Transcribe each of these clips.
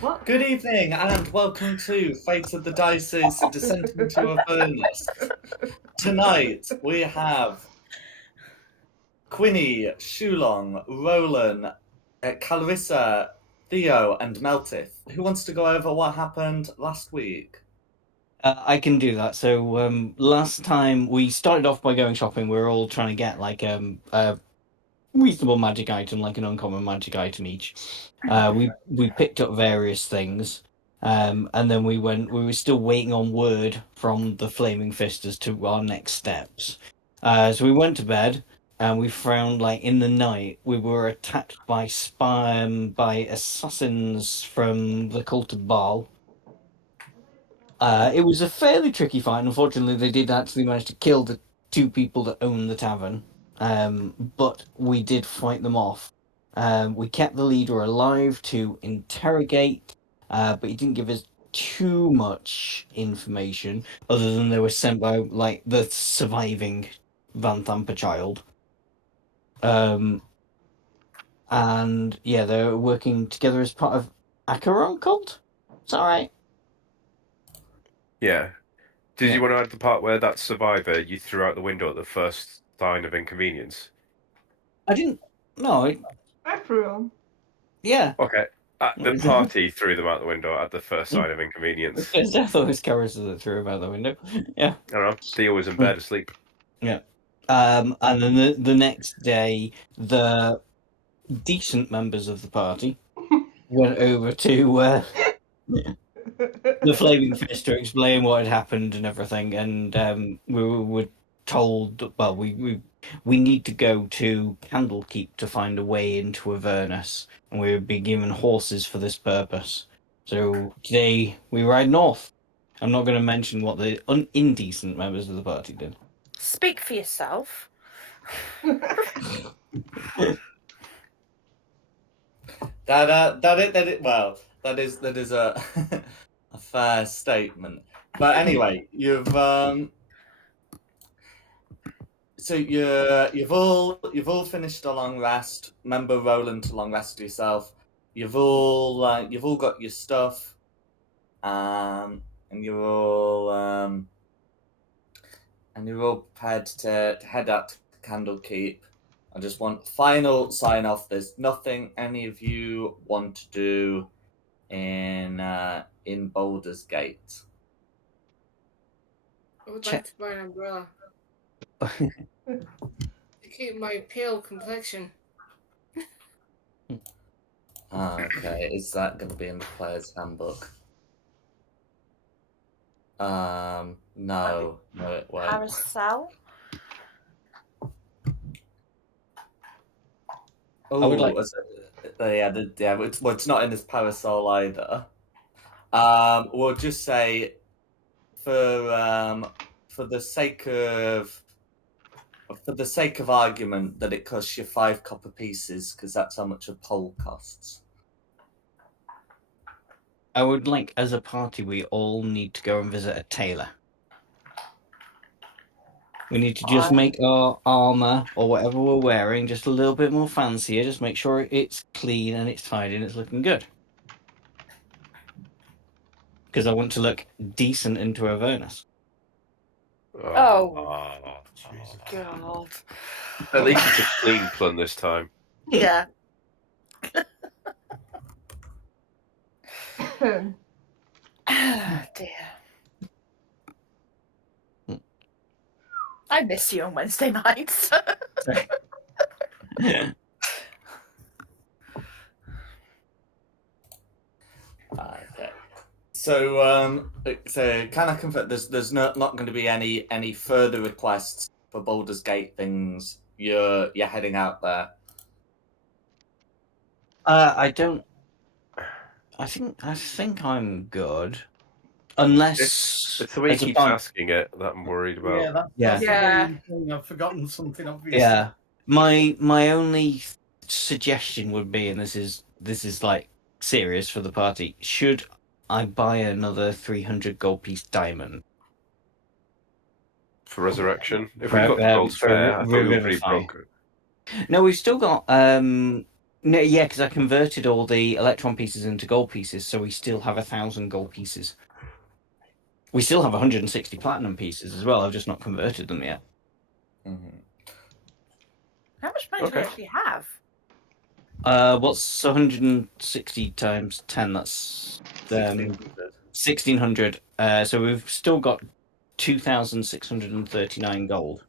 What? Good evening and welcome to Fate of the Dice's Descent into Avernus. Tonight we have Quinny, Shulong, Roland, Clarissa, Theo, and Meltith. Who wants to go over what happened last week? I can do that. So last time we started off by going shopping. We were all trying to get like a reasonable magic item, like an uncommon magic item each. We picked up various things, and then we went. We were still waiting on word from the Flaming Fist as to our next steps. So we went to bed, and we found like in the night we were attacked by by assassins from the cult of Baal. It was a fairly tricky fight. Unfortunately, they did actually manage to kill the two people that own the tavern, but we did fight them off. We kept the leader alive to interrogate, but he didn't give us too much information, other than they were sent by like the surviving Van Thamper child. And yeah, they're working together as part of Acheron cult. It's all right. Yeah. Did Yeah. you want to add the part where that survivor you threw out the window at the first sign of inconvenience? I didn't. No. I threw him. Yeah. Okay. The party threw them out the window at the first sign of inconvenience. I thought it was Carissa that threw him out the window. Yeah. I don't know. Theo was in bed asleep. Yeah. And then the next day, the decent members of the party went over to the Flaming Fist to explain what had happened and everything. And we were told, well, we need to go to Candlekeep to find a way into Avernus, and we would be given horses for this purpose. So today we ride north. I'm not going to mention what the indecent members of the party did. Speak for yourself. That is a a fair statement. But anyway, you've all finished a long rest. Remember, Roland, to long rest yourself. You've all got your stuff, and you're all prepared to head out to Candlekeep. I just want final sign off. There's nothing any of you want to do in Baldur's Gate. I would like to buy an umbrella to keep my pale complexion. Okay, is that going to be in the player's handbook? No, it won't. Carousel? Oh, I would like- it's not in his parasol either. We'll just say for the sake of argument that it costs you 5 copper pieces, because that's how much a pole costs. I would like, as a party, we all need to go and visit a tailor. We need to just make our armor or whatever we're wearing just a little bit more fancier. Just make sure it's clean and it's tidy and it's looking good. Because I want to look decent into Avernus. Oh. Jesus. God. At least it's a clean plun this time. Yeah. Dear. I miss you on Wednesday nights. Okay. So can I confirm there's not going to be any further requests for Baldur's Gate things? You're heading out there. I don't. I think I'm good, unless It's the way he as a keeps part- asking it that I'm worried about. Yeah. That's the thing. I've forgotten something obvious. Yeah, my only suggestion would be, and this is like serious for the party. Should I buy another 300 gold piece diamond For resurrection. If For- we've got the gold for spare, I thought we were pretty revivify. broke. No, we've still got No, yeah, because I converted all the electron pieces into gold pieces, so we still have 1,000 gold pieces. We still have 160 platinum pieces as well. I've just not converted them yet. Mhm. How much money do we Okay. actually have? What's 160 times 10? That's 1600. 1,600. So we've still got 2,639 gold.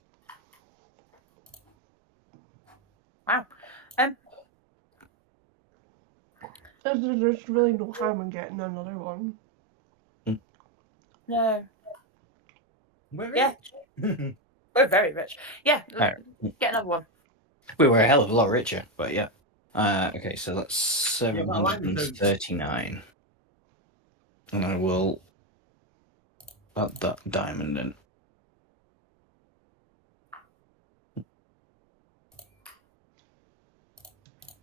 Wow. There's really no harm in getting another one. No. We're Yeah. rich. We're very rich. Yeah. Alright. Get another one. We were a hell of a lot richer, but yeah. Okay, so that's Yeah, but I like the 739. And I will add that diamond in.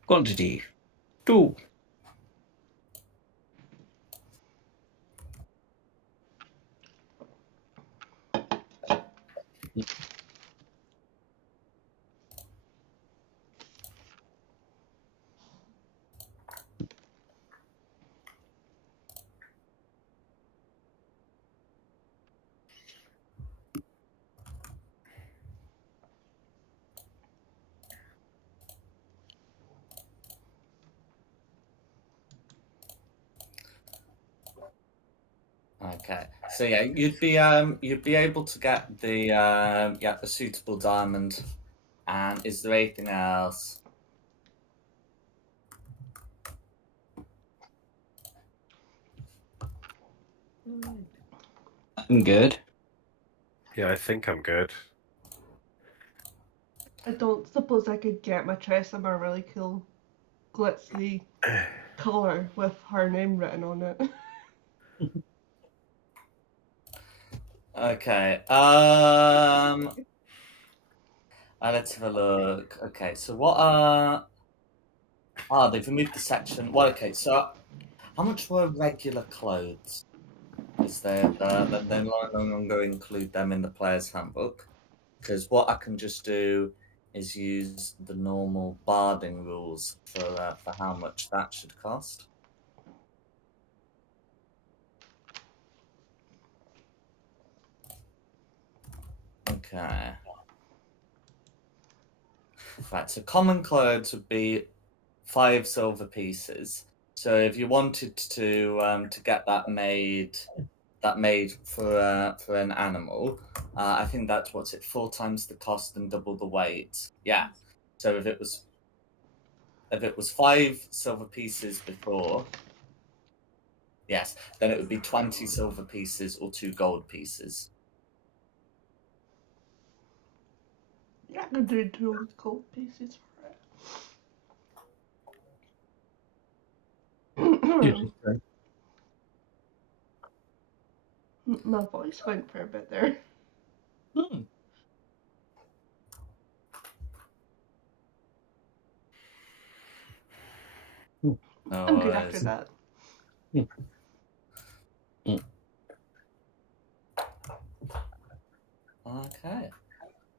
Quantity 2. Okay, so yeah, you'd be able to get the the suitable diamond. And is there anything else? I'm good. Yeah, I think I'm good. I don't suppose I could get my Tressum a really cool glitzy colour with her name written on it. Okay. Let's have a look. Okay, so what are? They've removed the section. Well, okay. So, how much were regular clothes? Is there? They no longer include them in the player's handbook. Because what I can just do is use the normal barding rules for how much that should cost. Okay. Right, so common clothes would be 5 silver pieces. So if you wanted to get that made for an animal, I think that's what's it 4 times the cost and double the weight. Yeah. So if it was 5 silver pieces before, yes, then it would be 20 silver pieces or 2 gold pieces. Yeah, I could do 2 gold pieces for it. My voice went for a bit there. Hmm. No I'm good after worries. that. Okay.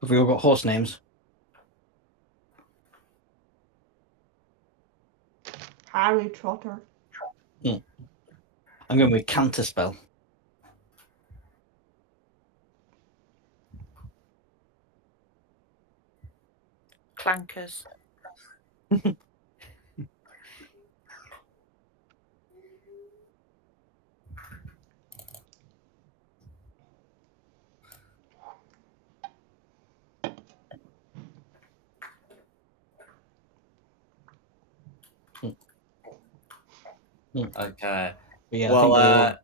Have we all got horse names? Harry Trotter. I'm going with Counterspell. Clankers. Okay. Yeah, I Well, think they're all...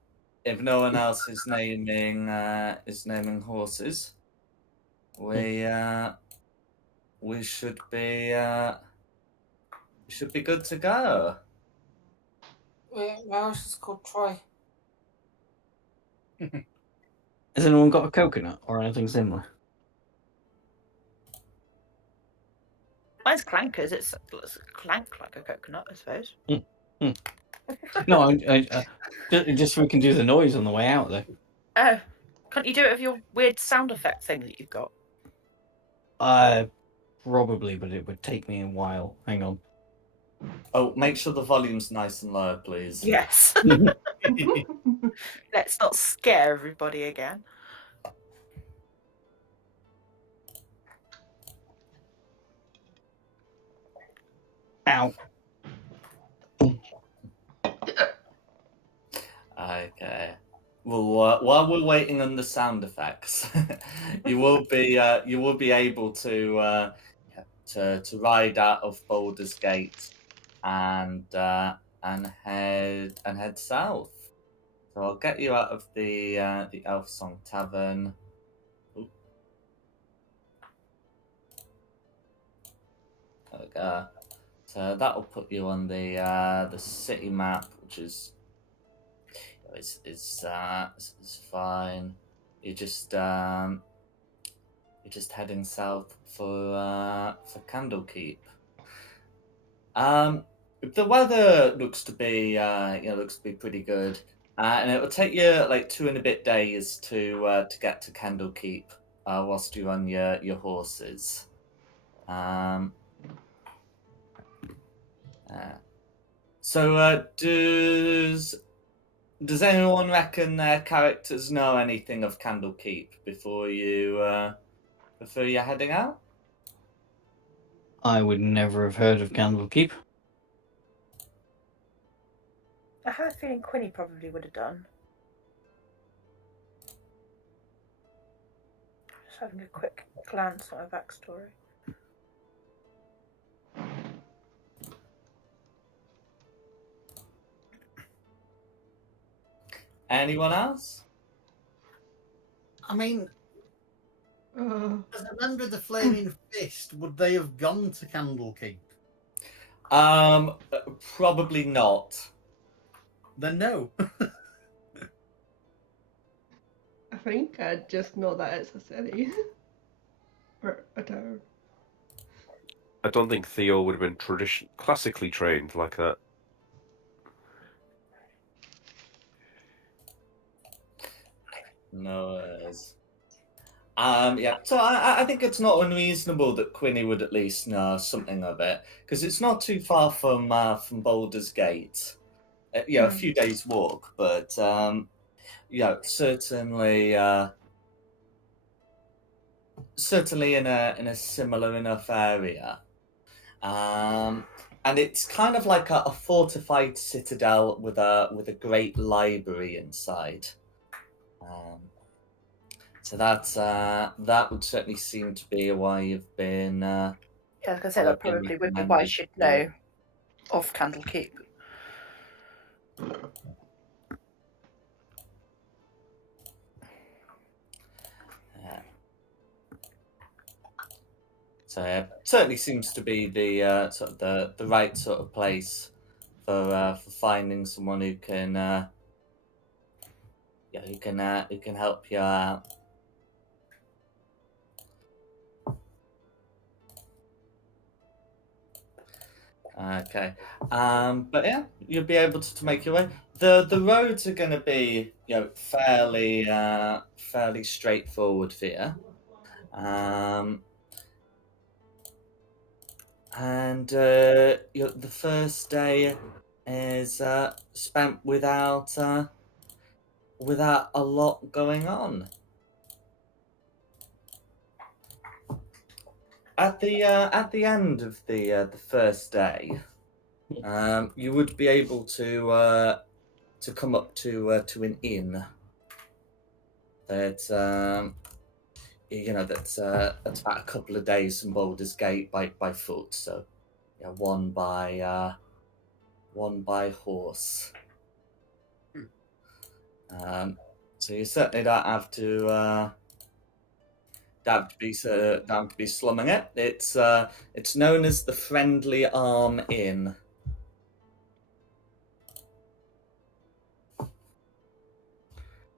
if no one else is naming horses, we should be good to go. Wait, my house is called Troy. Has anyone got a coconut or anything similar? Mine's clankers. It's clank like a coconut, I suppose. No, just so we can do the noise on the way out, though. Oh, can't you do it with your weird sound effect thing that you've got? Probably, but it would take me a while. Hang on. Oh, make sure the volume's nice and low, please. Yes. Let's not scare everybody again. Ow. Okay. Well, while we're waiting on the sound effects, you will be able to ride out of Baldur's Gate and head south. So I'll get you out of the Elf Song Tavern. Oop. There we go. So that'll put you on the city map, which is it's fine. You're just heading south for Candlekeep. The weather looks to be pretty good, and it will take you like 2 and a bit days to get to Candlekeep whilst you're on your horses. So does anyone reckon their characters know anything of Candlekeep before you're heading out? I would never have heard of Candlekeep. I have a feeling Quinny probably would have done. Just having a quick glance at my backstory. Anyone else? I mean, Uh, as a member of the Flaming Fist, would they have gone to Candlekeep? Probably not. Then no. I think I just know that it's a city. Or a town. I don't think Theo would have been classically trained like that. No worries. Yeah. So I think it's not unreasonable that Quinny would at least know something of it, because it's not too far from Baldur's Gate. A few days walk, but certainly in a similar enough area. And it's kind of like a fortified citadel with a great library inside. So that would certainly seem to be why you've been. Yeah, I was going to say that probably would be why I should know of Candlekeep. Yeah. So it certainly seems to be the sort of the right sort of place for finding someone who can who can help you out. Okay, but yeah, you'll be able to make your way. The roads are going to be fairly straightforward for you, and the first day is spent without a lot going on. At the end of the first day, you would be able to come up to an inn that that's about a couple of days from Baldur's Gate by foot. So one by horse. So you certainly don't have to. Don't have to be slumming it. It's known as the Friendly Arm Inn.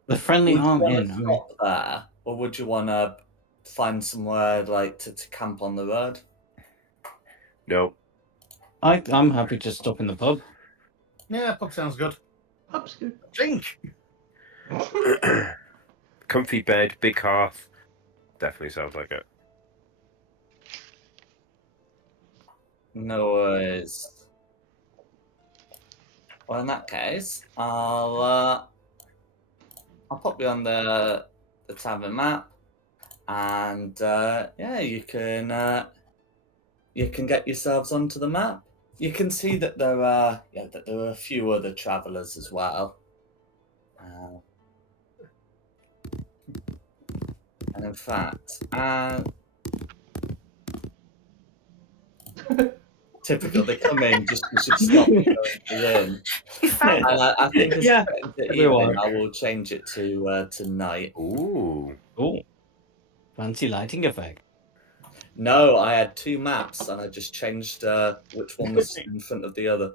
The Friendly Arm Inn. Stop there, or would you want to find somewhere like to camp on the road? No. I'm happy to stop in the pub. Yeah, pub sounds good. Pub's good. Drink. Comfy bed, big hearth. Definitely sounds like it. No worries. Well, in that case, I'll pop you on the tavern map, and yeah, you can get yourselves onto the map. You can see that there are a few other travellers as well. And in fact, typical, they come in just because you've stopped going in. You found And I think it's Yeah, the everyone. evening. I will change it to night. Ooh. Oh, fancy lighting effect. No, I had two maps, and I just changed which one was in front of the other.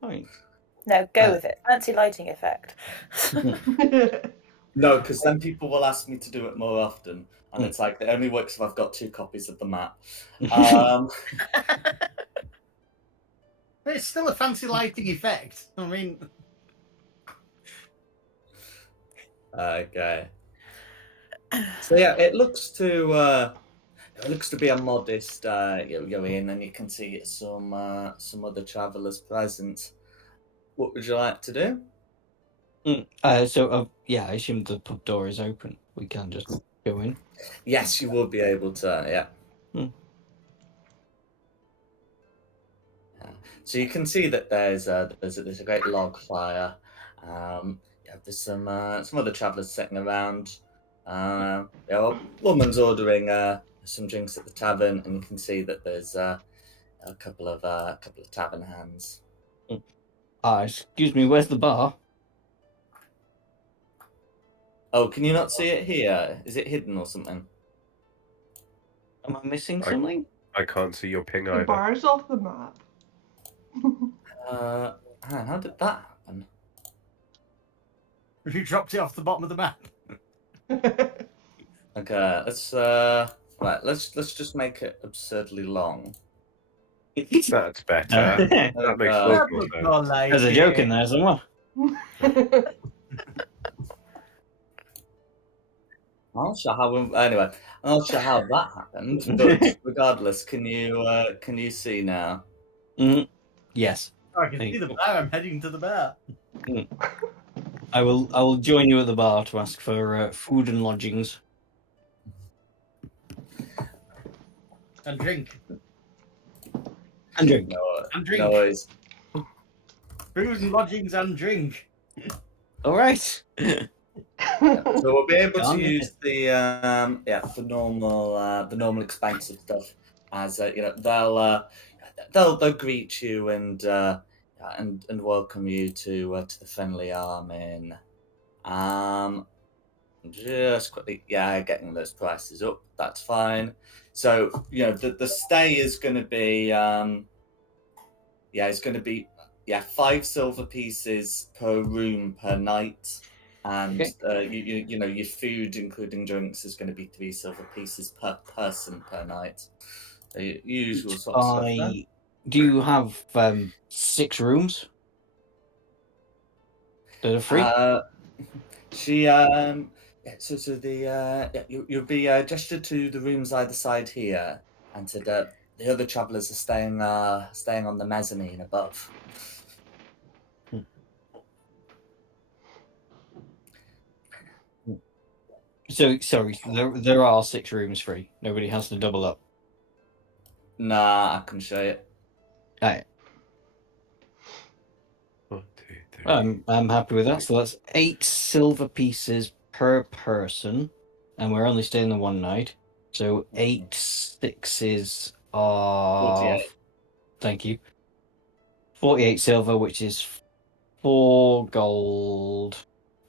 Fine. No, go with it. Fancy lighting effect. No, because then people will ask me to do it more often, and it's like it only works if I've got 2 copies of the map. It's still a fancy lighting effect. I mean, Okay. So yeah, it looks to be a modest. You go in and you can see some other travellers present. What would you like to do? Yeah, I assume the pub door is open. We can just go in. Yes, you will be able to. Yeah. So you can see that there's a great log fire. There's some other travellers sitting around. A woman's ordering some drinks at the tavern, and you can see that there's a couple of tavern hands. Excuse me, where's the bar? Oh, can you not see it here? Is it hidden or something? Am I missing something? I can't see your ping The either. bar's off the map. How did that happen? you dropped it off the bottom of the map. Okay, let's just make it absurdly long. That's better. That makes loads more sense. There's a joke in there somewhere. I'm not sure how that happened, but regardless, can you see now? Yes. I can see the bar. I'm heading to the bar. I will join you at the bar to ask for food and lodgings. And drink. And drink. And drink. No worries. Food and lodgings and drink. All right. So we'll be able to Done. use the normal expensive stuff as they'll greet you and welcome you to the Friendly Arm Inn. Just quickly, getting those prices up. That's fine. So the stay is going to be it's going to be 5 silver pieces per room per night. And your food, including drinks, is going to be 3 silver pieces per person per night. So usual sort of stuff. Then. Do you have 6 rooms that are free? You'll be gestured to the rooms either side here, and to the other travellers are staying on the mezzanine above. So sorry, there are 6 rooms free. Nobody has to double up. Nah, I can show you. All right. 1, 2, 3. I'm happy with that. So that's 8 silver pieces per person, and we're only staying there one night. So 8 sixes are 48. Thank you. 48 silver, which is 4 gold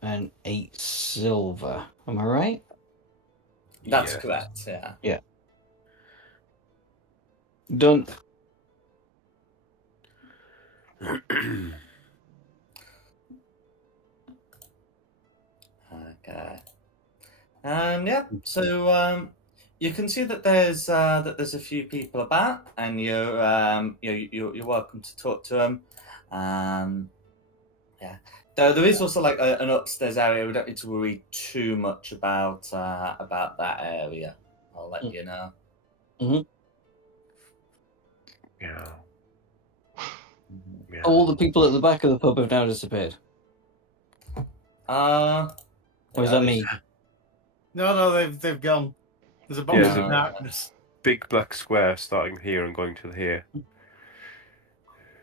and 8 silver. Am I right? That's Yes. correct. Yeah. Done. Okay. So you can see that there's a few people about, and you're welcome to talk to them. There is also like an upstairs area. We don't need to worry too much about that area. I'll let you know. Yeah. All the people at the back of the pub have now disappeared. Or is that me? No, they've gone. There's a box Yeah, of darkness. Big black square starting here and going to here.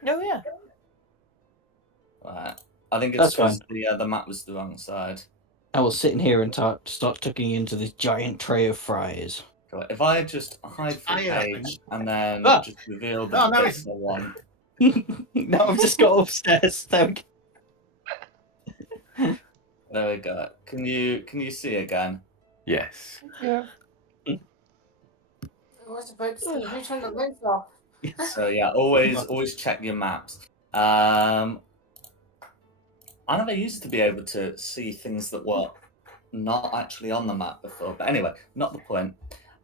Oh yeah. Right. I think That's it's because the map was the wrong side. I will sit in here and start tucking into this giant tray of fries. Cool. If I just hide from I page and then Ah! just reveal the Oh, no, bits it's- I want. No, I've just got upstairs. There we go. Can you see again? Yes. Yeah. I was about to say, who turned the lights off? So yeah, always check your maps. I never used to be able to see things that were not actually on the map before, but anyway, not the point.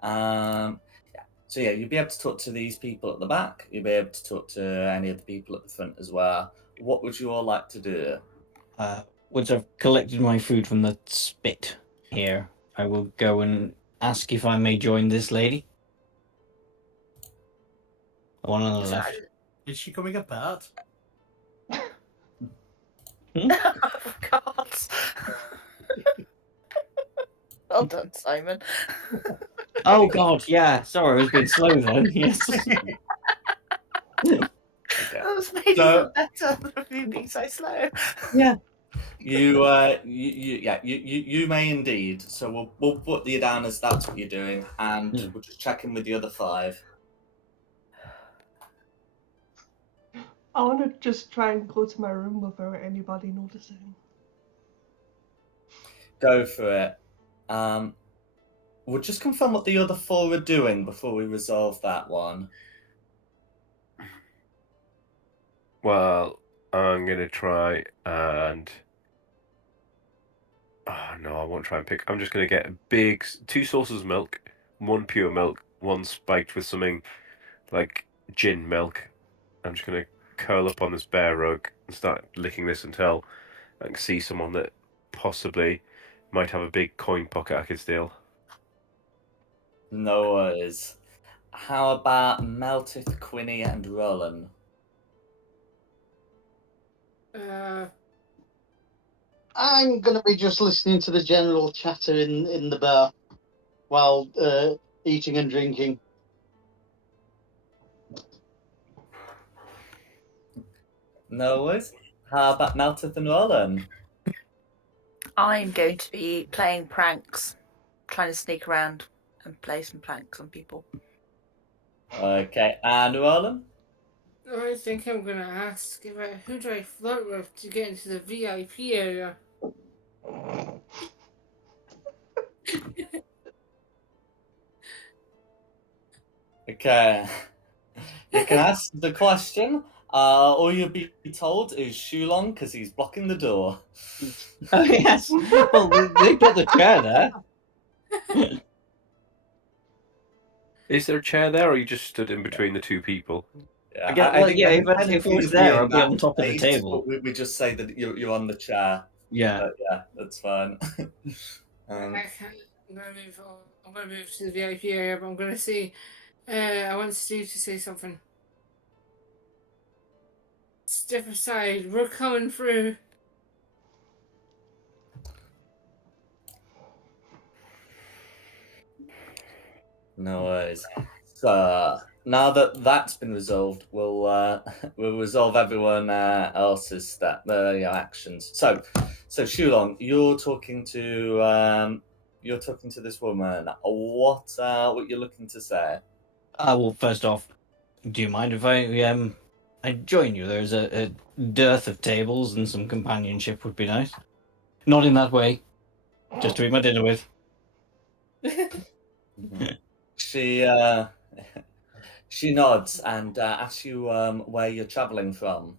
Yeah. So yeah, you'll be able to talk to these people at the back. You'll be able to talk to any of the people at the front as well. What would you all like to do? Once I've collected my food from the spit here, I will go and ask if I may join this lady. The one on the left. Is she coming apart? Oh God. Well done, Simon. Oh God, yeah. Sorry, I was being slow then. Yes. Okay. That was made So- even better than you being so slow. Yeah. You may indeed. So we'll put you down as that's what you're doing, and Yeah. we'll just check in with the other 5. I want to just try and go to my room without anybody noticing. Go for it. We'll just confirm what the other 4 are doing before we resolve that one. Well, I'm gonna try and. Oh no, I won't try and pick. I'm just gonna get 2 sources of milk, 1 pure milk, 1 spiked with something like gin milk. I'm just gonna curl up on this bear rug and start licking this until I can see someone that possibly might have a big coin pocket I could steal. No worries. How about Meltith, Quinny, and Roland? I'm going to be just listening to the general chatter in the bar while eating and drinking. No worries. How about Meltith and Roland? I'm going to be playing pranks, trying to sneak around and play some pranks on people. Okay, and Roland? I think I'm gonna ask who do I flirt with to get into the VIP area. Okay. You can ask the question. All you'll be told is Shulong because he's blocking the door. Oh yes. Well, they've got the chair there. Is there a chair there, or you just stood in between the 2 people? Yeah, I think if I technically was you'd there, be in I'd be on that top of the space, table. but we just say that you're on the chair. Yeah. But yeah, that's fine. I can't. I'm gonna move to the VIP area, but I'm gonna say, I want Steve to say something. Step aside. We're coming through. No worries. So now that that's been resolved, we'll resolve everyone else's actions. So Shulong, you're talking to this woman. What you're looking to say? Well, first off, do you mind if I join you? There's a dearth of tables and some companionship would be nice. Not in that way. Just to eat my dinner with. She nods and asks you where you're travelling from.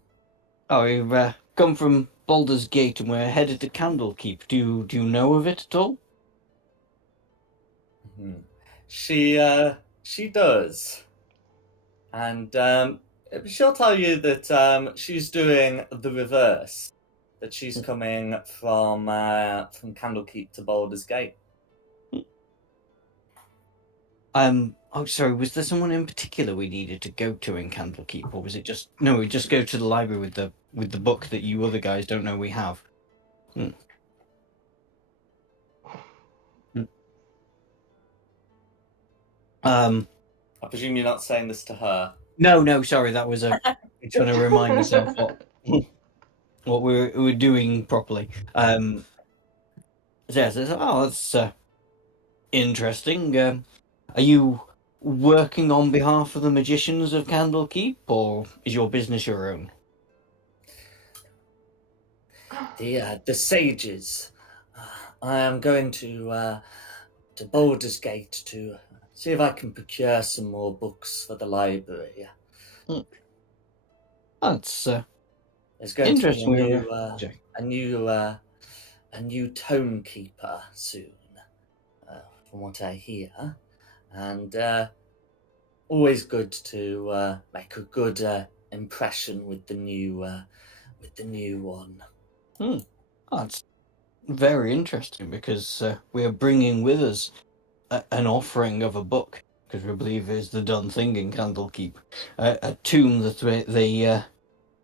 Oh, we've come from Baldur's Gate and we're headed to Candlekeep. Do you know of it at all? She does, and she'll tell you that she's doing the reverse. That she's coming from Candlekeep to Baldur's Gate. Oh, sorry. Was there someone in particular we needed to go to in Candlekeep, or was it just no? We just go to the library with the book that you other guys don't know we have. Hmm. Hmm. I presume you're not saying this to her. No. Sorry, that was a trying to remind myself what we're doing properly. Yes. Oh, that's interesting. Are you working on behalf of the magicians of Candlekeep, or is your business your own? The sages. I am going to Baldur's Gate to see if I can procure some more books for the library. That's There's going interesting. to be a new tome keeper soon, from what I hear, and always good to make a good impression with the new one. That's very interesting because we are bringing with us an offering of a book because we believe is the done thing in Candlekeep, a tomb that they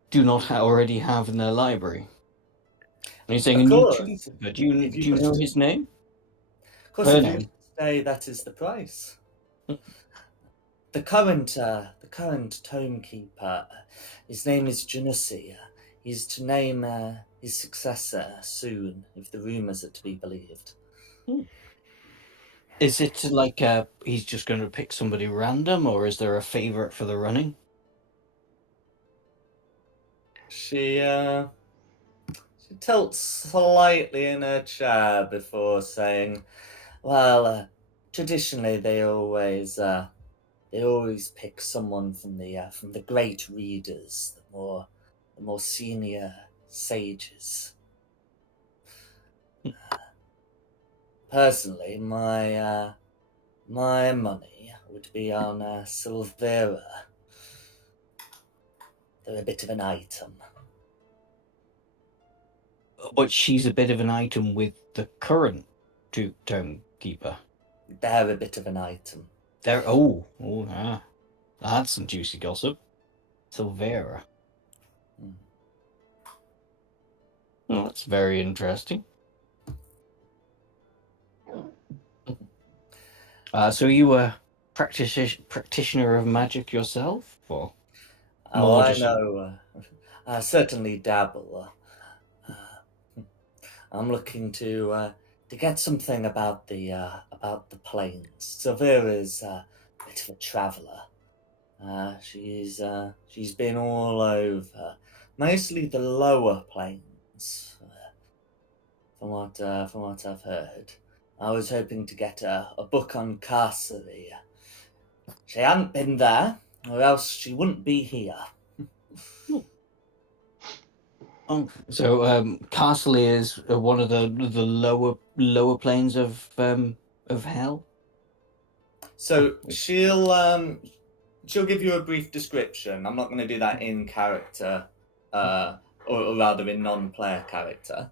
do not already have in their library. And you're saying Of a new course. tomb, but do you know his name? Of course, Her if you name. say that is the price. The current tome keeper, his name is Janussi. He's to name his successor soon, if the rumours are to be believed. Is it like he's just going to pick somebody random, or is there a favourite for the running? She tilts slightly in her chair before saying, "Well, traditionally they always pick someone from the great readers, the more senior sages. Personally, my money would be on Silvera. They're a bit of an item." But she's a bit of an item with the current tome keeper. They're a bit of an item. That's some juicy gossip. Silvera. Oh, that's very interesting. So you a practitioner of magic yourself, or Oh, I know. I certainly dabble. I'm looking to get something about the plains. Silvera's a bit of a traveller. She's been all over, mostly the lower plains. From what I've heard, I was hoping to get a book on Carcery. She hadn't been there, or else she wouldn't be here. So Castle is one of the lower planes of hell. So she'll give you a brief description. I'm not going to do that in character, or rather in non-player character.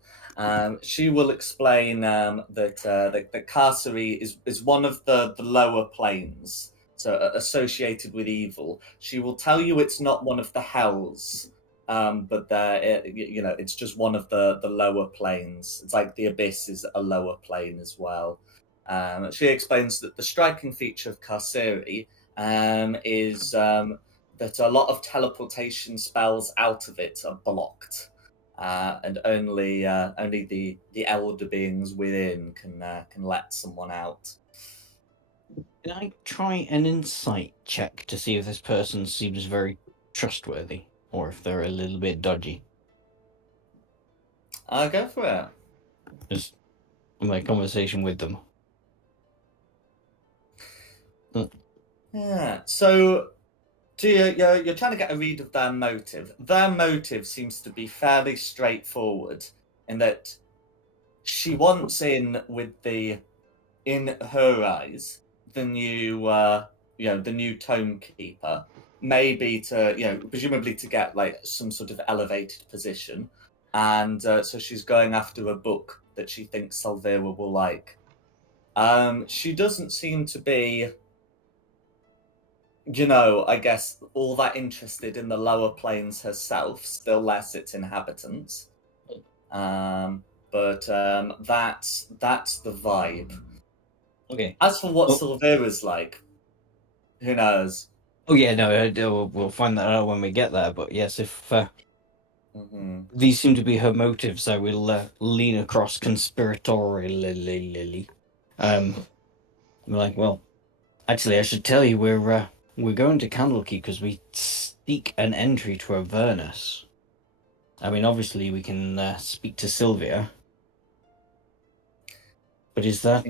She will explain that Carcery is one of the lower planes, so associated with evil. She will tell you it's not one of the hells, but it's just one of the lower planes. It's like the abyss is a lower plane as well. She explains that the striking feature of Carcery is that a lot of teleportation spells out of it are blocked, and only the elder beings within can let someone out. Can I try an insight check to see if this person seems very trustworthy, or if they're a little bit dodgy? Go for it. Just my conversation with them. Yeah. So, you're trying to get a read of their motive. Their motive seems to be fairly straightforward, in that she wants in her eyes, the new tome keeper, maybe to presumably to get like some sort of elevated position, and so she's going after a book that she thinks Salvera will like. She doesn't seem to be I guess all that interested in the lower planes herself, still less its inhabitants. But that's the vibe. Okay. As for what Oh. Silvera's like, who knows? Oh yeah, no, we'll find that out when we get there. But yes, if these seem to be her motives, I will lean across conspiratorially. Like, well, actually, I should tell you we're going to Candlekeep because we seek an entry to Avernus. I mean, obviously, we can speak to Sylvia, but is that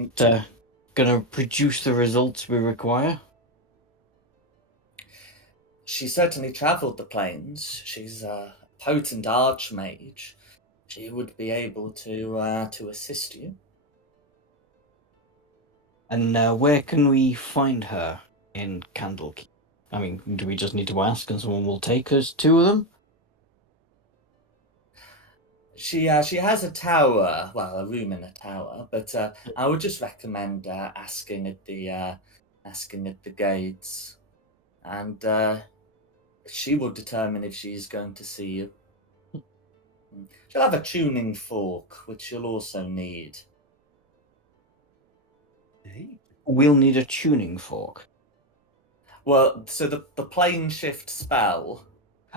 going to produce the results we require? She certainly travelled the plains. She's a potent archmage. She would be able to assist you. And where can we find her in Candlekeep? I mean, do we just need to ask and someone will take us to them? She has a tower, well, a room in a tower, but I would just recommend asking at the gates, and she will determine if she's going to see you. She'll have a tuning fork, which you'll also need. We'll need a tuning fork. Well, so the plane shift spell.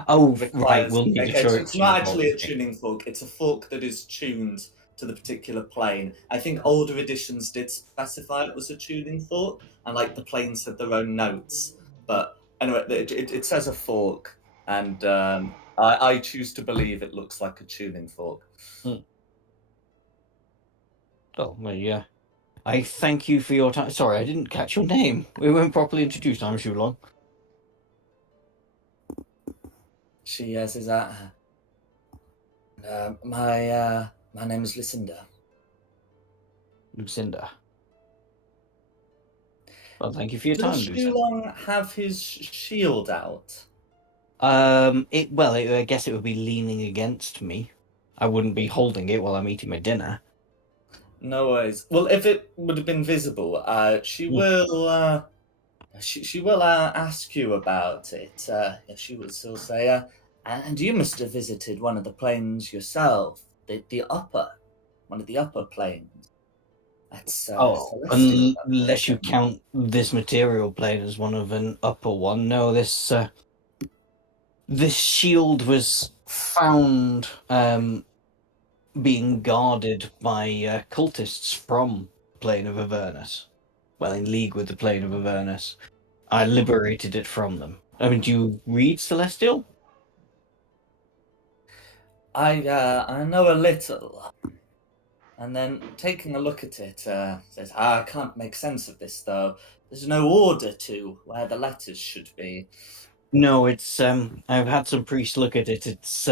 Oh, requires, right, we'll need okay, to so show it's not it. actually a tuning fork, it's a fork that is tuned to the particular plane. I think older editions did specify it was a tuning fork, and like the planes had their own notes. But anyway, it says a fork, and I choose to believe it looks like a tuning fork. Oh, well, yeah. I thank you for your time. Sorry, I didn't catch your name. We weren't properly introduced. I'm Shulong. She says that. My name is Lucinda. Lucinda. Well, thank you for your time, Does Lucinda. Shulong have his shield out? I guess it would be leaning against me. I wouldn't be holding it while I'm eating my dinner. No worries. Well, if it would have been visible, she will. She will ask you about it. She will still say, and you must have visited one of the planes yourself, one of the upper planes. That's celestial, unless you count this material plane as one of an upper one. No, this shield was found being guarded by cultists from the plane of Avernus. Well, in league with the plane of Avernus. I liberated it from them. I mean, do you read Celestial? I know a little. And then taking a look at it, says, I can't make sense of this, though. There's no order to where the letters should be. No, it's I've had some priests look at it. It's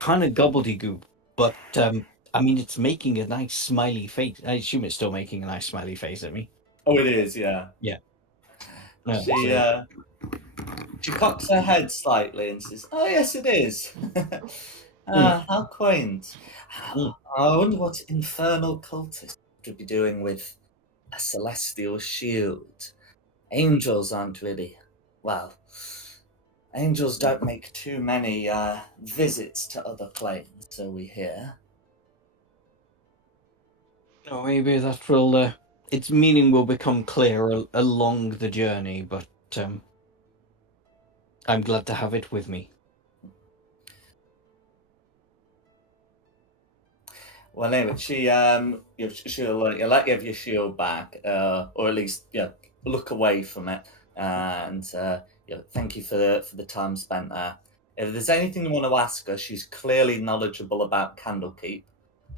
kind of gobbledygook, but I mean, it's making a nice smiley face. I assume it's still making a nice smiley face at me. Oh, it is, yeah. Yeah. She cocks her head slightly and says, "Oh, yes, it is. How quaint. I wonder what infernal cultist would be doing with a celestial shield. Angels aren't really, well, angels don't make too many visits to other planes, so we hear." No, maybe that will. Its meaning will become clear along the journey, but I'm glad to have it with me. Well, anyway, she'll let you have your shield back, or at least look away from it, and thank you for the time spent there. If there's anything you want to ask her, she's clearly knowledgeable about Candlekeep,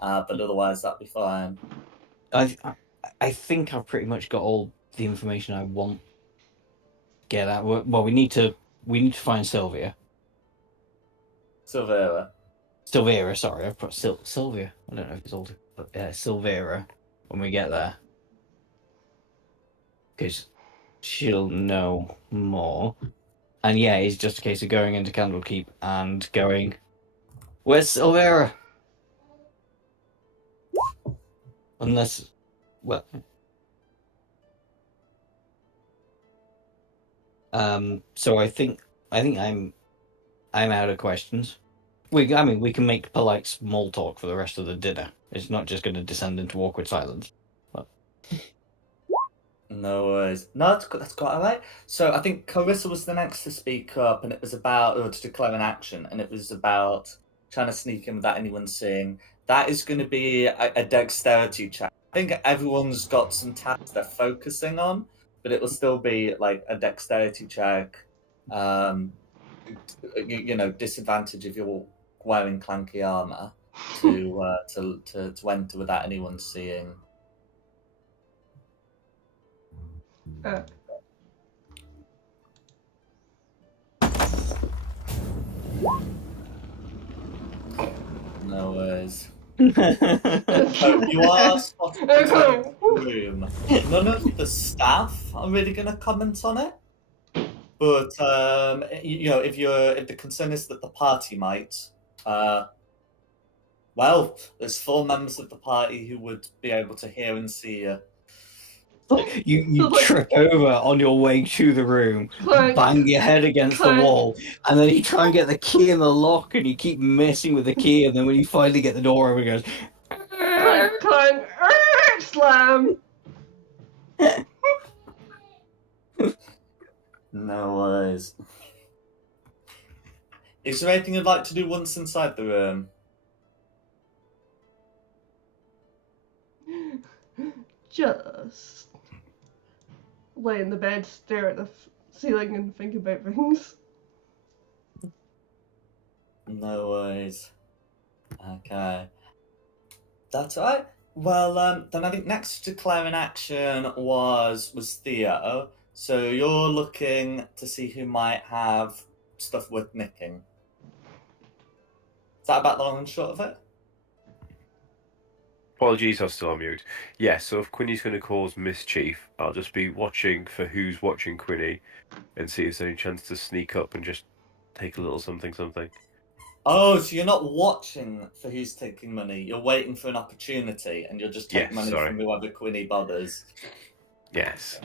but otherwise that'd be fine. I think I've pretty much got all the information I want. Get that. Well, we need to find Sylvia. Silvera, sorry, I've put Sylvia. I don't know if it's older, but Silvera when we get there, because she'll know more. And yeah, it's just a case of going into Candlekeep and going, "Where's Silvera?" Unless, well, So I think I'm out of questions. We can make polite small talk for the rest of the dinner. It's not just going to descend into awkward silence. But... No worries. No, that's quite all right. So I think Carissa was the next to speak up, and it was about, or to declare an action, and it was about trying to sneak in without anyone seeing. That is going to be a dexterity check. I think everyone's got some tasks they're focusing on, but it will still be like a dexterity check. Disadvantage if you're wearing clanky armor to enter without anyone seeing. No worries. So you are spotted inside the room. None of the staff are really going to comment on it, but if the concern is that the party might, well, there's 4 members of the party who would be able to hear and see you. You trip over on your way to the room, bang your head against the wall, and then you try and get the key in the lock, and you keep messing with the key, and then when you finally get the door open, it goes... Clank, clank, slam! No worries. Is there anything you'd like to do once inside the room? Just lay in the bed, stare at the ceiling, and think about things. No worries. Okay. That's all right. Well, then I think next to declare an action was Theo. So you're looking to see who might have stuff worth nicking. Is that about the long and short of it? Apologies, I'm still on mute. Yeah, so if Quinny's going to cause mischief, I'll just be watching for who's watching Quinny and see if there's any chance to sneak up and just take a little something. Oh, so you're not watching for who's taking money. You're waiting for an opportunity, and you'll just take money from whoever Quinny bothers. Yes.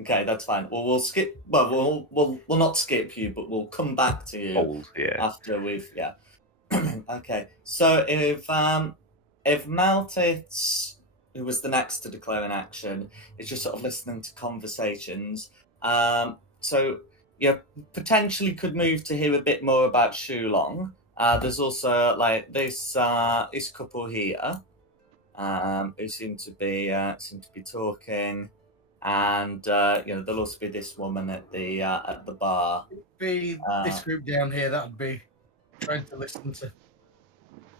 Okay, that's fine. Well, we'll skip. Well, we'll not skip you, but we'll come back to you after we've Okay, so if Maltitz, who was the next to declare an action, is just sort of listening to conversations, so you potentially could move to hear a bit more about Shulong. There's also like this couple here, who seem to be talking, and there'll also be this woman at the bar. Be this group down here that would be trying to listen to.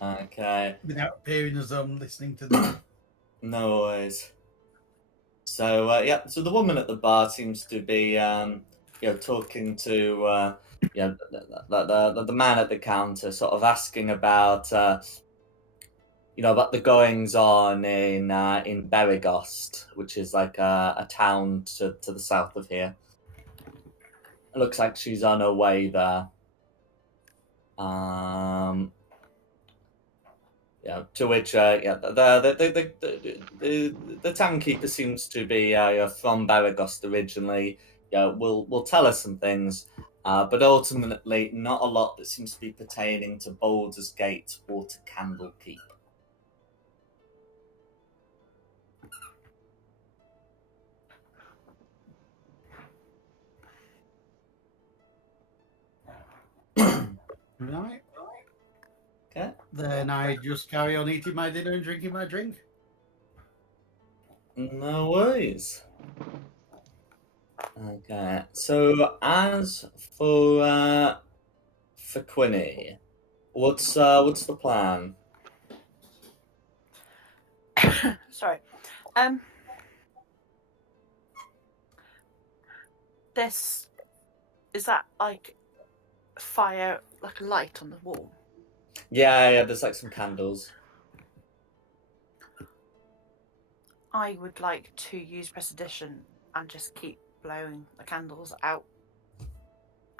Okay. Without appearing as I'm listening to them. No worries. So so the woman at the bar seems to be talking to the man at the counter, sort of asking about about the goings on in Beregost, which is like a town to the south of here. It looks like she's on her way there. To which the townkeeper seems to be from Beregost originally. Will tell us some things, but ultimately not a lot that seems to be pertaining to Baldur's Gate or to Candlekeep. Right. Okay. Then I just carry on eating my dinner and drinking my drink. No worries. Okay. So as for Quinny, what's the plan? Sorry. This is that like fire, like a light on the wall? Yeah, there's like some candles. I would like to use Prestidigitation and just keep blowing the candles out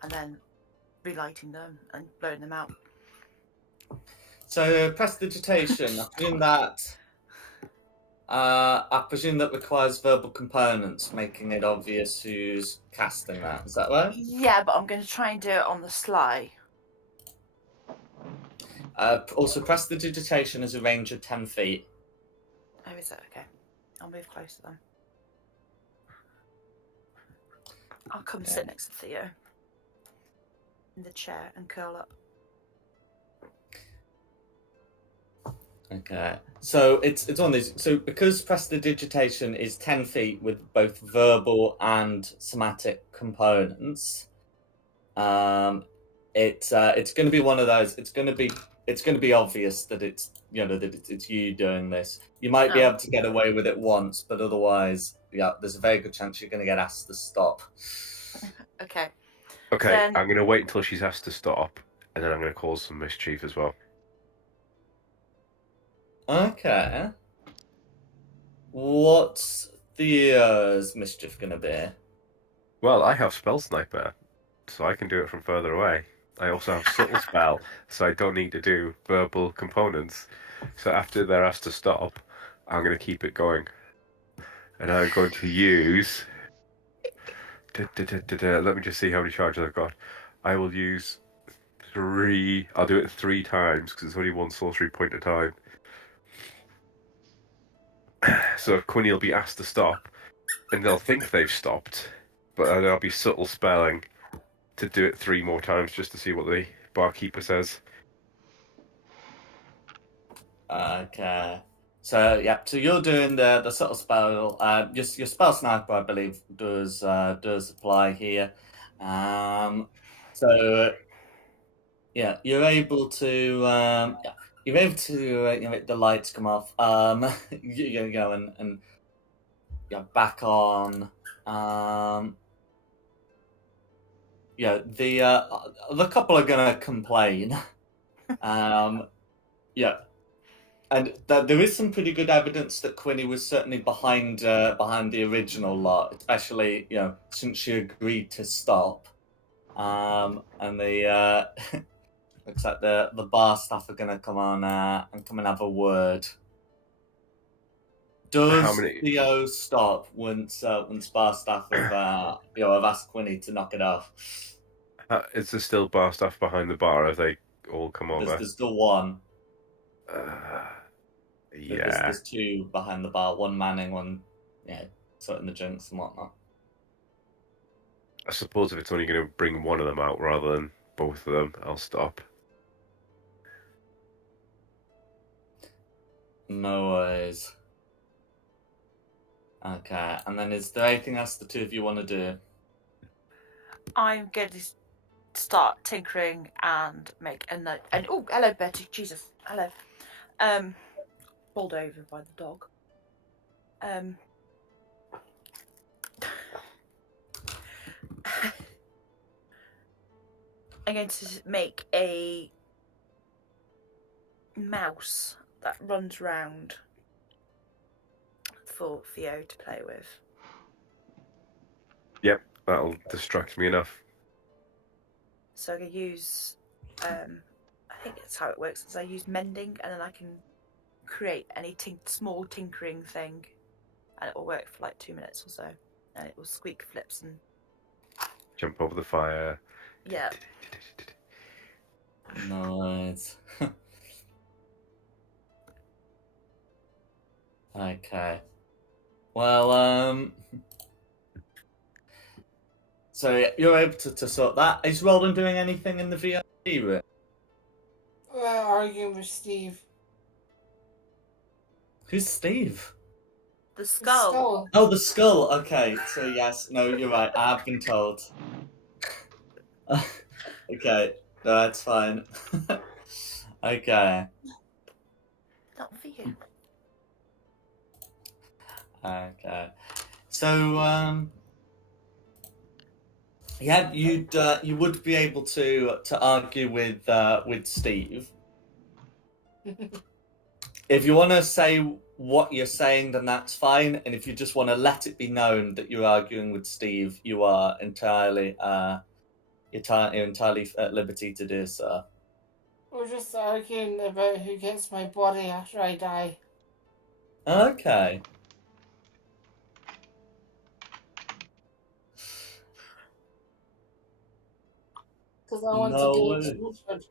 and then relighting them and blowing them out. So Prestidigitation, I presume that I presume that requires verbal components, making it obvious who's casting that. Is that right? Yeah, but I'm going to try and do it on the sly. Also, prestidigitation is a range of 10 feet. Oh, is it? Okay. I'll move closer then. I'll come sit next to Theo in the chair and curl up. Okay, so it's one of these. So because prestidigitation is 10 feet with both verbal and somatic components, it's going to be one of those. It's going to be obvious that it's that it's you doing this. You might be able to get away with it once, but otherwise, yeah, there's a very good chance you're going to get asked to stop. Okay. Okay, Then- I'm going to wait until she's asked to stop, and then I'm going to cause some mischief as well. Okay. What's the mischief going to be? Well, I have Spell Sniper, so I can do it from further away. I also have Subtle Spell, so I don't need to do verbal components. So after they're asked to stop, I'm going to keep it going. And I'm going to use... Let me just see how many charges I've got. I will use 3... I'll do it 3 times, because it's only 1 sorcery point at a time. So Quinny will be asked to stop, and they'll think they've stopped, but then I'll be subtle spelling to do it 3 more times just to see what the barkeeper says. Okay. So yeah, so you're doing the subtle spell. Just your spell sniper, I believe, does apply here. So yeah, you're able to make the lights come off. You go and back on. The couple are gonna complain. And there is some pretty good evidence that Quinny was certainly behind the original lot, especially since she agreed to stop. And the looks like the bar staff are gonna come on and come and have a word. Does Theo stop once bar staff have asked Quinny to knock it off? Is there still bar staff behind the bar? Have they all come over? There's still one. Yeah. There's 2 behind the bar, one manning, one sorting the drinks and whatnot. I suppose if it's only going to bring one of them out rather than both of them, I'll stop. No worries. Okay, and then is there anything else the 2 of you want to do? I'm going to start tinkering and make a note. And oh, hello, Betty. Jesus, hello. Pulled over by the dog. I'm going to make a mouse that runs round for Theo to play with. Yep, that'll distract me enough. So I'm going to use, I think that's how it works, is I use mending and then I can create any small tinkering thing and it will work for like 2 minutes or so. And it will squeak flips and... Jump over the fire. Yeah. Nice. Okay. Well, so you're able to sort that. Is Roland doing anything in the VIP room? Arguing with Steve. Who's Steve? The skull. Oh, the skull. Okay, so yes, no, you're right. I have been told. Okay, no, that's fine. Okay. Not for you. Okay. So, yeah, you would be able to argue with Steve. If you want to say what you're saying, then that's fine. And if you just want to let it be known that you're arguing with Steve, you are entirely at liberty to do so. We're just arguing about who gets my body after I die. Okay. Because I want No to do way. it.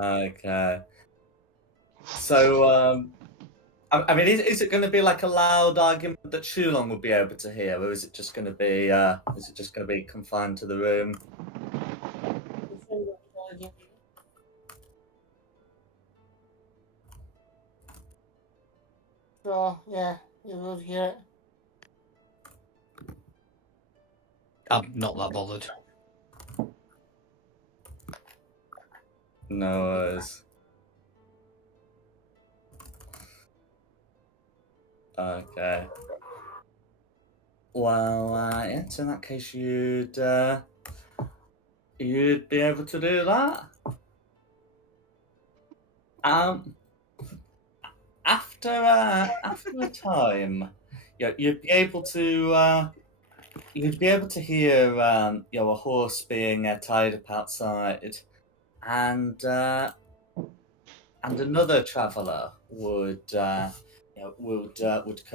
Okay. So, I mean, is it going to be like a loud argument that Shulong would be able to hear, or is it just going to be confined to the room? So, yeah, you will hear it. I'm not that bothered. No worries. Okay. Well, yeah, so in that case, you'd be able to do that. After a time, yeah, you'd be able to hear a horse being tied up outside, and another traveller would come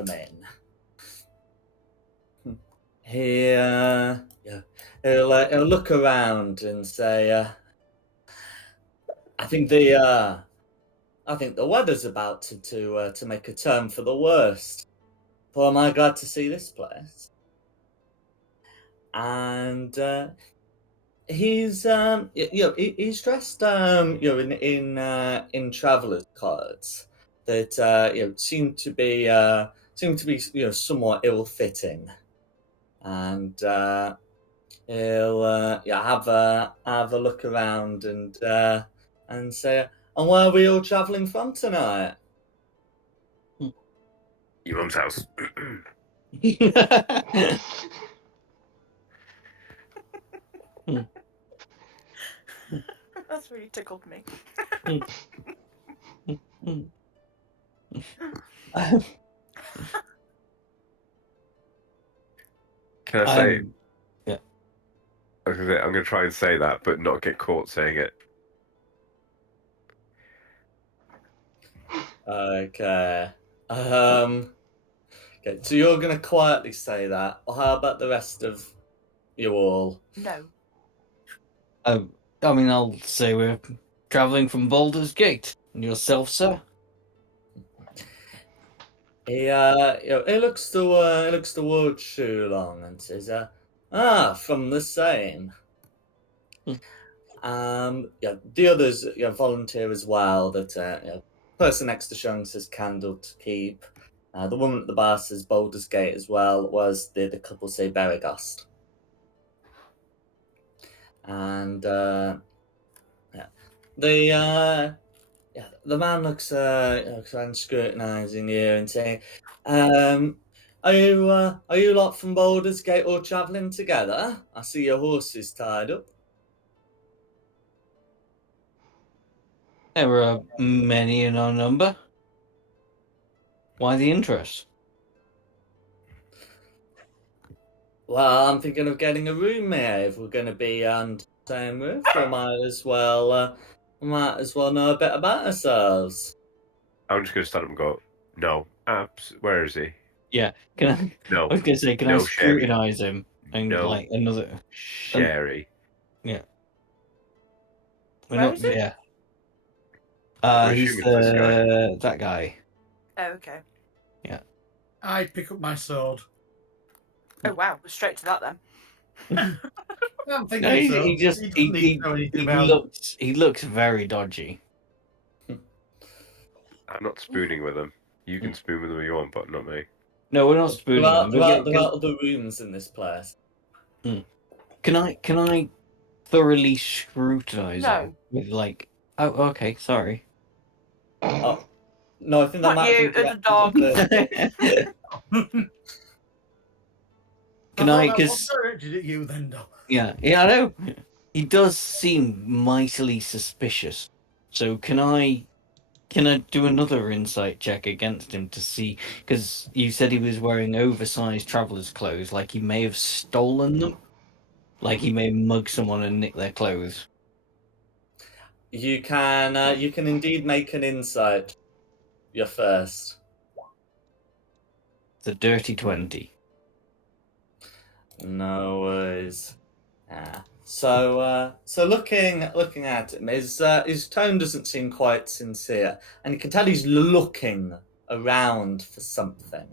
in. He'll look around and say, I think the weather's about to make a turn for the worst. But am I glad to see this place? And he's he's dressed in traveller's clothes that seem to be somewhat ill-fitting, and he'll have a look around and say, and where are we all travelling from tonight? Your mum's house. That's really tickled me. Can I say? Yeah. I'm going to try and say that, but not get caught saying it. Okay. Okay. So you're going to quietly say that. Or how about the rest of you all? No. I mean, I'll say we're travelling from Baldur's Gate. And yourself, sir? He looks towards Shulong and says, from the same. The others volunteer as well. That person next to Shung says candle to keep. The woman at the bar says Baldur's Gate as well. Was the couple say Berrigost. And the man looks around scrutinising you and saying, are you lot from Baldur's Gate all travelling together? I see your horses tied up. There are many in our number. Why the interest? Well, I'm thinking of getting a room here if we're going to be under the same roof. We might as well know a bit about ourselves. I'm just going to stand up and go, no, where is he? Yeah, can I? No. I was going to say, can I scrutinise him and like another? Sherry. Yeah. Where is it? Yeah. I'm He's assuming it's this that guy. Oh, okay. Yeah. I pick up my sword. Oh wow, we're straight to that then. I don't think No, so. he just doesn't he need to know anything about it. looks very dodgy. I'm not spooning with him. You can spoon with him if you want, but not me. No, we're not spooning him. There are other rooms in this place. Can I thoroughly scrutinise No. him with like? Oh, okay, sorry. Oh, no, I think that Not might you, be it's a dog. Can I? What Because directed at you then, Dom? yeah, I know. He does seem mightily suspicious. So can I do another insight check against him to see? Because you said he was wearing oversized traveller's clothes, like he may have stolen them. Like he may mug someone and nick their clothes. You can indeed make an insight. Your first. It's a dirty 20. No worries. So looking at him, his tone doesn't seem quite sincere, and you can tell he's looking around for something.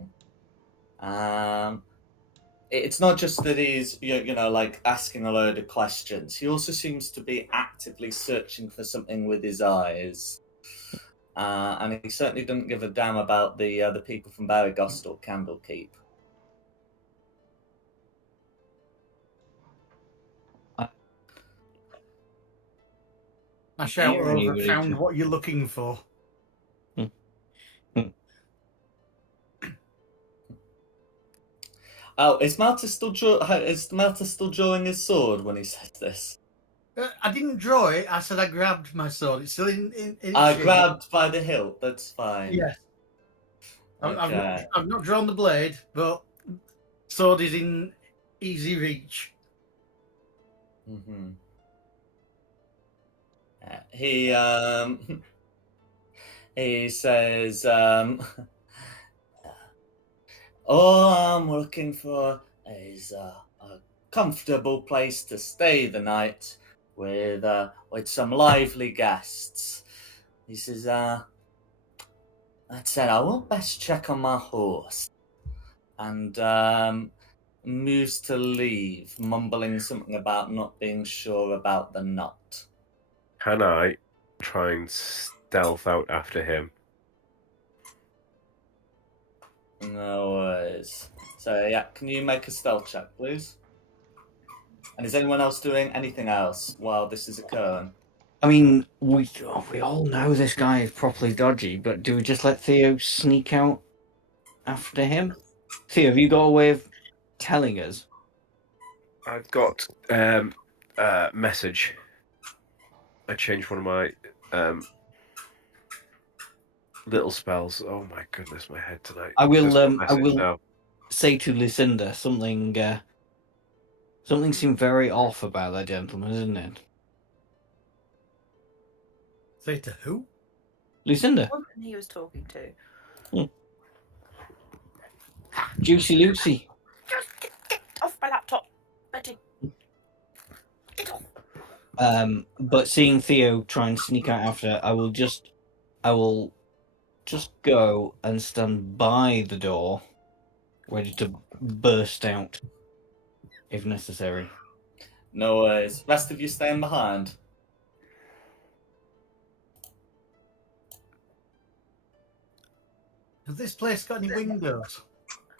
It's not just that he's like asking a load of questions. He also seems to be actively searching for something with his eyes, and he certainly doesn't give a damn about the people from Barrigost or Candlekeep. I shout Hear over, anybody found to- what you're looking for. Oh, is Marta still drawing his sword when he says this? I didn't draw it. I said I grabbed my sword. It's still in its sheath. Grabbed by the hilt. That's fine. Yes. Okay. I've not drawn the blade, but sword is in easy reach. Mm-hmm. He he says, all I'm looking for is a comfortable place to stay the night with some lively guests. He says, that said, I will best check on my horse. And moves to leave, mumbling something about not being sure about the knot. Can I try and stealth out after him? No worries. So yeah, can you make a stealth check, please? And is anyone else doing anything else while this is occurring? I mean, we all know this guy is properly dodgy, but do we just let Theo sneak out after him? Theo, have you got a way of telling us? I've got message. I changed one of my little spells. Oh my goodness, my head tonight. I will. Just got I message will now. say to Lucinda something. Something seemed very off about that gentleman, isn't it? Say to who? Lucinda, The woman he was talking to. Juicy Lucy. Just get off my laptop, Betty. Get off. But seeing Theo try and sneak out after, I will just go and stand by the door, ready to burst out if necessary. No worries. Rest of you staying behind. Has this place got any windows?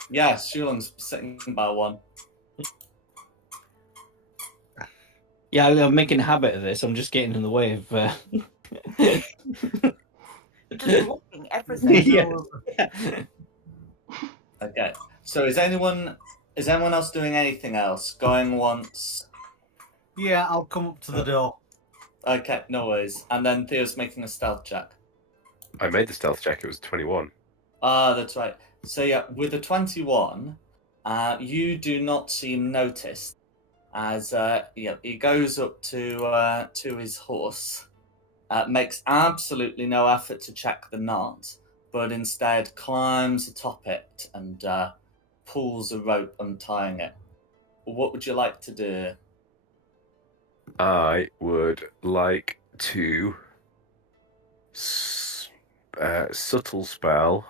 Yes, Shulung's sitting by one. Yeah, I'm making a habit of this. I'm just getting in the way of. Just blocking everything. Yeah. Okay. So is anyone else doing anything else? Going once. Yeah, I'll come up to the door. Okay, no worries. And then Theo's making a stealth check. I made the stealth check. It was 21. Ah, that's right. So yeah, with a 21, you do not seem noticed as he goes up to his horse, makes absolutely no effort to check the knot, but instead climbs atop it and pulls a rope untying it. What would you like to do? I would like to subtle spell.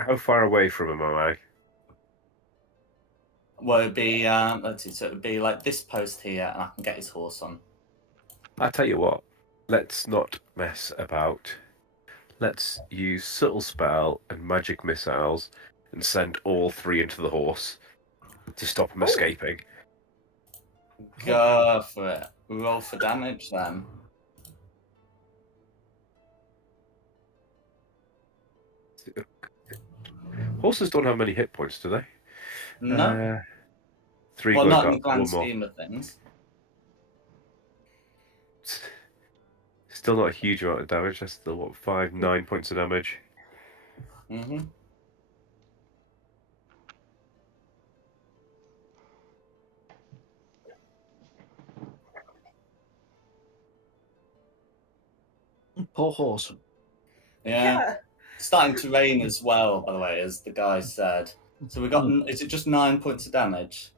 How far away from him am I? Well, it'd be let's see. So it'd be like this post here, and I can get his horse on. I tell you what. Let's not mess about. Let's use subtle spell and magic missiles and send all three into the horse to stop him escaping. Go for it. Roll for damage then. Horses don't have many hit points, do they? No. 3 Well, good not in the got grand one more. scheme of things. Still not a huge amount of damage. That's still 9 points of damage. Mm-hmm. Poor horse. Yeah. Starting to rain as well, by the way, as the guy said. So we got. Is it just 9 points of damage?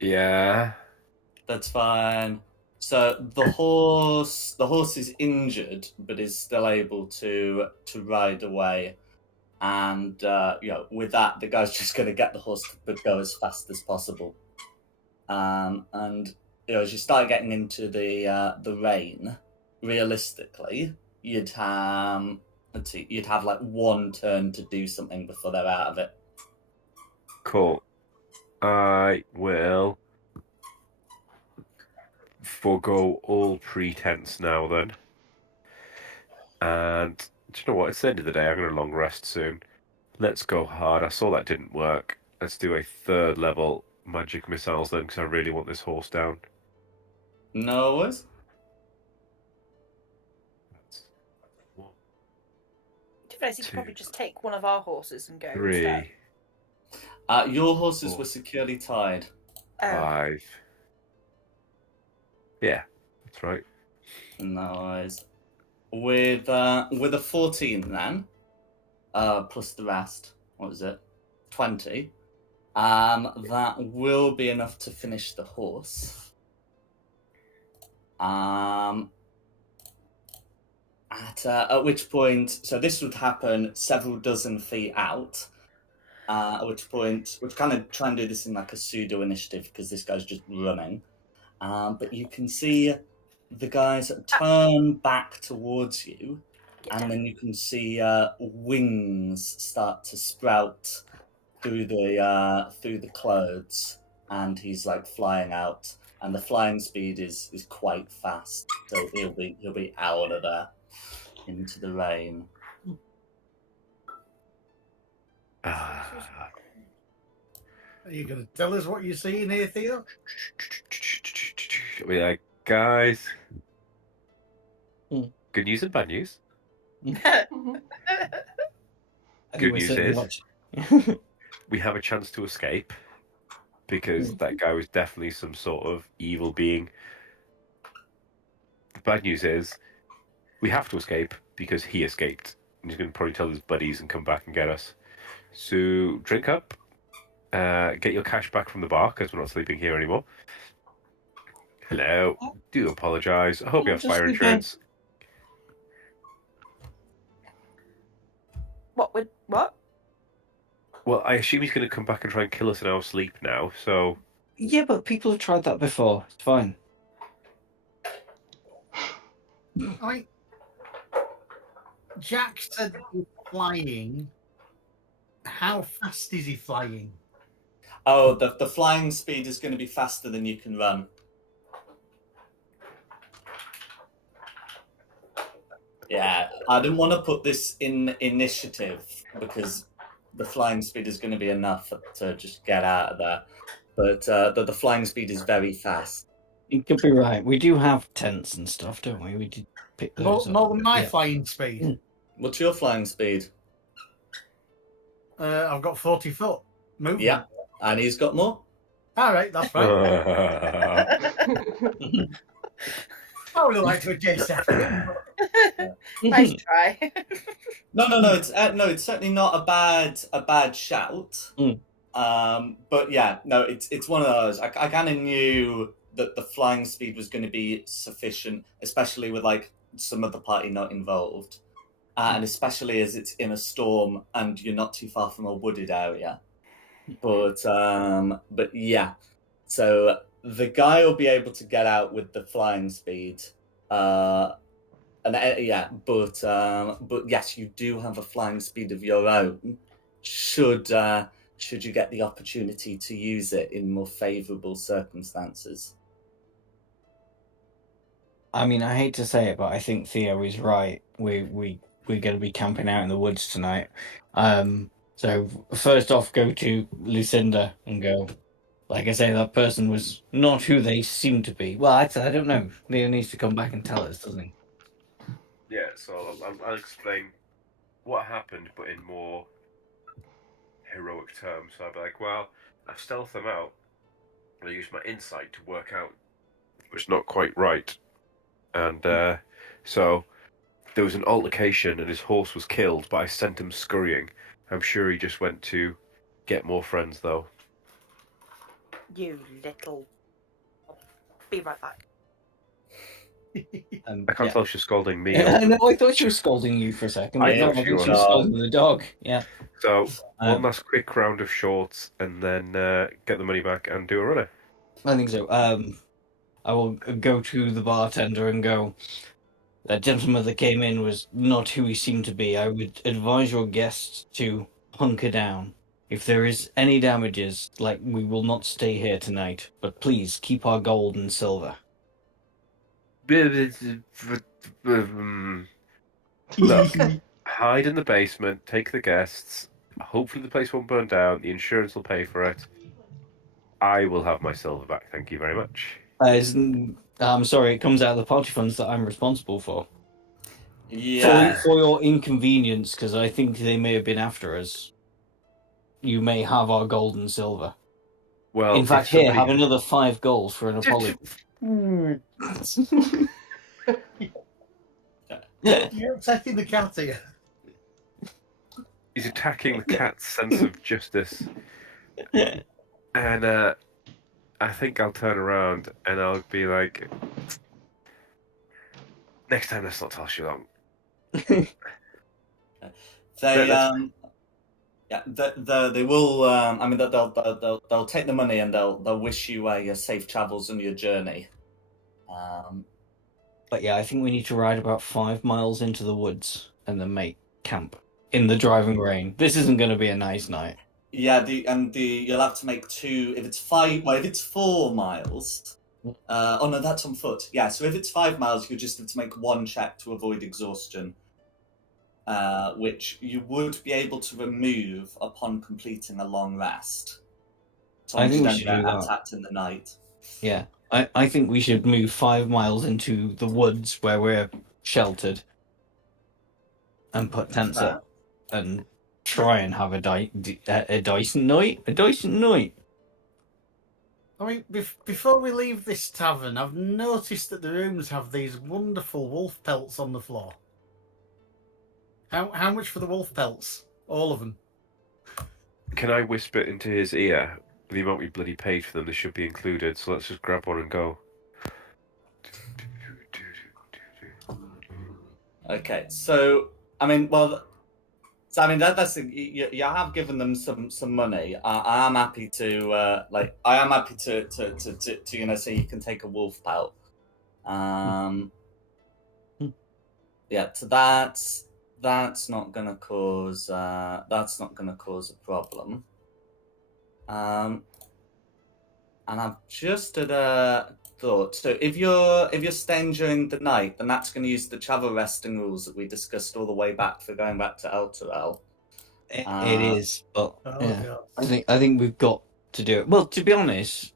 Yeah. That's fine. So the horse is injured, but is still able to ride away. And with that, the guy's just going to get the horse to go as fast as possible. And as you start getting into the rain, realistically, you'd have like one turn to do something before they're out of it. Cool. I will forego all pretense now then. And do you know what? It's the end of the day. I'm going to long rest soon. Let's go hard. I saw that didn't work. Let's do a 3rd level magic missiles then, because I really want this horse down. No worries. To be honest, you could probably just take one of our horses and go 3, instead. Your horses 4, were securely tied. 5. Yeah, that's right. No worries. With a 14 then, plus the rest, what was it? 20. That will be enough to finish the horse. At which point, so this would happen several dozen feet out. At which point, we'll kind of try and do this in like a pseudo initiative because this guy's just running. But you can see the guys turn back towards you, and then you can see wings start to sprout through the clothes, and he's like flying out, and the flying speed is quite fast, so he'll be out of there into the rain. Are you going to tell us what you see in here, Theo? We're like, guys. Mm. Good news and bad news. Mhm. Good news is we have a chance to escape because that guy was definitely some sort of evil being. The bad news is we have to escape because he escaped. And he's going to probably tell his buddies and come back and get us. So drink up, get your cash back from the bar because we're not sleeping here anymore. Hello. Do apologise. I hope you have fire insurance. What? Well, I assume he's going to come back and try and kill us in our sleep now, so... Yeah, but people have tried that before. It's fine. I mean, Jack said he's flying. How fast is he flying? Oh, the flying speed is going to be faster than you can run. Yeah, I didn't want to put this in initiative because the flying speed is going to be enough to just get out of there. But the flying speed is very fast. You could be right. We do have tents and stuff, don't we? We did pick those up. More than my flying speed. What's your flying speed? I've got 40 foot movement. Yeah, and he's got more. All right, that's right. I would have liked to adjust that. Nice try. No, it's certainly not a bad shout. But yeah, no, it's one of those. I kind of knew that the flying speed was going to be sufficient, especially with like some of the party not involved, and especially as it's in a storm and you're not too far from a wooded area. But yeah, so the guy will be able to get out with the flying speed. But yes, you do have a flying speed of your own. Should you get the opportunity to use it in more favourable circumstances? I mean, I hate to say it, but I think Theo is right. We're going to be camping out in the woods tonight. So first off, go to Lucinda and go. Like I say, that person was not who they seem to be. Well, I don't know. Leo needs to come back and tell us, doesn't he? Yeah, so I'll explain what happened, but in more heroic terms. So I'll be like, well, I stealthed them out, and I used my insight to work out it was not quite right. And so there was an altercation and his horse was killed, but I sent him scurrying. I'm sure he just went to get more friends, though. You little. Be right back. I can't tell if she's scolding me. Yeah, Or... no, I thought she was scolding you for a second. I But no, thought I she thought she was was. scolding the dog. Yeah. So, one last quick round of shorts, and then get the money back and do a runner. I think so. I will go to the bartender and go, that gentleman that came in was not who he seemed to be. I would advise your guests to hunker down. If there is any damages, we will not stay here tonight. But please, keep our gold and silver. Look, hide in the basement, take the guests. Hopefully the place won't burn down. The insurance will pay for it. I will have my silver back. Thank you very much. I'm sorry, it comes out of the party funds that I'm responsible for. Yeah. For your inconvenience, because I think they may have been after us. You may have our gold and silver. Well, in fact, here, have another 5 gold for an apology. You're upsetting the cat here. He's attacking the cat's sense of justice. And I think I'll turn around and I'll be like, next time let's not toss you long. They they will. I mean, they'll take the money and they'll wish you safe travels on your journey. But yeah, I think we need to ride about 5 miles into the woods and then make camp in the driving rain. This isn't going to be a nice night. Yeah, you'll have to make 2. If it's 5, well, if it's 4 miles. Oh no, that's on foot. Yeah, so if it's 5 miles, you just have to make 1 check to avoid exhaustion, which you would be able to remove upon completing a long rest. So I think we don't should get do that. attacked in the night. Yeah, I think we should move 5 miles into the woods where we're sheltered and put tents up and try and have a decent night. A decent night. I mean, before we leave this tavern, I've noticed that the rooms have these wonderful wolf pelts on the floor. How much for the wolf pelts? All of them. Can I whisper into his ear the amount we bloody paid for them? They should be included, so let's just grab one and go. Okay, so I mean, that's you have given them some money. I am happy to so you can take a wolf pelt. Yeah, so that's not gonna cause a problem. And I've just had a thought. So if you're staying during the night, then that's going to use the travel resting rules that we discussed all the way back for going back to Elturel. It is, but yeah, God. I think we've got to do it. Well, to be honest,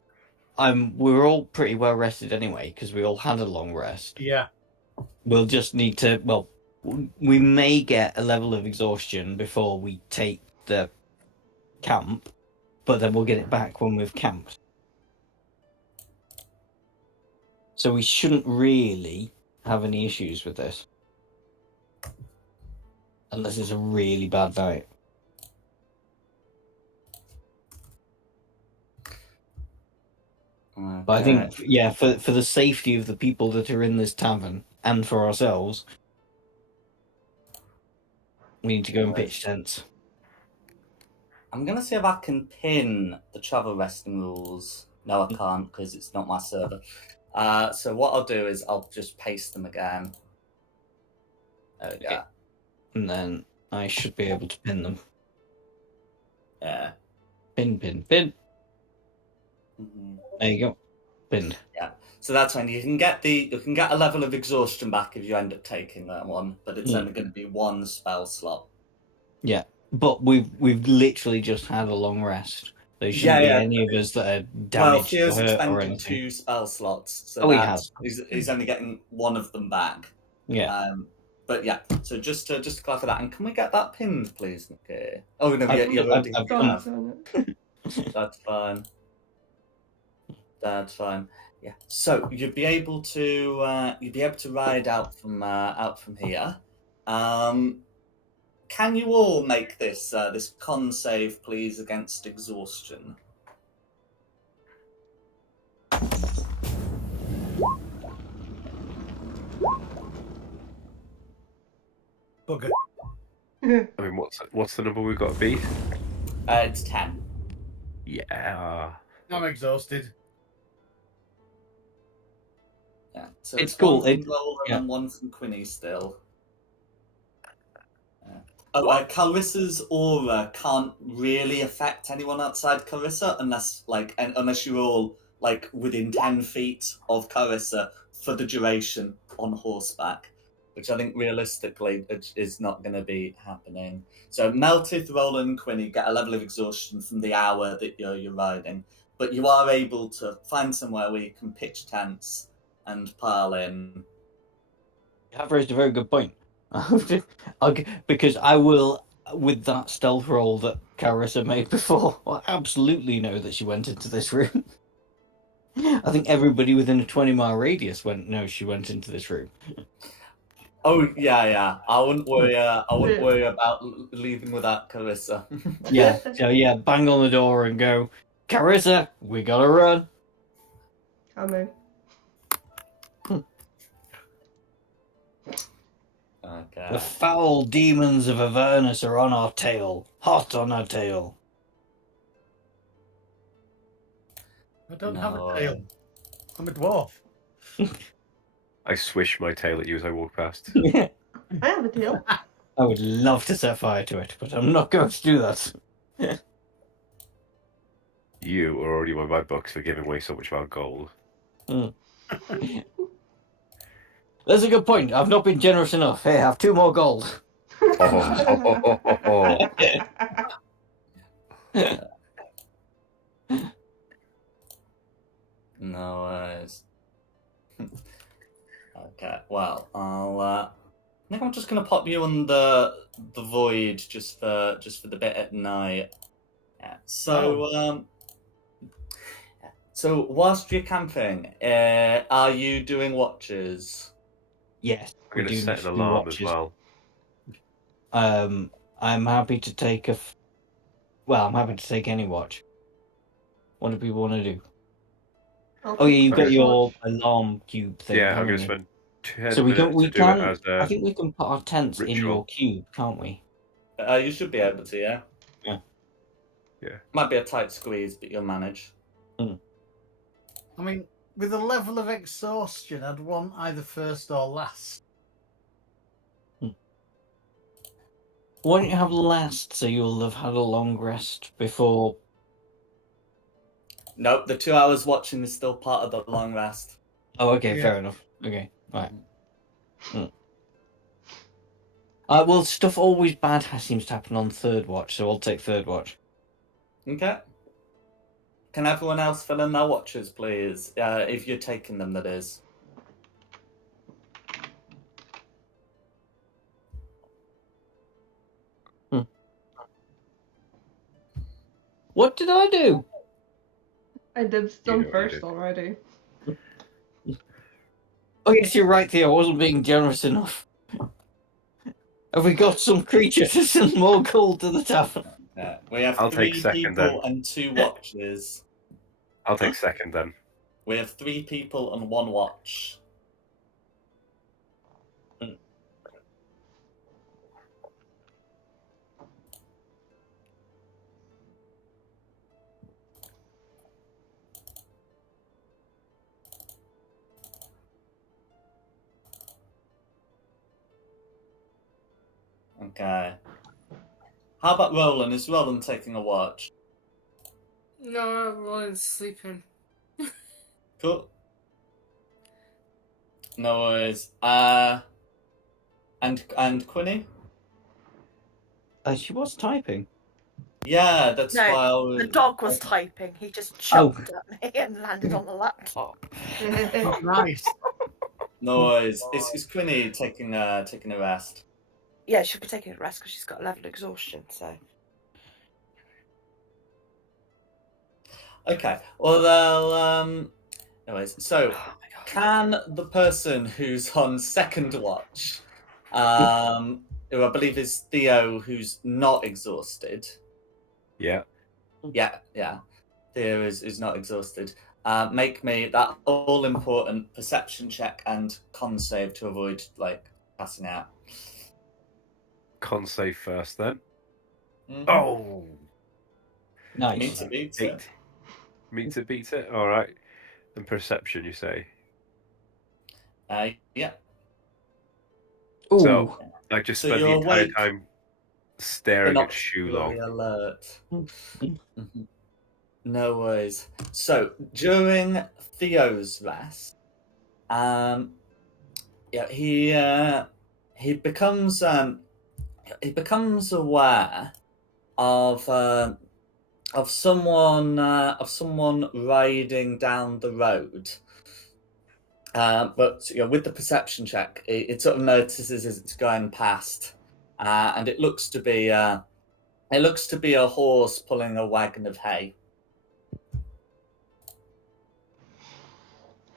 we're all pretty well rested anyway because we all had a long rest. Yeah. We'll just need to. Well, we may get a level of exhaustion before we take the camp, but then we'll get it back when we've camped. So we shouldn't really have any issues with this. Unless it's a really bad night. Okay. But I think, yeah, for the safety of the people that are in this tavern, and for ourselves, we need to go and pitch tents. I'm going to see if I can pin the travel resting rules. No, I can't because it's not my server. So what I'll do is I'll just paste them again. There we go. And then I should be able to pin them. Yeah. Pin. Mm-hmm. There you go. Pinned. Yeah. So that's when you can get a level of exhaustion back if you end up taking that one, but it's only going to be 1 spell slot. Yeah, but we've literally just had a long rest. There shouldn't be any of us that are damaged Theo's or hurt or expended anything. 2 spell slots, so he has. He's only getting 1 of them back. Yeah. But yeah, so just to clarify that, and can we get that pinned, please, Nikki? Oh no, you're already. That's fine. That's fine. Yeah. So you'd be able to ride out from here. Can you all make this this con save, please, against exhaustion? Bugger. I mean, what's the number we've got to beat? It's 10. Yeah. I'm exhausted. Yeah. So It's it's cool. one from Roland and one from Quinny still. Carissa's aura can't really affect anyone outside Carissa unless you're all within 10 feet of Carissa for the duration on horseback, which I think realistically is not going to be happening. So Meltith, Roland, and Quinny get a level of exhaustion from the hour that you're riding, but you are able to find somewhere where you can pitch tents and pile in. You have raised a very good point. Because I will, with that stealth roll that Carissa made before, I absolutely know that she went into this room. I think everybody within a 20-mile radius she went into this room. Oh yeah. I wouldn't worry about leaving without Carissa. Yeah. So yeah, bang on the door and go, Carissa, we gotta run. Come in. Okay. The foul demons of Avernus are on our tail, hot on our tail. I don't have a tail. I'm a dwarf. I swish my tail at you as I walk past. I have a tail. I would love to set fire to it, but I'm not going to do that. You are already one of my books for giving away so much of our gold. That's a good point. I've not been generous enough. Hey, I have 2 more gold. No worries. Okay, well, I think I'm just gonna pop you on the void just for the bit at night. Yeah. So so whilst you're camping, are you doing watches? Yes, I'm going to set an alarm as well. I'm happy to take I'm happy to take any watch. What do people want to do? Oh yeah, you've got your alarm cube thing. Yeah, I'm going to spend 10 so minutes to do it as a I think we can put our tents in your cube, can't we? You should be able to, yeah. Yeah. Might be a tight squeeze, but you'll manage. I mean, with a level of exhaustion, I'd want either first or last. Why don't you have last so you'll have had a long rest before? Nope, the 2 hours watching is still part of the long rest. Oh, okay, fair enough. Okay, right. Well, stuff always bad seems to happen on third watch, so I'll take third watch. Okay. Can everyone else fill in their watches, please? If you're taking them, that is. What did I do? I did some first already. Oh yes, you're right, Theo. I wasn't being generous enough. Have we got some creature to send more gold to the tavern? We have I'll 3 take second, people then. and 2 watches. I'll take second then. We have 3 people and 1 watch. Okay. How about Roland? Is Roland taking a watch? No, Roland's sleeping. Cool. No worries. And Quinny? She was typing. Yeah, that's why I was... the dog was typing. He just jumped at me and landed on the laptop. Nice. No worries. Is Quinny taking a rest? Yeah, she'll be taking a rest because she's got a level of exhaustion, so... Okay, well, anyways, so, can the person who's on second watch who I believe is Theo, who's not exhausted. Yeah. Yeah. Theo is not exhausted. Make me that all important perception check and con save to avoid passing out. Con save first then. Mhm. Oh, Nice. Meet 8. Meet it, beat it. All right. And perception, you say. Yeah. Ooh. So I just So spent the you're entire awake, time but staring not at Shu fully Long. alert. Mhm. No worries. So during Theo's rest, he becomes aware of someone riding down the road. But with the perception check, it sort of notices as it's going past, and it looks to be a horse pulling a wagon of hay.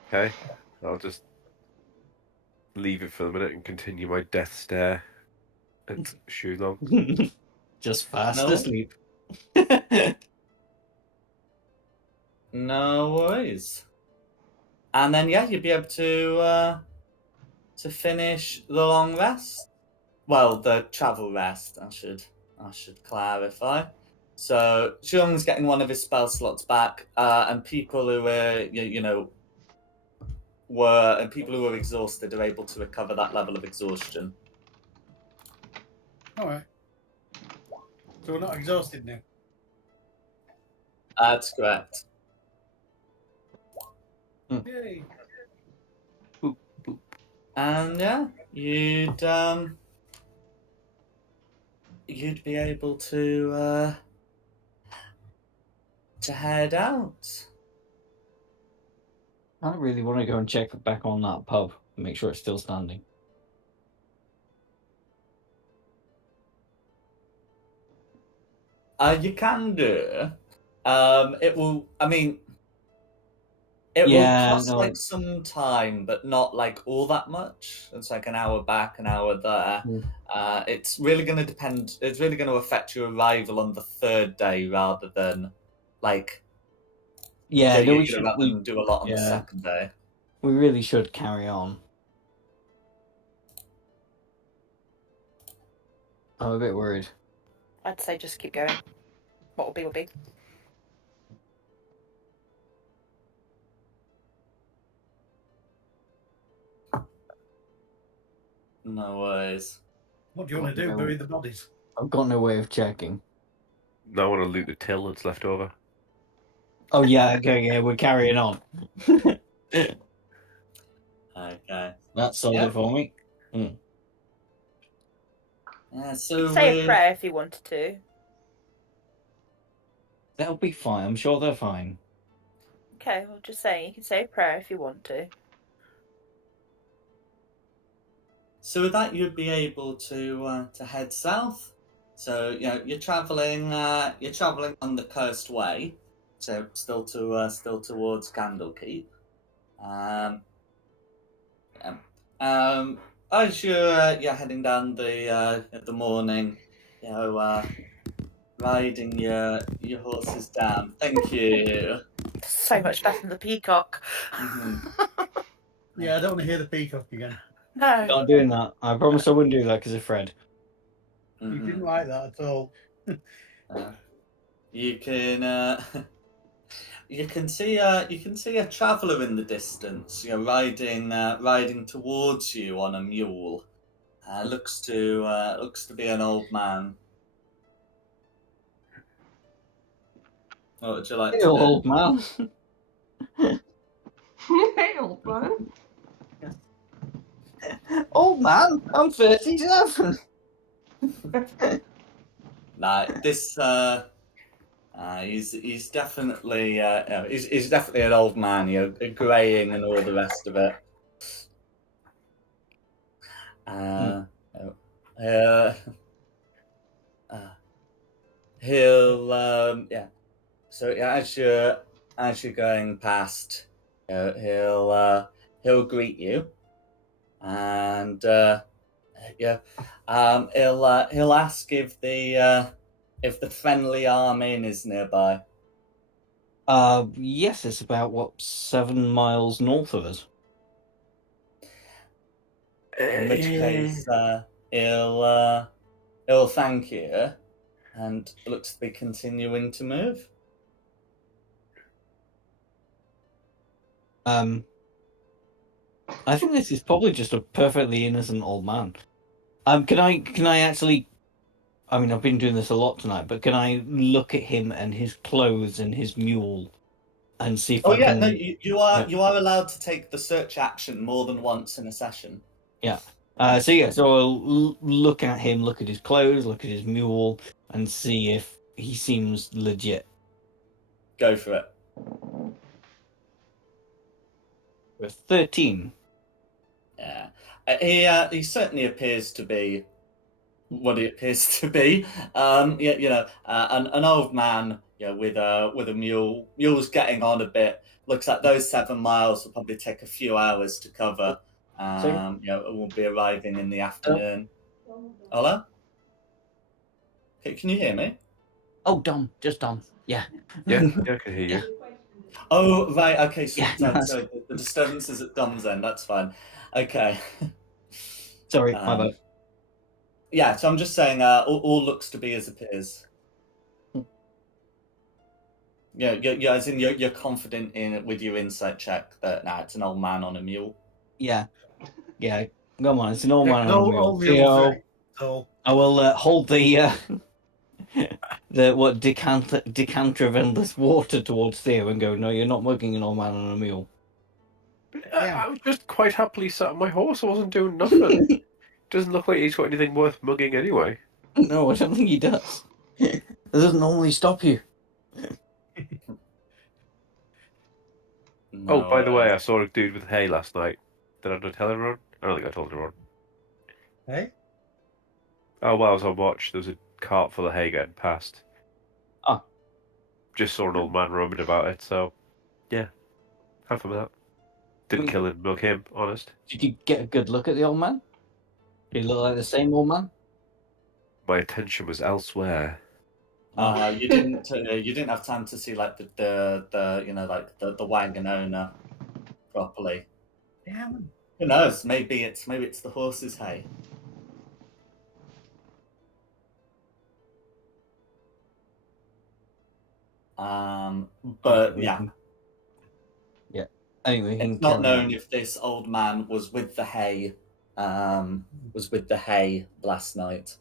Okay. I'll just leave it for a minute and continue my death stare at Shu Long. Just fast No. asleep. No worries. And then you'd be able to finish the long rest. Well, the travel rest. I should clarify. So Jung's getting one of his spell slots back, and people who were exhausted are able to recover that level of exhaustion. All right. So we're not exhausted now. That's correct. Yay. And you'd be able to head out. I don't really want to go and check back on that pub and make sure it's still standing. You can do. It will. I mean, it will Yeah, cost no. some time, but not all that much. It's like an hour back, an hour there. It's really going to depend. It's really going to affect your arrival on the third day rather than Yeah, no, you're we going to should. go up and do a lot on the yeah. second day. We really should carry on. I'm a bit worried. I'd say just keep going. What will be, will be. No worries. What do you want to do? No. Bury the bodies? I've got no way of checking. No, I want to loot the till that's left over. Oh yeah, okay, yeah, we're carrying on. Okay. That sold Yeah. it for me. So Say a prayer if you wanted to. They'll be fine. I'm sure they're fine. Okay, well, just saying, you can say a prayer if you want to. So with that, you'd be able to head south. So you're traveling on the coast way, so still towards Candlekeep. As you're heading down the morning, riding your horses down. Thank you. So much better than the peacock. Yeah, I don't want to hear the peacock again. No. Not doing that. I promise I wouldn't do that because of Fred. You didn't like that at all. You can you can see a traveller in the distance, riding towards you on a mule. Looks to be an old man. What would you like Hey, to do? old man. Hey, old man. Old man, I'm 37. This he's definitely he's definitely an old man, greying and all the rest of it. He'll So as you're going past, he'll greet you, and Yeah. He'll ask if the friendly army is nearby. Yes, it's about 7 miles north of us. In which case, he'll thank you, and looks to be continuing to move. I think this is probably just a perfectly innocent old man. Can I actually? I mean, I've been doing this a lot tonight, but can I look at him and his clothes and his mule, and see if Oh I yeah, can? no, you are allowed to take the search action more than once in a session. Yeah. So I'll look at him, look at his clothes, look at his mule, and see if he seems legit. Go for it. With 13. Yeah, he certainly appears to be what he appears to be. An old man, with a mule. Mule's getting on a bit. Looks like those 7 miles will probably take a few hours to cover. It will be arriving in the afternoon. Hello? Can you hear me? Oh, Dom, just Dom. Yeah. Yeah, I can hear you. Oh, right. Okay. So, Yeah, so the disturbance is at Dom's end. That's fine. Okay. Sorry, my bad. Yeah. So I'm just saying, all looks to be as appears. Yeah. As in, you're confident in it with your insight check that it's an old man on a mule. Yeah. Come on, it's an old man on a all mule. mules are tall. I will hold the decanter of endless water towards Theo and go, no, you're not mugging an old man on a mule. Yeah. I was just quite happily sat on my horse. I wasn't doing nothing. Doesn't look like he's got anything worth mugging anyway. No, I don't think he does. It doesn't normally stop you. No, By the way, I saw a dude with hay last night. Did I not tell everyone? I don't think I told everyone. Hey? Oh, while I was on watch, there was a cart full of hay getting past. Ah. Just saw an old man roaming about it, so yeah, have fun with that. Didn't kill him, mug him, honest. Did you get a good look at the old man? Did he look like the same old man? My attention was elsewhere. You didn't have time to see like the wagon owner properly. Damn. Who knows? Maybe it's the horse's hay. But yeah. Yeah. Anyway, It's not known if this old man was with the hay last night.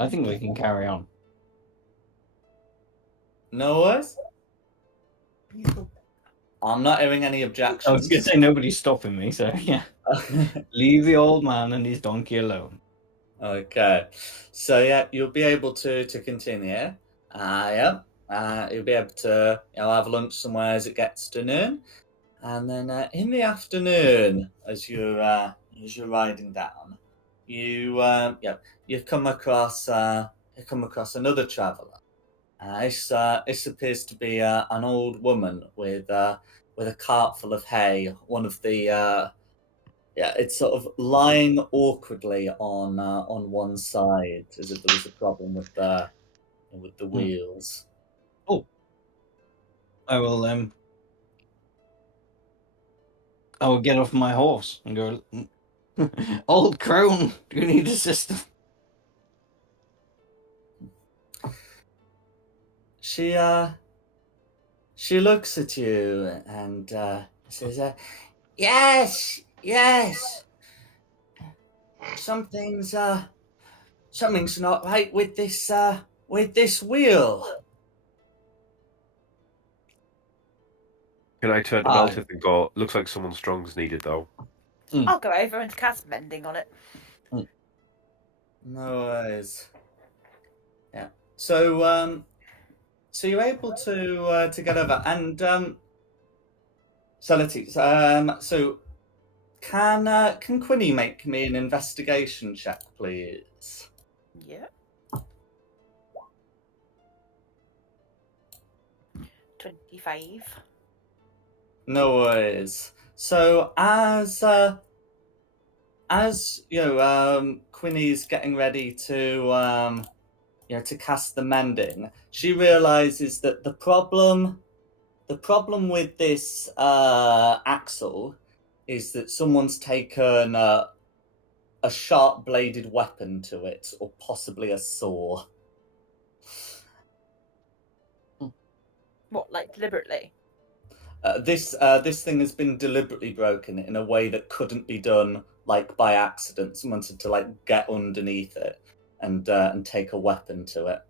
I think we can carry on. No worries. I'm not hearing any objections. I was going to say nobody's stopping me, so yeah. Leave the old man and his donkey alone. Okay. So yeah, you'll be able to continue. You'll be able to have lunch somewhere as it gets to noon, and then in the afternoon, as you're riding down, you've come across another traveller. This appears to be an old woman with a cart full of hay. One of the it's sort of lying awkwardly on one side, as if there was a problem with the wheels. Oh, I will get off my horse and go. Old crone, do you need assistance? She looks at you and says, "Yes. Something's not right with this wheel." Can I turn to Meltith and go, looks like someone strong's needed though? I'll go over and cast mending on it. No worries. Yeah. So you're able to get over, and so let's see. So can Quinny make me an investigation check, please? Yeah. 25. No worries. So as Quinny's getting ready to to cast the mending, she realizes that the problem with this axle is that someone's taken a sharp bladed weapon to it, or possibly a saw. What, like deliberately? This thing has been deliberately broken in a way that couldn't be done like by accident. Someone had to like get underneath it and take a weapon to it.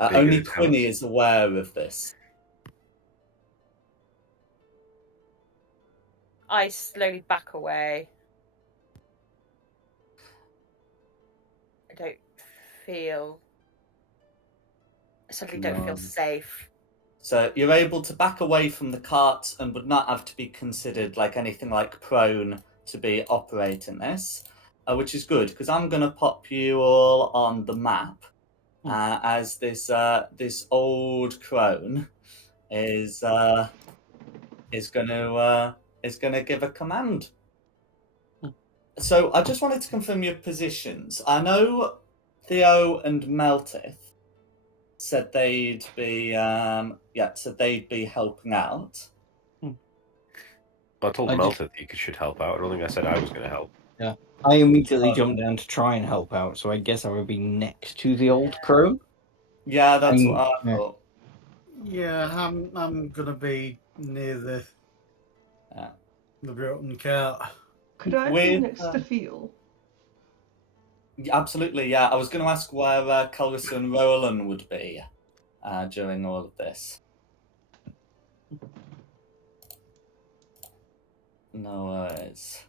Only Quinny is aware of this. I slowly back away. I suddenly don't feel safe. So you're able to back away from the cart and would not have to be considered like anything like prone to be operating this, which is good because I'm going to pop you all on the map as this old crone is going to give a command. So I just wanted to confirm your positions. I know Theo and Meltith said they'd be helping out. I told Meltith you should help out. I don't think I said I was going to help. Yeah, I immediately jumped down to try and help out, so I guess I would be next to the old crone. Yeah, that's what I thought. Yeah, I'm gonna be near the broken cart. Could I be next to Theo? Absolutely, yeah. I was going to ask where Calris and Roland would be during all of this. No worries.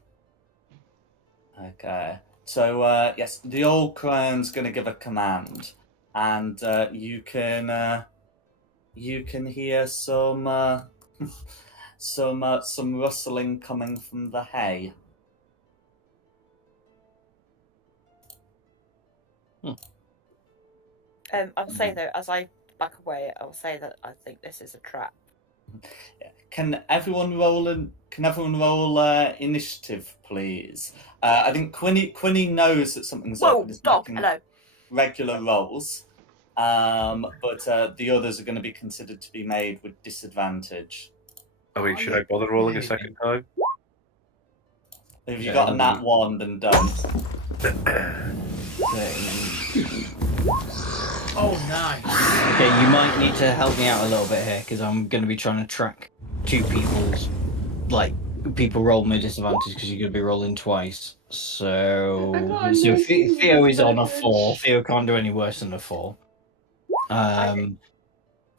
Okay. So, yes, the old crone's going to give a command, and you can hear some some rustling coming from the hay. I'll say though, as I back away, I'll say that I think this is a trap. Yeah. Can everyone roll initiative, please? I think Quinny knows that something's up and is making regular rolls, but the others are going to be considered to be made with disadvantage. I mean, should I bother rolling a second time? If you got a nat 1, then don't. Oh, nice. Okay, you might need to help me out a little bit here because I'm going to be trying to track two people roll my disadvantage because you're going to be rolling twice. So Theo is on a 4. Theo can't do any worse than a 4.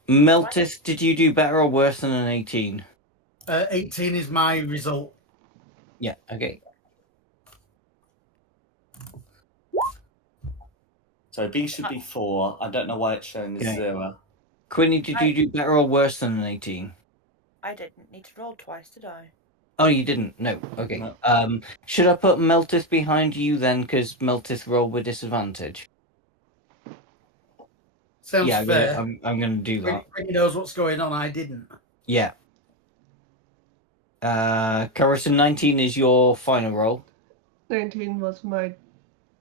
Meltis, did you do better or worse than an 18? 18 is my result. Yeah, okay. So B should be 4. I don't know why it's showing as 0. Quinny, did you do better or worse than an 18? I didn't need to roll twice, did I? Oh, you didn't? No. Okay. No. Should I put Meltith behind you then, because Meltith rolled with disadvantage? Sounds fair. I'm going to do that. Ricky knows what's going on. I didn't. Yeah. Carrison, 19 is your final roll. 19 was my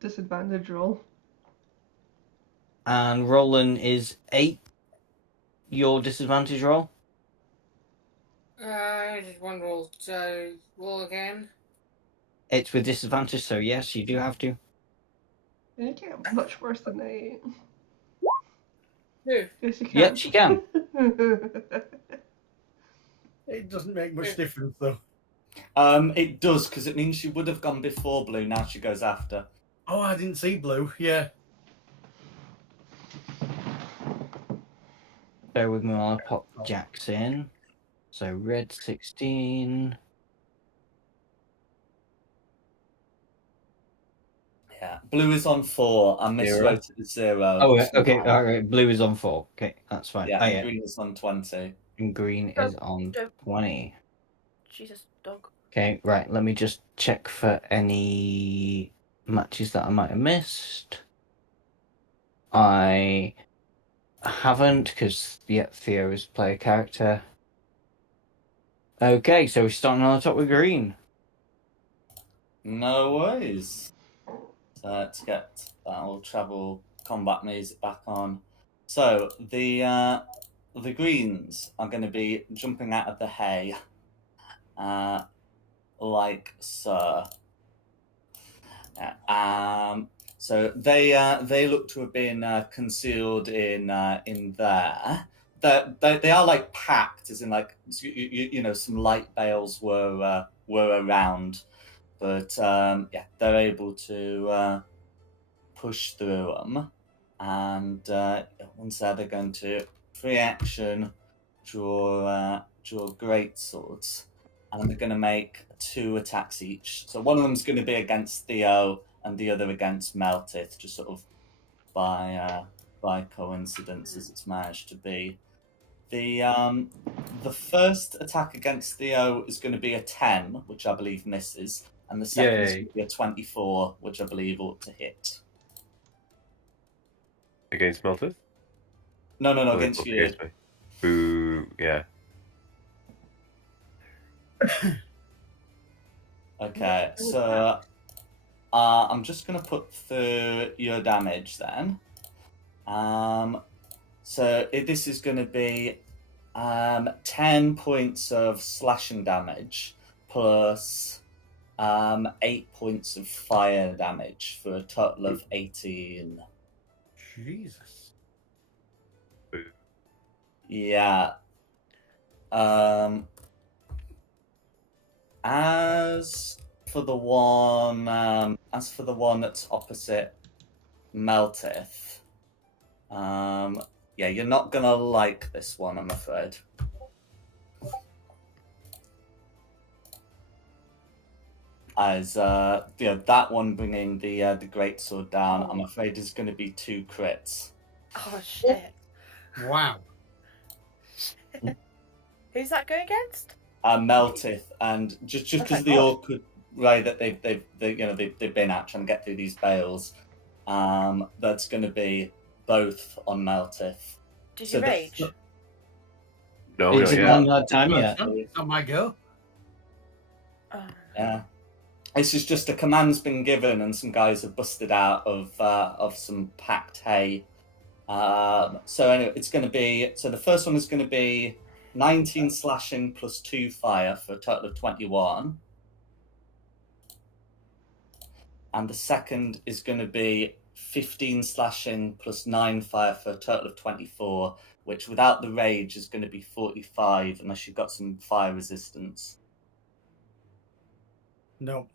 disadvantage roll. And Roland is 8. Your disadvantage roll? I did one roll, so roll again. It's with disadvantage, so yes, you do have to. You can't much worse than 8. No. Yes, you can. Yep, she can. It doesn't make much difference, though. It does, because it means she would have gone before Blue, now she goes after. Oh, I didn't see Blue, yeah. Bear with me while I pop Jax in. So red 16. Yeah, Blue is on 4. I miswrote it as 0. Oh, okay, alright. Blue is on 4. Okay, that's fine. Yeah, green is on 20. And green is on 20. Jesus, dog. Okay, right. Let me just check for any matches that I might have missed. I haven't, because Theo is player character. Okay, so we're starting on the top with green. No worries. So let's get that old travel combat music back on. So the greens are going to be jumping out of the hay, like so. So they look to have been concealed in there. They are like packed, as in like you know, some light bales were around, but yeah, they're able to push through them, and once there, they're going to free action, draw great swords, and they're going to make 2 attacks each. So one of them's going to be against Theo, and the other against Meltith, just sort of by coincidence, as it's managed to be. The first attack against Theo is going to be a 10, which I believe misses, and the second is Yay. going to be a 24, which I believe ought to hit. Against Melted? No, Oh, against you. Against me. Boo, yeah. Okay, so I'm just going to put through your damage then. So this is going to be 10 points of slashing damage plus 8 points of fire damage for a total of 18. Jesus. Yeah. As for the one that's opposite Meltith, yeah, you're not gonna like this one, I'm afraid. As you know, that one bringing the greatsword down, I'm afraid is going to be 2 crits. Oh shit! Wow. Who's that going against? Meltith, and just because of the awkward way that they've been at trying to get through these bales, that's going to be both on Meltith. Did you rage? No, It's not not yet. that time yet. It's on my go. Oh. Yeah. This is just a command's been given, and some guys have busted out of some packed hay. So anyway, it's going to be, so the first one is going to be 19 slashing plus 2 fire for a total of 21. And the second is going to be 15 slashing plus 9 fire for a total of 24, which without the rage is going to be 45 unless you've got some fire resistance. No.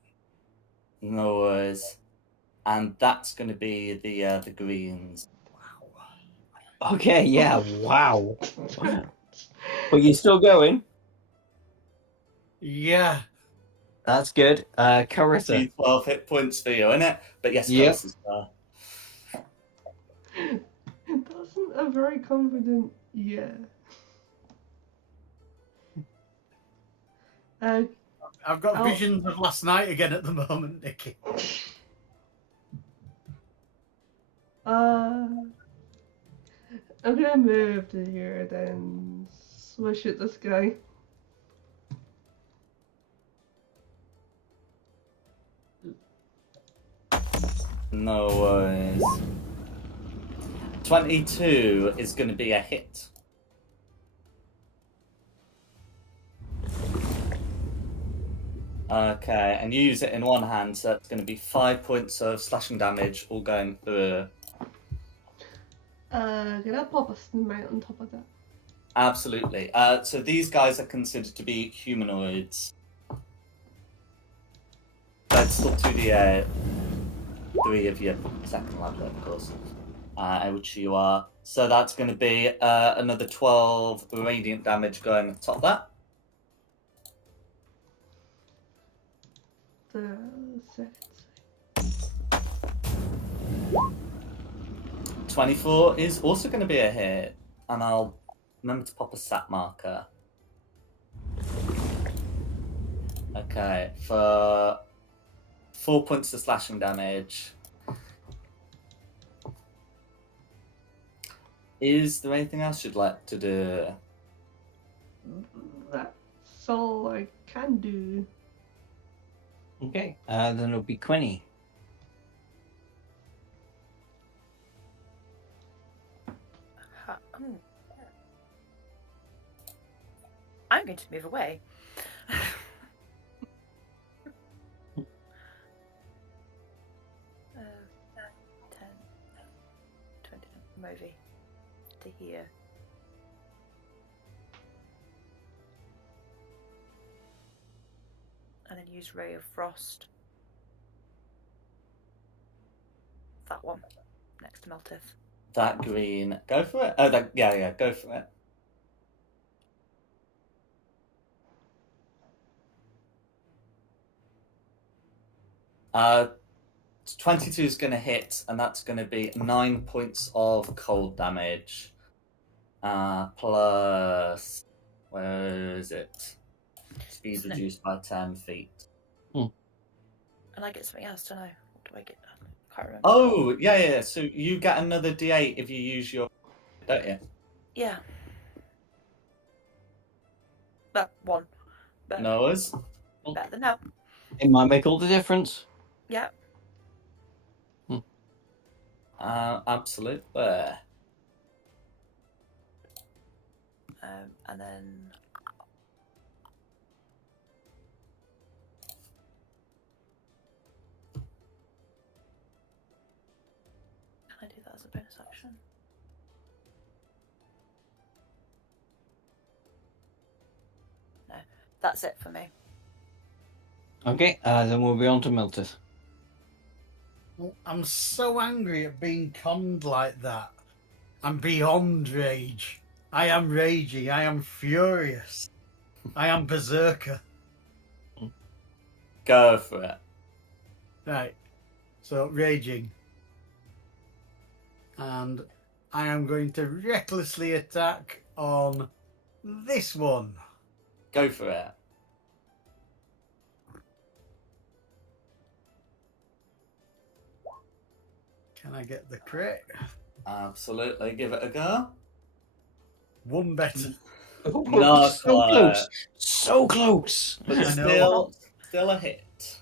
No worries. And that's going to be the greens. Okay, yeah, wow. But you're still going. Yeah. That's good. Carissa. 12 hit points for you, innit? But yes, Yep. Carissa's there. That's a very confident yeah. I've got visions of last night again at the moment, Nikki. I'm gonna move to here then swish at this guy. No worries. 22 is going to be a hit. Okay, and you use it in one hand, so that's going to be 5 points of slashing damage, all going through. Can I pop a smite on top of that? Absolutely. So these guys are considered to be humanoids. Let's still 2d8. 3 of your second level, of course, which you are. So that's going to be another 12 radiant damage going on top of that. The second. 24 is also going to be a hit, and I'll remember to pop a stat marker. Okay, for 4 points of slashing damage. Is there anything else you'd like to do? That's That's all I can do. Okay, then it'll be Quinny. I'm going to move away. 10, 20, movie to here. And then use Ray of Frost. That one, next to Meltith. That green. Go for it. Oh, yeah, go for it. Uh, 22 is going to hit, and that's going to be 9 points of cold damage. Plus, where is it? Speed reduced by 10 feet. And I get something else, don't I? What do I get? I can't remember. Oh, yeah. So you get another D8 if you use your, don't you? Yeah. That one. But No worries. better than no. It might make all the difference. Yeah. Absolutely. And then can I do that as a bonus action? No, that's it for me. Okay, then we'll be on to Meltith. I'm so angry at being conned like that. I'm beyond rage. I am raging. I am furious. I am berserker. Go for it. Right. So, raging. And I am going to recklessly attack on this one. Go for it. Can I get the crit? Absolutely. Give it a go. One better. Not so quite. close. So close. But I know. still a hit.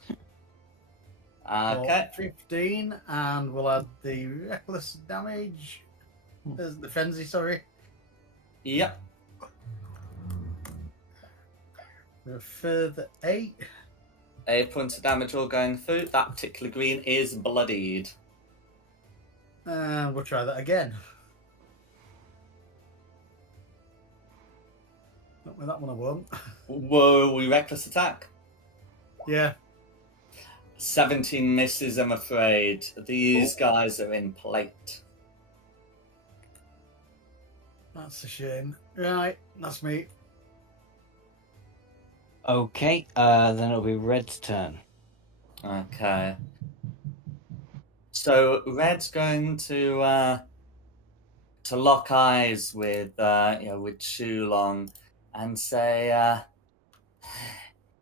Okay. 15, and we'll add the reckless damage. There's the frenzy, sorry. Yep. A further 8. 8 points of damage all going through. That particular green is bloodied. And we'll try that again. Not with that one I won't. Whoa, we reckless attack. Yeah. 17 misses, I'm afraid. These guys are in plate. That's a shame. Right, that's me. Okay, then it'll be Red's turn. Okay. So Red's going to lock eyes with with Shulong and say,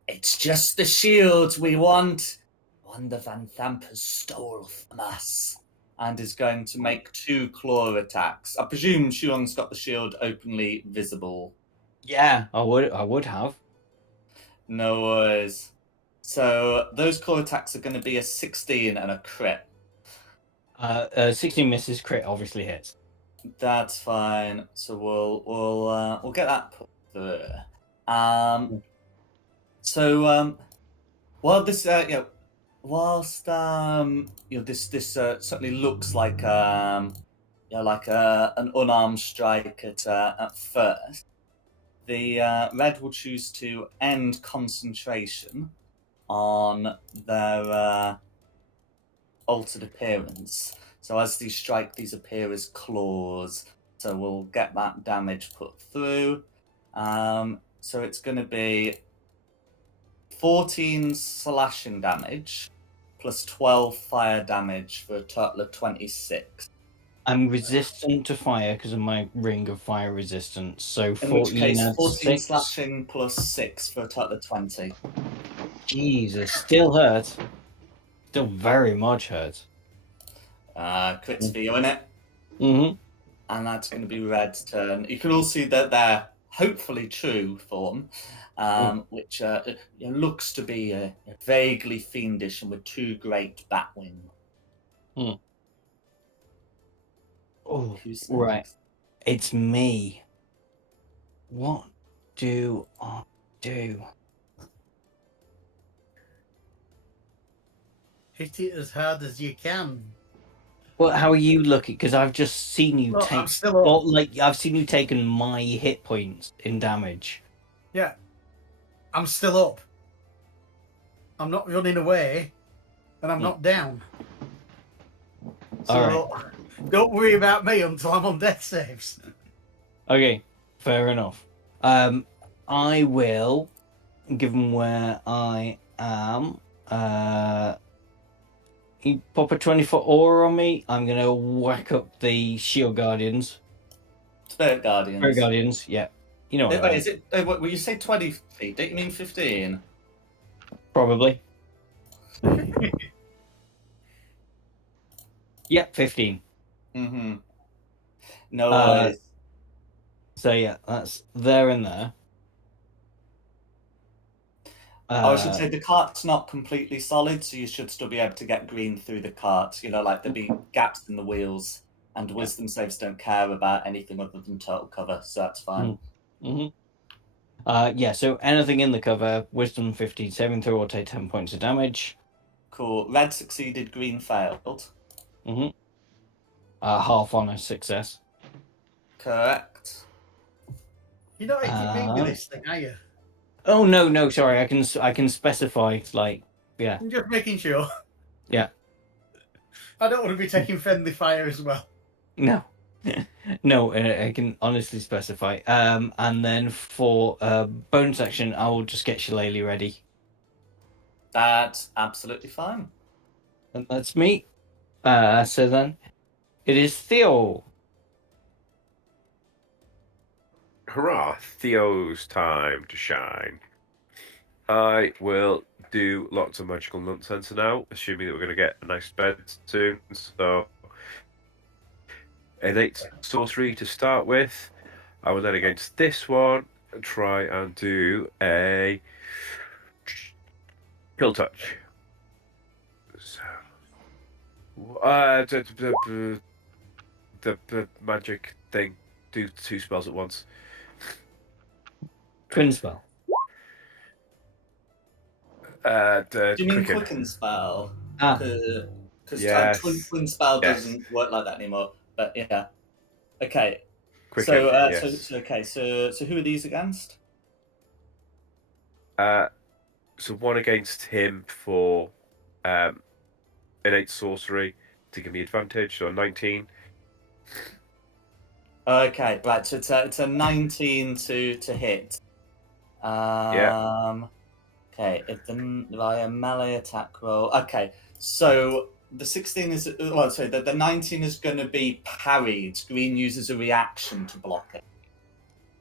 "It's just the shield we want. One the Van Thampers stole from us," and is going to make 2 claw attacks. I presume Shulong's got the shield openly visible. Yeah, I would have. No worries. So those claw attacks are going to be a 16 and a crit. 16 misses, crit obviously hits. That's fine. So we'll get that put through. Well, this whilst this certainly looks like like an unarmed strike at first, the Red will choose to end concentration on their altered appearance. So as these strike, these appear as claws. So we'll get that damage put through. So it's going to be 14 slashing damage plus 12 fire damage for a total of 26. I'm resistant to fire because of my ring of fire resistance. So In 14 which case, adds 14 6. slashing plus 6 for a total of 20. Jesus, still hurt. Still very much hurt. Crits for you, innit? Mm-hmm. And that's going to be Red's turn. You can all see that they're hopefully true form, which looks to be vaguely fiendish and with 2 great bat wings. Oh, Who's right. next? It's me. What do I do? Hit it as hard as you can. Well, how are you looking? Because I've just seen you Well, take. I'm still up. Well, like I've seen you taken my hit points in damage. Yeah. I'm still up. I'm not running away, and I'm not down. So All don't worry about me until I'm on death saves. Okay, fair enough. I will, given where I am, you pop a 20-foot aura on me. I'm gonna whack up the shield guardians. Spirit Guardians. Spirit guardians, yeah. You know what I Wait, mean. is it? Will you say 20 feet? Don't you mean 15? Probably. Yeah, 15. Mm-hmm. No worries. So yeah, that's there and there. I should say the cart's not completely solid, so you should still be able to get green through the cart. You know, like there'll be gaps in the wheels, and wisdom saves don't care about anything other than total cover, so that's fine. Yeah, so anything in the cover, wisdom 15 saving throw or take 10 points of damage. Cool. Red succeeded, green failed. Half on a success. Correct. You're not hitting me with this thing, are you? Oh no, sorry. I can specify, like, yeah. I'm just making sure. Yeah. I don't want to be taking friendly fire as well. No. No, I can honestly specify. And then for bonus action, I will just get Shillelagh ready. That's absolutely fine. And that's me. So then, it is Theo. Hurrah, Theo's time to shine. I will do lots of magical nonsense now, assuming that we're going to get a nice bed soon. So, innate sorcery to start with. I will then, against this one, try and do a kill touch. So, the magic thing, do 2 spells at once. Twin spell. Do you mean quicken spell? Because Yes. twin spell Yes. doesn't work like that anymore. But yeah. Okay. Quicken, yes. So who are these against? So one against him for innate sorcery to give me advantage, so 19. Okay, right. So it's a 19 to hit. Okay, if via melee attack roll. Okay, so the 16 is the 19 is going to be parried. Green uses a reaction to block it,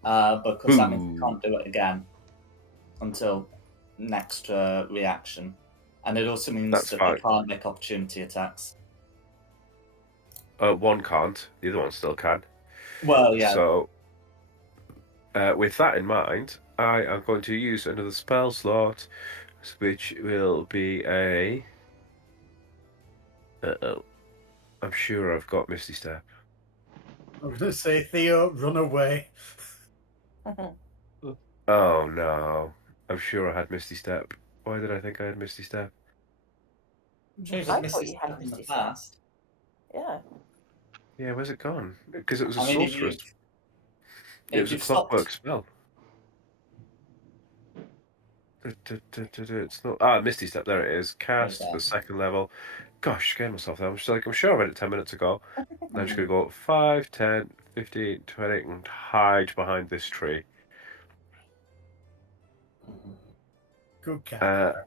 because that means you can't do it again until next reaction, and it also means That's that fine. they can't make opportunity attacks. One can't. The other one still can. Well, yeah. So, with that in mind, I am going to use another spell slot, which will be a... I'm sure I've got Misty Step. I was going to say, Theo, run away. Oh no. I'm sure I had Misty Step. Why did I think I had Misty Step? I thought you had Misty Step. Yeah. Yeah, where's it gone? Because it was a I mean, sorceress. if It was a you've clockwork stopped- spell. It's not. Misty Step. There it is. Cast Okay. for second level. Gosh, scared myself there. I'm sure I read it 10 minutes ago. I'm just gonna go 5, 10, 15, 20, and hide behind this tree. Good cat.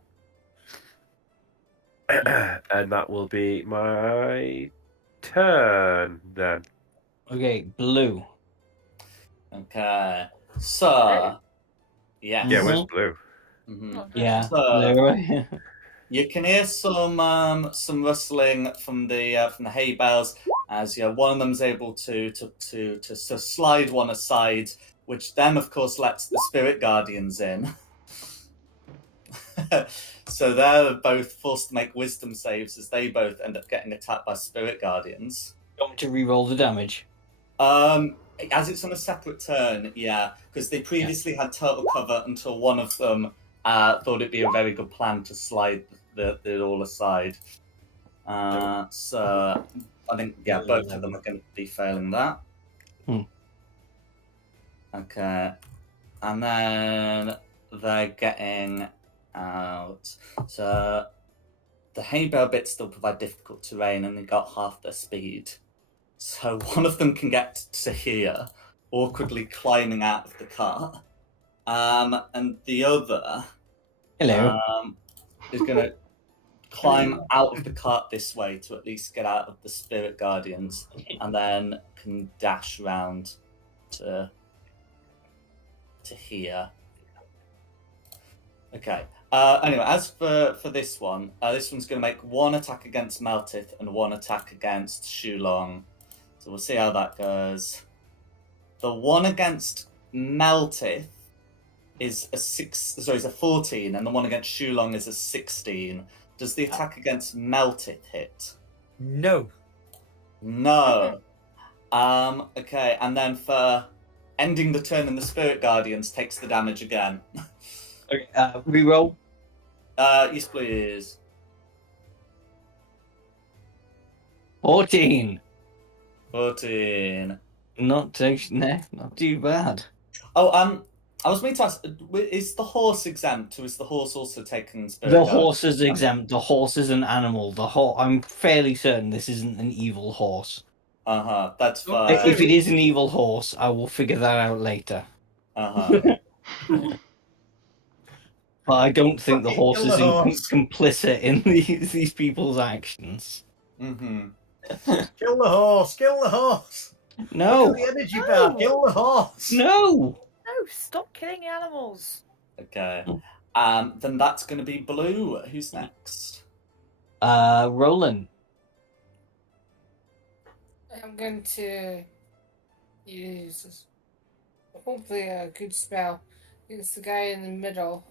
And that will be my turn then. Okay, blue. Okay, so yeah. Yeah, where's blue? Yeah. So, you can hear some rustling from the hay bales as one of them's able to slide one aside which then, of course, lets the Spirit Guardians in. So they're both forced to make wisdom saves as they both end up getting attacked by Spirit Guardians. You want me to re-roll the damage? As it's on a separate turn, yeah, because they previously had turtle cover until one of them thought it'd be a very good plan to slide it all aside. So I think, yeah, both of them are going to be failing that. Okay. And then they're getting out. So the hay bale bits still provide difficult terrain and they got half their speed. So one of them can get to here, awkwardly climbing out of the cart. And the other Hello. is going to climb out of the cart this way to at least get out of the Spirit Guardians, and then can dash round to here. Okay. Anyway, as for this one, this one's going to make one attack against Meltith and one attack against Shulong. So we'll see how that goes. The one against Meltith is a 14, and the one against Shulong is a 16. Does the attack against Meltith hit? No. No. Okay, and then for ending the turn in the Spirit Guardians takes the damage again. Okay, reroll. Yes, please. 14. 14. Not too bad. Oh, I was meant to ask, is the horse exempt, or is the horse also taking Spirit The Guardians? horse is exempt. The horse is an animal. I'm fairly certain this isn't an evil horse. That's fine. If it is an evil horse, I will figure that out later. But I don't think the horse is complicit in these people's actions. Mm-hmm. Kill the horse! Kill the horse! No! Look at the energy bar! Kill the horse! No! No, stop killing the animals. Okay. Then that's going to be Blue. Who's next? Roland. I'm going to use hopefully a good spell against the guy in the middle.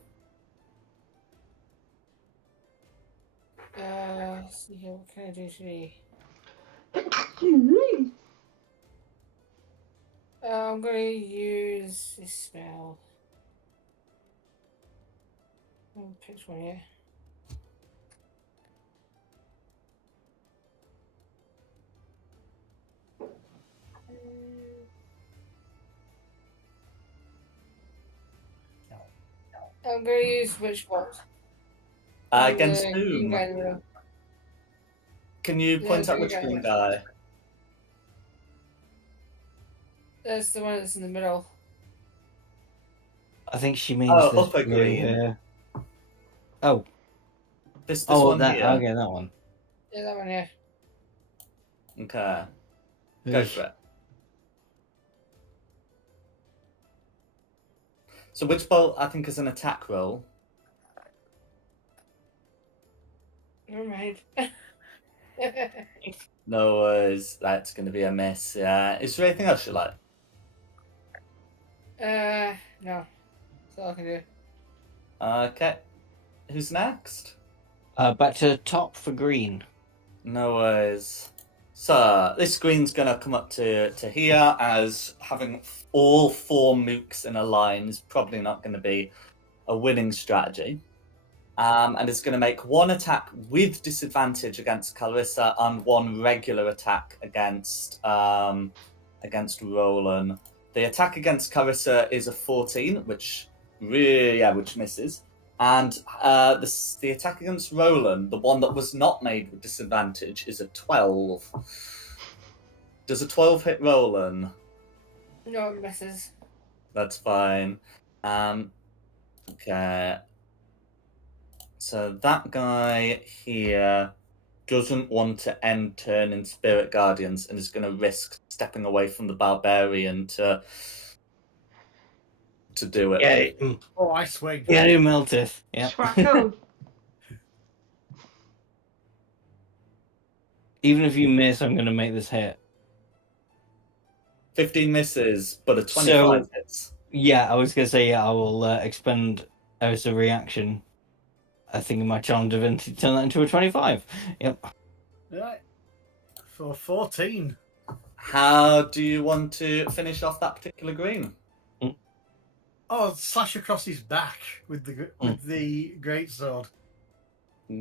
Let's see here, what can I do today? I'm going to use this spell. I'll pick one here. I'm going to use Witch Bolt. Against green whom? guy in the middle. Can you point out green which guy. green guy? That's the one that's in the middle. I think she means Oh, this upper blue green. here. Oh. This Oh, one that. here. Okay, that one. Yeah, that one here. Okay. Go for it. So Witch Bolt, I think, is an attack roll. Never mind. No worries. That's going to be a miss. Yeah. Is there anything else you like? No. That's all I can do. Okay. Who's next? Back to top for green. No worries. So this green's going to come up to here, as having all 4 mooks in a line is probably not going to be a winning strategy. And it's going to make 1 attack with disadvantage against Clarissa and 1 regular attack against Roland. The attack against Clarissa is a 14, which misses. And the attack against Roland, the one that was not made with disadvantage, is a 12. Does a 12 hit Roland? No, it misses. That's fine. Okay. So that guy here doesn't want to end turn in Spirit Guardians and is going to risk stepping away from the barbarian to do it. Yeah. Oh, I swing. Yeah, you melted. Yeah. Schwacko. Even if you miss, I'm going to make this hit. 15 misses, but a 25 So- hits. Yeah, I was gonna say I will expend as a reaction. I think my charm divinity turn that into a 25. Yep. Right. For 14. How do you want to finish off that particular green? Oh, slash across his back with the greatsword.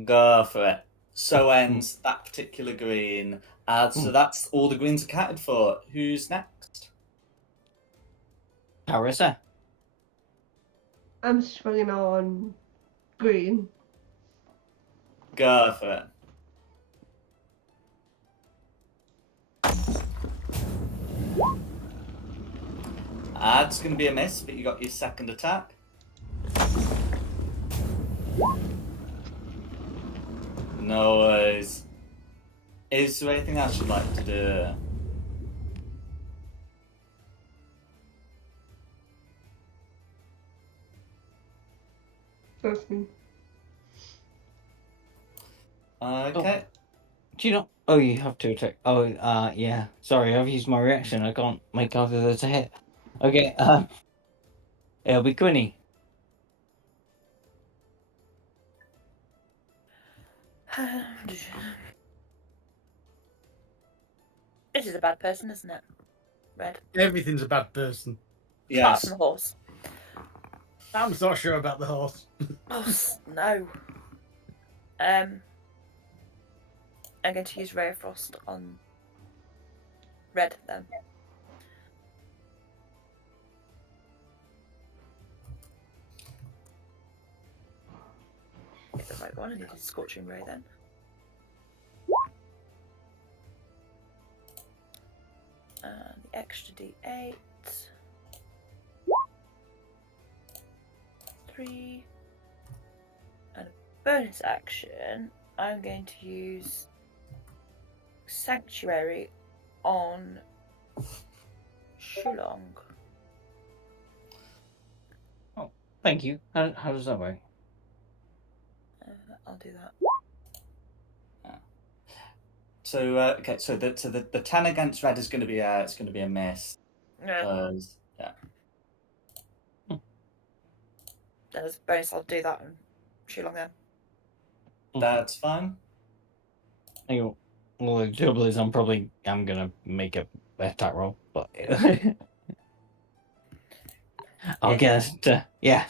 Go for it. So ends that particular green. So that's all the greens accounted for. Who's next? Carissa. I'm swinging on green. Go for it. It's going to be a miss, but you got your second attack. No worries. Is there anything else you'd like to do? That's me. Okay. Do you not? Oh, you have to attack. Oh, yeah. Sorry, I've used my reaction. I can't make either of those a hit. Okay, it'll be Quinny. This is a bad person, isn't it? Red. Everything's a bad person. Apart Yes. from the horse. I'm not sure about the horse. Oh, no. I'm going to use Ray of Frost on Red then. Get the right one. I need a Scorching Ray then. And the extra D8. 3. And a bonus action, I'm going to use Sanctuary on Shulong. Thank you. How does that work? I'll do that. So okay, so the 10 against red is going to be it's going to be a miss. Yeah. Yeah. As a bonus, I'll do that on Shulong then. That's fine. Well, the trouble is, I'm gonna make a attack roll, but I'll guess. Yeah,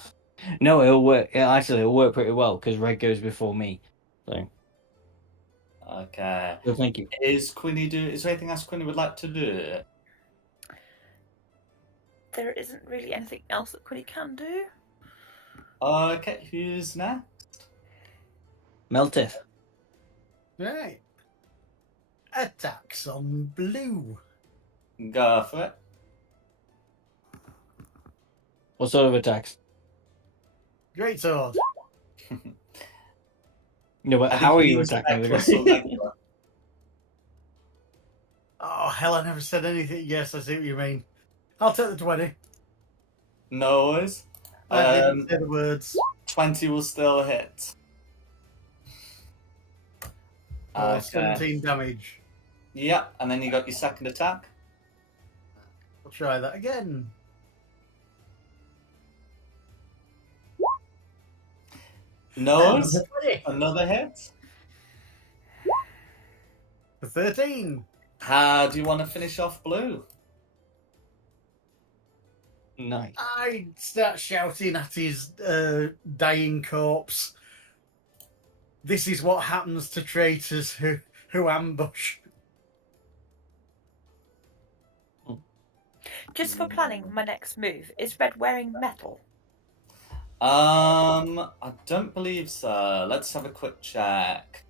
no, it'll work. It'll work pretty well because red goes before me. So, Okay. so thank you. Is there anything else Quinny would like to do? There isn't really anything else that Quinny can do. Okay, who's next? Meltith. Right. Attacks on blue. Go for it. What sort of attacks? Greatsword. No, but I how are think you he needs attacking an with extra it? regular. Oh, hell, I never said anything. Yes, I see what you mean. I'll take the 20. No worries. I didn't say the words. 20 will still hit. Or 17 damage. Yeah, and then you got your second attack. I'll try that again. No, 20. another hit. For 13. How do you want to finish off blue? Nice. I start shouting at his dying corpse. This is what happens to traitors who ambush. Just for planning my next move, is Red wearing metal? I don't believe so. Let's have a quick check.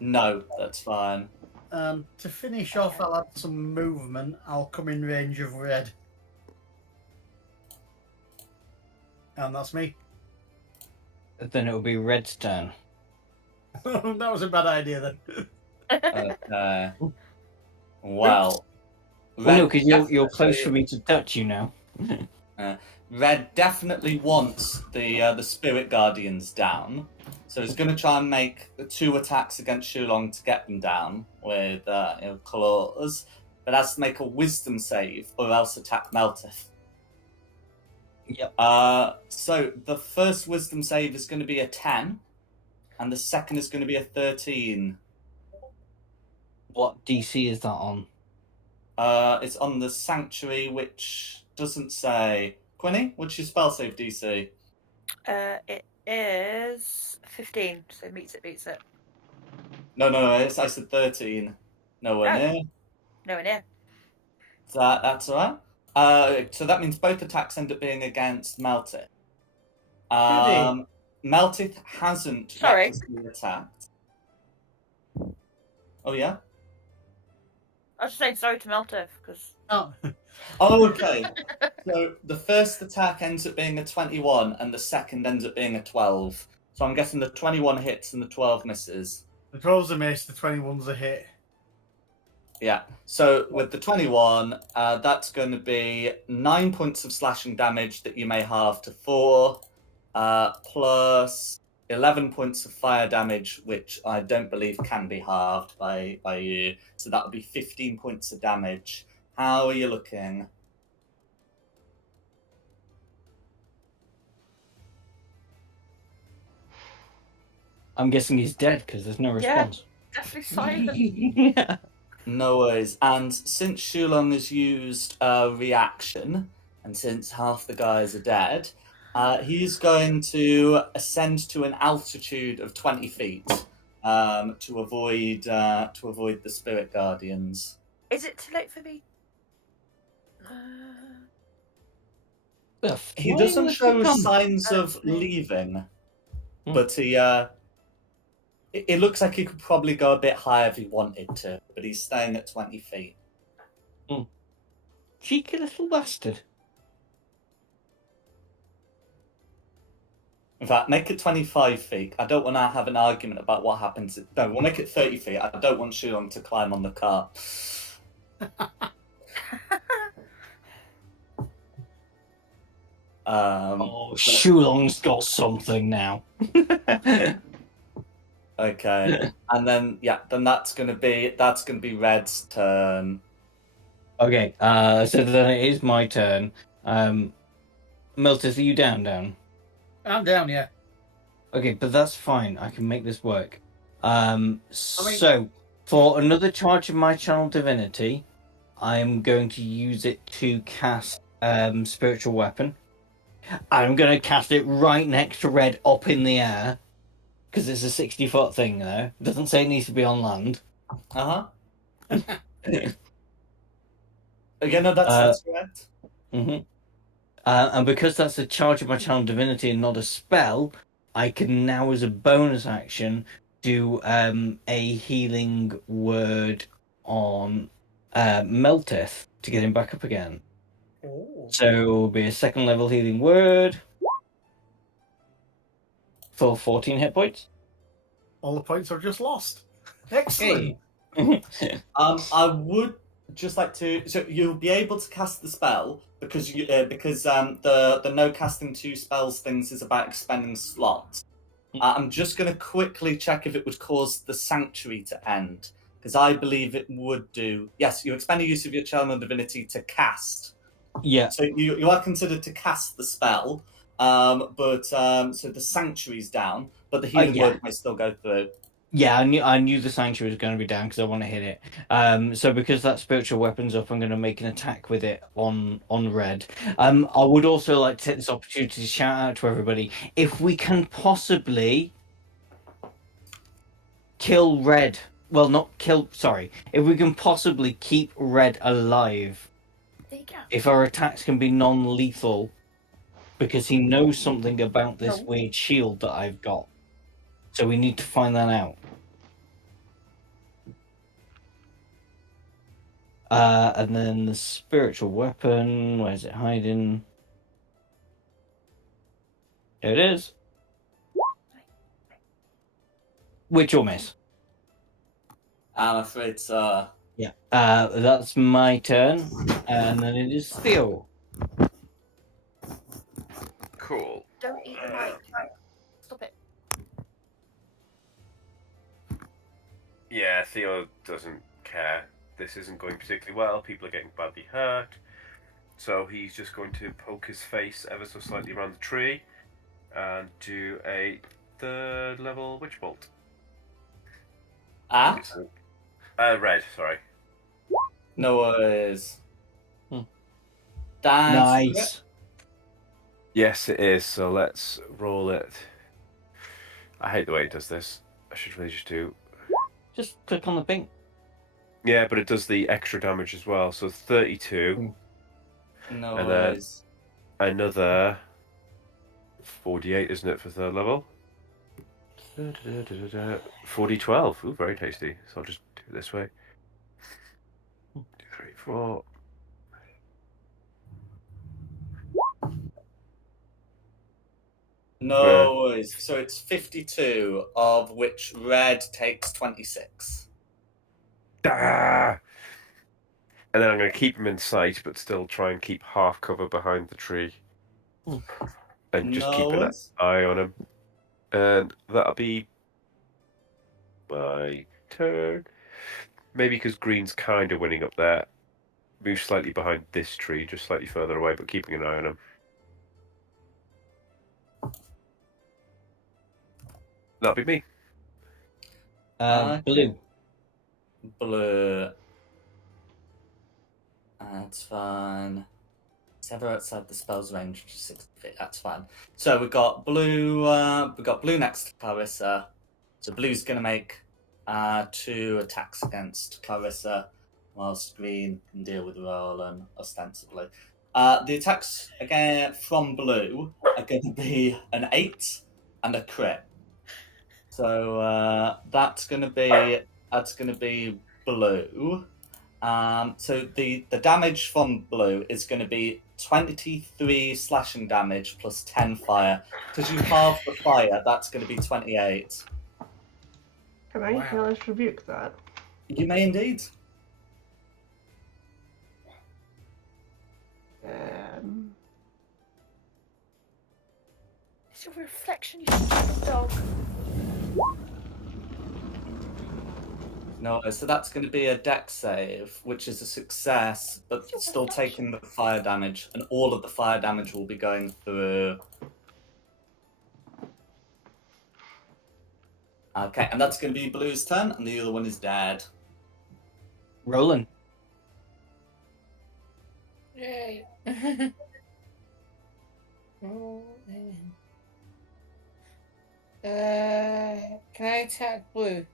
No, that's fine. To finish off, I'll add some movement. I'll come in range of red. And that's me. Then it'll be Red's turn. That was a bad idea then. Okay. Well, Well, no, because you're definitely- close for me to touch you now. Red definitely wants the Spirit Guardians down, so he's going to try and make 2 attacks against Shulong to get them down with claws. but has to make a wisdom save or else attack melteth. Yep. So the first wisdom save is going to be a 10, and the second is going to be a 13. What DC is that on? It's on the sanctuary, which doesn't say. Quinny, what's your spell save DC? It is 15, so meets it, beats it. No, I said 13. Nowhere Oh. near. Nowhere near. That's alright. So that means both attacks end up being against Meltith. Meltith hasn't Sorry. recklessly attacked. Oh, yeah? I was just saying sorry to Meltith, because... Oh. Oh, okay. So the first attack ends up being a 21, and the second ends up being a 12. So I'm guessing the 21 hits and the 12 misses. The 12's a miss, the 21's a hit. Yeah. So with the 21, that's going to be 9 points of slashing damage that you may halve to 4, plus 11 points of fire damage, which I don't believe can be halved by you. So that would be 15 points of damage. How are you looking? I'm guessing he's dead because there's no response. Definitely silent. Yeah. No worries. And since Shulong has used a reaction, and since half the guys are dead, he's going to ascend to an altitude of 20 feet to avoid the spirit guardians. Is it too late for me? He doesn't show signs Oh, of no. leaving, Hmm. but it looks like he could probably go a bit higher if he wanted to, but he's staying at 20 feet. Cheeky little bastard. In fact, make it 25 feet. I don't want to have an argument about what happens. No, we'll make it 30 feet. I don't want Shulong to climb on the car. Shulong's got something now. Okay, and then that's gonna be Red's turn. Okay, so then it is my turn. Miltus, are you down? I'm down, yeah. Okay, but that's fine. I can make this work. So, for another charge of my channel divinity, I am going to use it to cast spiritual weapon. I'm going to cast it right next to Red up in the air, because it's a 60-foot thing there. It doesn't say it needs to be on land. Again, no, that's correct. Mm-hmm. And because that's a charge of my channel divinity and not a spell, I can now, as a bonus action, do a healing word on Meltith to get him back up again. Oh. So it will be a second level healing word for 14 hit points. All the points I've just lost. Excellent. I would just like to. So you'll be able to cast the spell because the no casting two spells things is about expending slots. I'm just going to quickly check if it would cause the sanctuary to end, because I believe it would do. Yes, you expend the use of your channel divinity to cast. Yeah. So you are considered to cast the spell, but so the sanctuary's down, but the healing word may still go through. Yeah, I knew the sanctuary was going to be down because I want to hit it. So because that spiritual weapon's up, I'm going to make an attack with it on Red. I would also like to take this opportunity to shout out to everybody, if we can possibly kill Red. Well, not kill. Sorry, if we can possibly keep Red alive. There you go. If our attacks can be non-lethal, because he knows something about this weird shield that I've got. So we need to find that out. And then the spiritual weapon, where's it hiding? There it is. Which will miss. I'm afraid so. Yeah. That's my turn. And then it is Theo. Cool. Don't eat the mic. Stop it. Yeah, Theo doesn't care. this isn't going particularly well. People are getting badly hurt. So he's just going to poke his face ever so slightly around the tree and do a 3rd level witch bolt. At? Red, sorry. No worries. Hmm. That's Nice. Yes, it is. So let's roll it. I hate the way it does this. I should really just do. Just click on the pink. Yeah, but it does the extra damage as well. So 32. No And worries. Another 48, isn't it, for 3rd level? 40-12. Ooh, very tasty. So I'll just do it this way. 2, 3, 4. No worries. So it's 52, of which red takes 26. Ah! And then I'm going to keep him in sight, but still try and keep half cover behind the tree. And just keep an eye on him. And that'll be my turn. Maybe because green's kind of winning up there. Move slightly behind this tree, just slightly further away, but keeping an eye on him. That'll be me. Blue. Blue. That's fine. It's ever outside the spell's range, which is 60 feet. That's fine. So we've got blue. We've got blue next to Clarissa. So blue's gonna make 2 attacks against Clarissa, whilst green can deal with Roland ostensibly. The attacks again from blue are going to be an 8 and a crit. So that's going to be blue. So the damage from blue is going to be 23 slashing damage plus 10 fire. Because you halve the fire, that's going to be 28. Can I hellish rebuke that? You may indeed. It's a reflection, you stupid dog. No, so that's going to be a dex save, which is a success, but still taking the fire damage, and all of the fire damage will be going through. Okay, and that's going to be Blue's turn, and the other one is dead. Roland. Yay. Oh, man. Can I attack blue?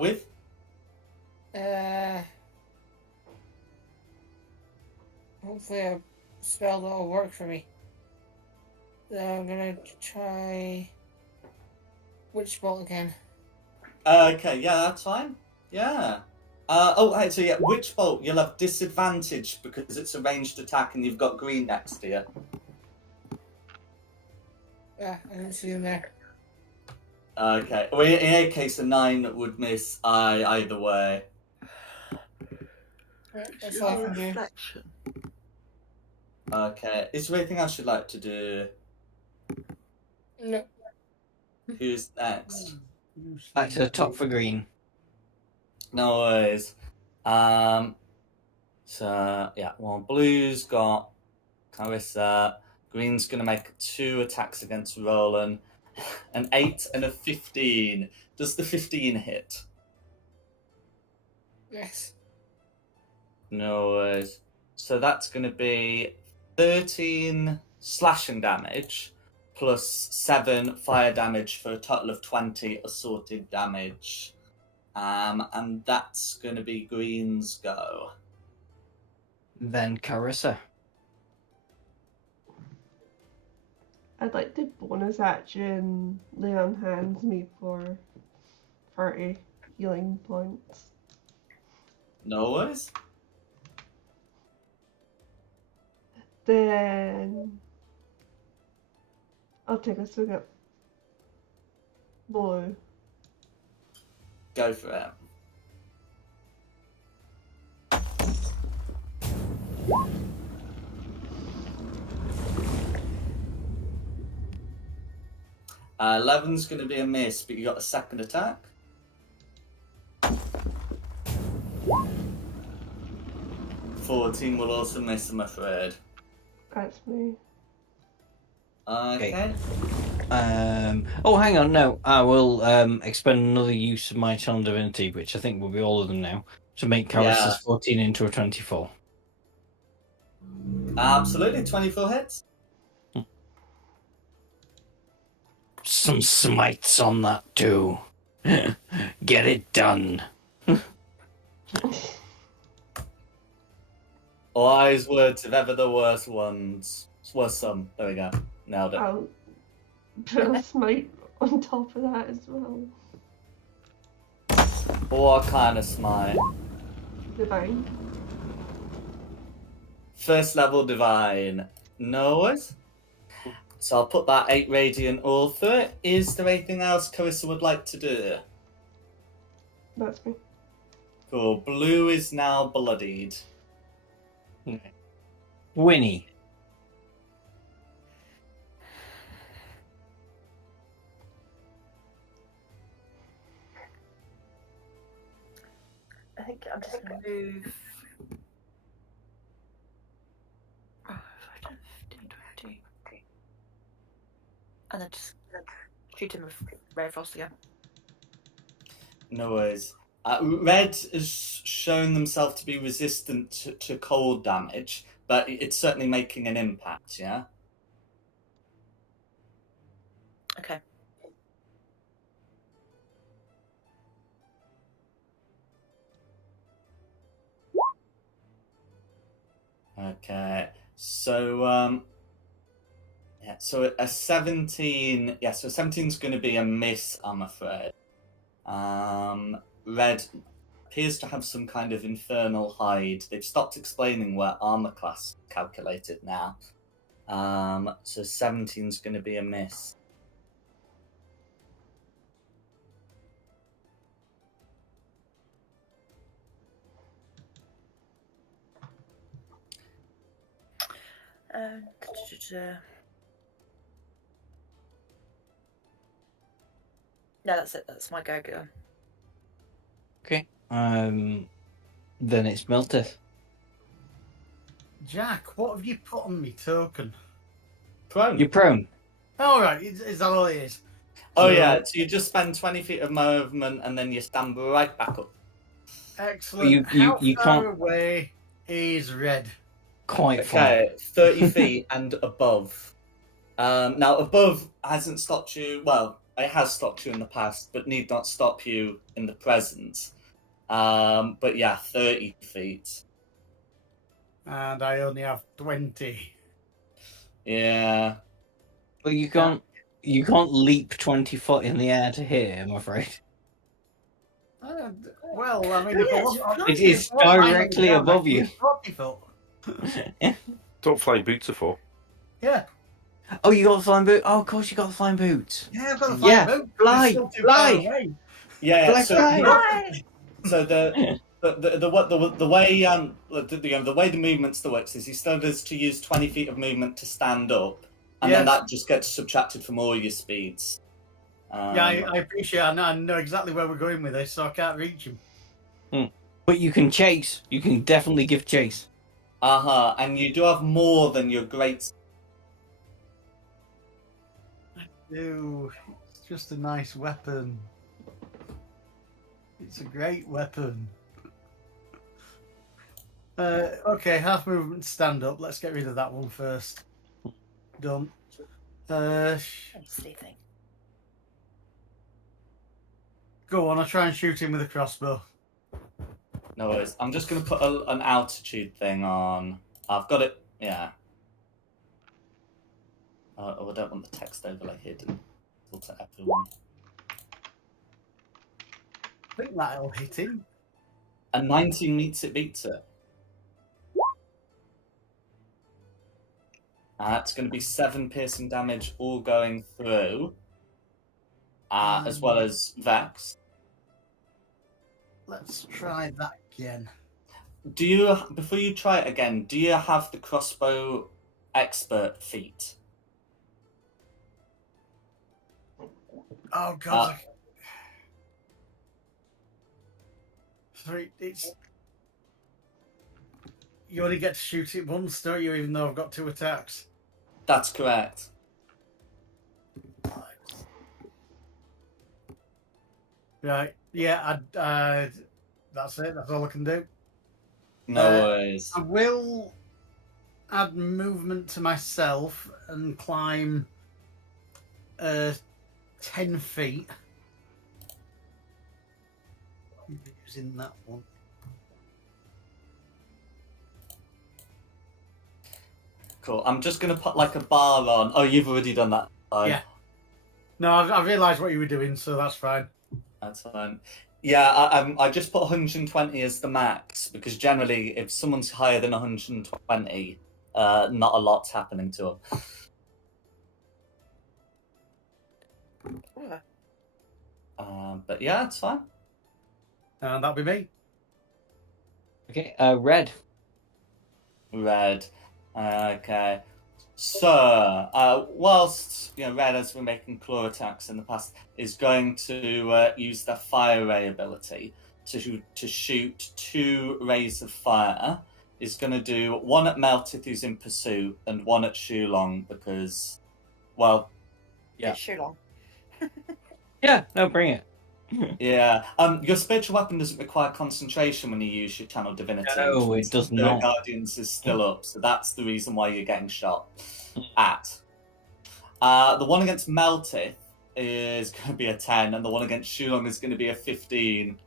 With? Hopefully a spell that'll work for me. I'm gonna try Witch Bolt again. Okay, yeah, that's fine. Yeah. So yeah, Witch Bolt, you'll have disadvantage because it's a ranged attack and you've got green next to you. Yeah, I didn't see him there. Okay. Well, in any case, a 9 would miss either way. Right, that's all I can do. Reflection. Okay. Is there anything else you'd like to do? No. Who's next? Back to the top for green. No worries. So yeah, well, blue's got Clarissa. Green's gonna make 2 attacks against Roland. An 8 and a 15. Does the 15 hit? Yes. No worries. So that's gonna be 13 slashing damage plus 7 fire damage for a total of 20 assorted damage. And that's going to be Green's go. Then Carissa. I'd like to bonus action lay on hands me for 30 healing points. No worries. Then I'll take a swing at blue. Go for it. '11's going to be a miss, but you got a second attack. 14 will also miss, I'm afraid. That's me. Okay. Oh, hang on. No, I will expend another use of my Channel Divinity, which I think will be all of them now, to make Callus' 14 into a 24. Absolutely, 24 hits. Some smites on that too. Get it done. Wise words, if ever the worst ones. Worst some. There we go. Nailed it. I'll put a smite on top of that as well. What kind of smite? Divine. First level divine. No worries. So I'll put that 8 radiant all through it. Is there anything else Carissa would like to do? That's me. Cool. Blue is now bloodied. Winnie. I think I'm just going to move. Oh, 5, 10, 15, 20. And then just shoot him with Ray of Frost again. No worries. Red has shown themselves to be resistant to cold damage, but it's certainly making an impact, yeah? Okay. Okay. So, yeah, so a 17... Yeah, so 17 is going to be a miss, I'm afraid. Red appears to have some kind of infernal hide. They've stopped explaining where armor class is calculated now. So 17 is going to be a miss. No, that's it. That's my go. Okay. Then it's Miltith. Jack, what have you put on me token? Prone. You're prone. All right, is that all it is? Oh So- yeah, so you just spend 20 feet of movement and then you stand right back up. Excellent. You How far can't- away is Red? Quite far. Okay, 30 feet and above. Now, above hasn't stopped you, well, it has stopped you in the past, but need not stop you in the present. But yeah, 30 feet. And I only have 20. Yeah. Well, you can't leap 20 foot in the air to hit it, I'm afraid. Well, I mean, if I wasn't- It is if I wasn't directly lying down, above I you. could 40 foot. That's what flying boots are for. Yeah. Oh, you got the flying boot? Oh, of course you got the flying boots. Yeah, I've got the flying Yeah, boot. fly, It's still too fly. far away. Yeah, Fly, so, fly. so the way the movement still works is he still does to use 20 feet of movement to stand up, and then Yes. that just gets subtracted from all your speeds. Yeah, I appreciate it. I know exactly where we're going with this, so I can't reach him. But you can chase. You can definitely give chase. And you do have more than your great. Ew, it's just a nice weapon. It's a great weapon. Okay, half movement, stand up. Let's get rid of that one first. Done. Sleeping. Go on, I'll try and shoot him with a crossbow. No worries. I'm just going to put an altitude thing on. I've got it. Yeah. Oh, I don't want the text overlay hidden. To everyone. I think that'll hit him. A 19 meets it, beats it. It's going to be 7 piercing damage all going through. As well as Vex. Let's try that again. Do you, before you try it again, do you have the crossbow expert feat? Oh god. Sorry, it's you only get to shoot it once, don't you? Even though I've got 2 attacks. That's correct. Right. Yeah. That's it. That's all I can do. No worries. I will add movement to myself and climb 10 feet. Using that one. Cool. I'm just going to put like a bar on. Oh, you've already done that. Fine. Yeah. No, I realised what you were doing, so that's fine. That's fine. Yeah, I just put 120 as the max because generally, if someone's higher than 120, not a lot's happening to them. But yeah, it's fine. And that'll be me. Okay, Red. Red. Okay. So, whilst Red has been making claw attacks in the past, is going to use their fire ray ability to shoot 2 rays of fire. Is going to do 1 at Meltith, who's in pursuit, and 1 at Shulong because, well, Yeah. It's Shulong. Yeah, no, bring it. yeah. Your spiritual weapon doesn't require concentration when you use your channel divinity. No, it does The not. Guardians is still up, so that's the reason why you're getting shot at. The one against Meltith is going to be a 10, and the one against Shulong is going to be a 15.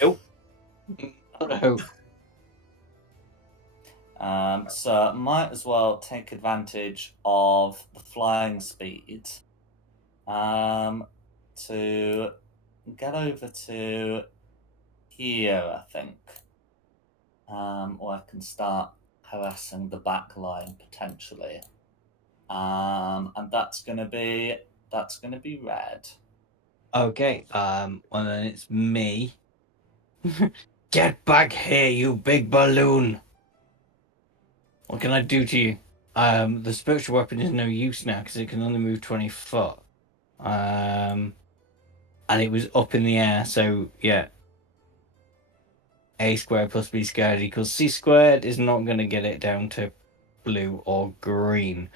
Nope. No. So might as well take advantage of the flying speed to get over to here, I think. Or I can start harassing the back line potentially. And that's gonna be Red. Okay, well then it's me. Get back here, you big balloon! What can I do to you? The spiritual weapon is no use now because it can only move 20 foot. And it was up in the air, so yeah. A squared plus B squared equals C squared is not going to get it down to blue or green.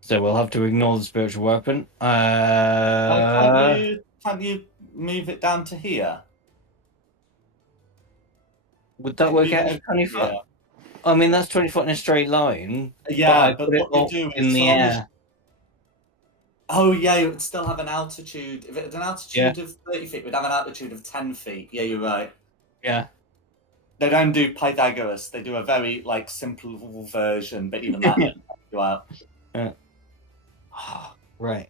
So we'll have to ignore the spiritual weapon. Can you move it down to here? Would that work out at 20 foot? Yeah. I mean, that's 20 foot in a straight line. Yeah, but but I what put you it do up in is the so long as- air. Oh yeah, it would still have an altitude. If it had an altitude Yeah. of 30 feet, it would have an altitude of 10 feet. Yeah, you're right. Yeah. They don't do Pythagoras. They do a very simple version, but even that doesn't help you out. Yeah. Right.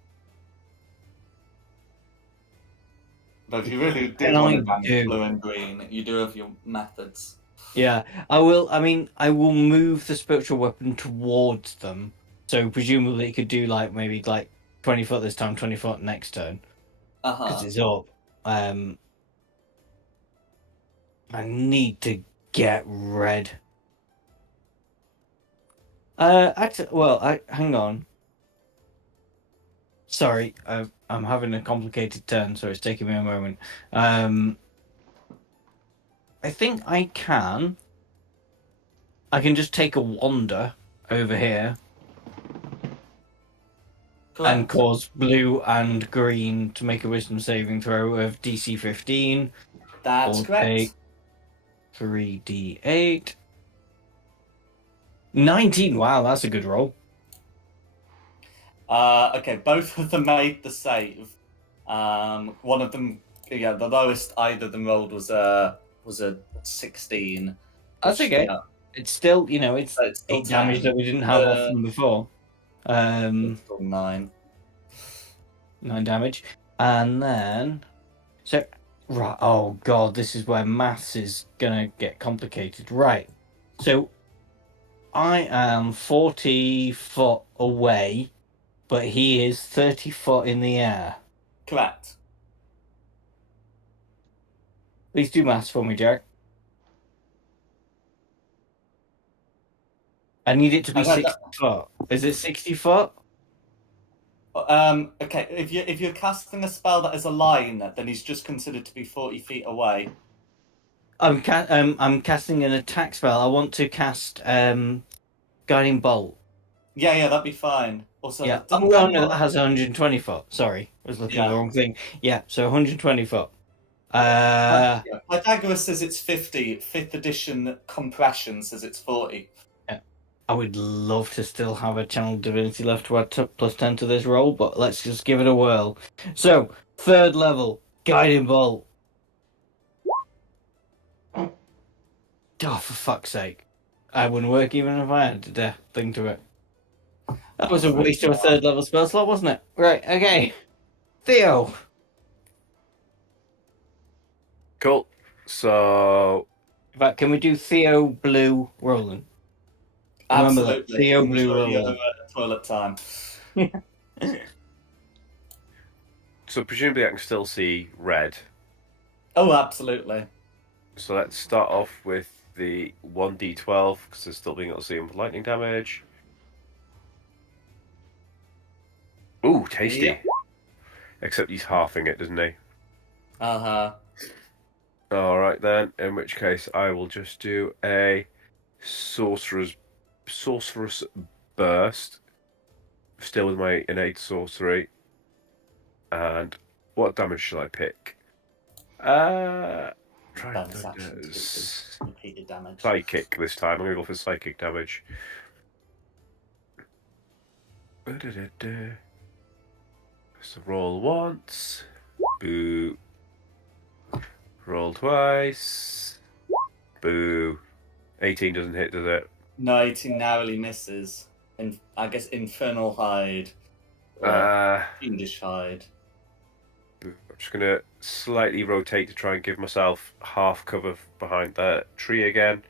But if you really do And want I to damage do. blue and green, you do have your methods. Yeah, I will. I mean, I will move the spiritual weapon towards them. So presumably, it could do maybe 20 foot this time, 20 foot next turn because it's up. I need to get Red. Actually, hang on. Sorry, I'm having a complicated turn, so it's taking me a moment. I think I can just take a wander over here and cause blue and green to make a wisdom saving throw of DC 15. That's or correct. Take 3d8. 19. Wow, that's a good roll. Okay, both of them made the save. One of them, the lowest either of them rolled was a 16. That's which, okay. It's still, it's still 8 damage 10. that we didn't have off them before. Still 9. 9 damage. And then... So, right, oh god, this is where maths is gonna get complicated. Right, so I am 40 foot away, but he is 30 foot in the air. Correct. Please do maths for me, Jack. I need it to be 60 foot. Is it 60 foot? Okay, if you're casting a spell that is a line, then he's just considered to be 40 feet away. I'm casting an attack spell. I want to cast Guiding Bolt. Yeah, that'd be fine. Also, Yeah. doesn't Oh, Guiding no, Bolt that has 120 foot. Sorry, I was looking at Yeah. the wrong thing. Yeah, so 120 foot. Yeah. Pythagoras says it's 50. 5th edition compression says it's 40. I would love to still have a Channel Divinity left to add plus 10 to this roll, but let's just give it a whirl. So, 3rd level, Guiding Bolt. Oh, for fuck's sake. I wouldn't work even if I had to think to it. That was a waste of a 3rd level spell slot, wasn't it? Right, okay. Theo. Cool. So In fact, can we do Theo Blue Roland? Remember that, Absolutely. Theo Blue Enjoy your Roland. toilet time. so presumably I can still see red. Oh, absolutely. So let's start off with the 1d12 because there's still being able to see him for lightning damage. Ooh, tasty. Yeah. Except he's halving it, doesn't he? Uh-huh. Alright then, in which case I will just do a sorcerer's burst. Still with my innate sorcery. And what damage shall I pick? Bonus action to do repeated damage. Psychic this time. I'm going to go for psychic damage. So roll once. Boo. Roll twice. Boo. 18 doesn't hit, does it? No, 18 narrowly misses. I guess Infernal Hide. Or Fiendish Hide. I'm just going to slightly rotate to try and give myself half cover behind that tree again.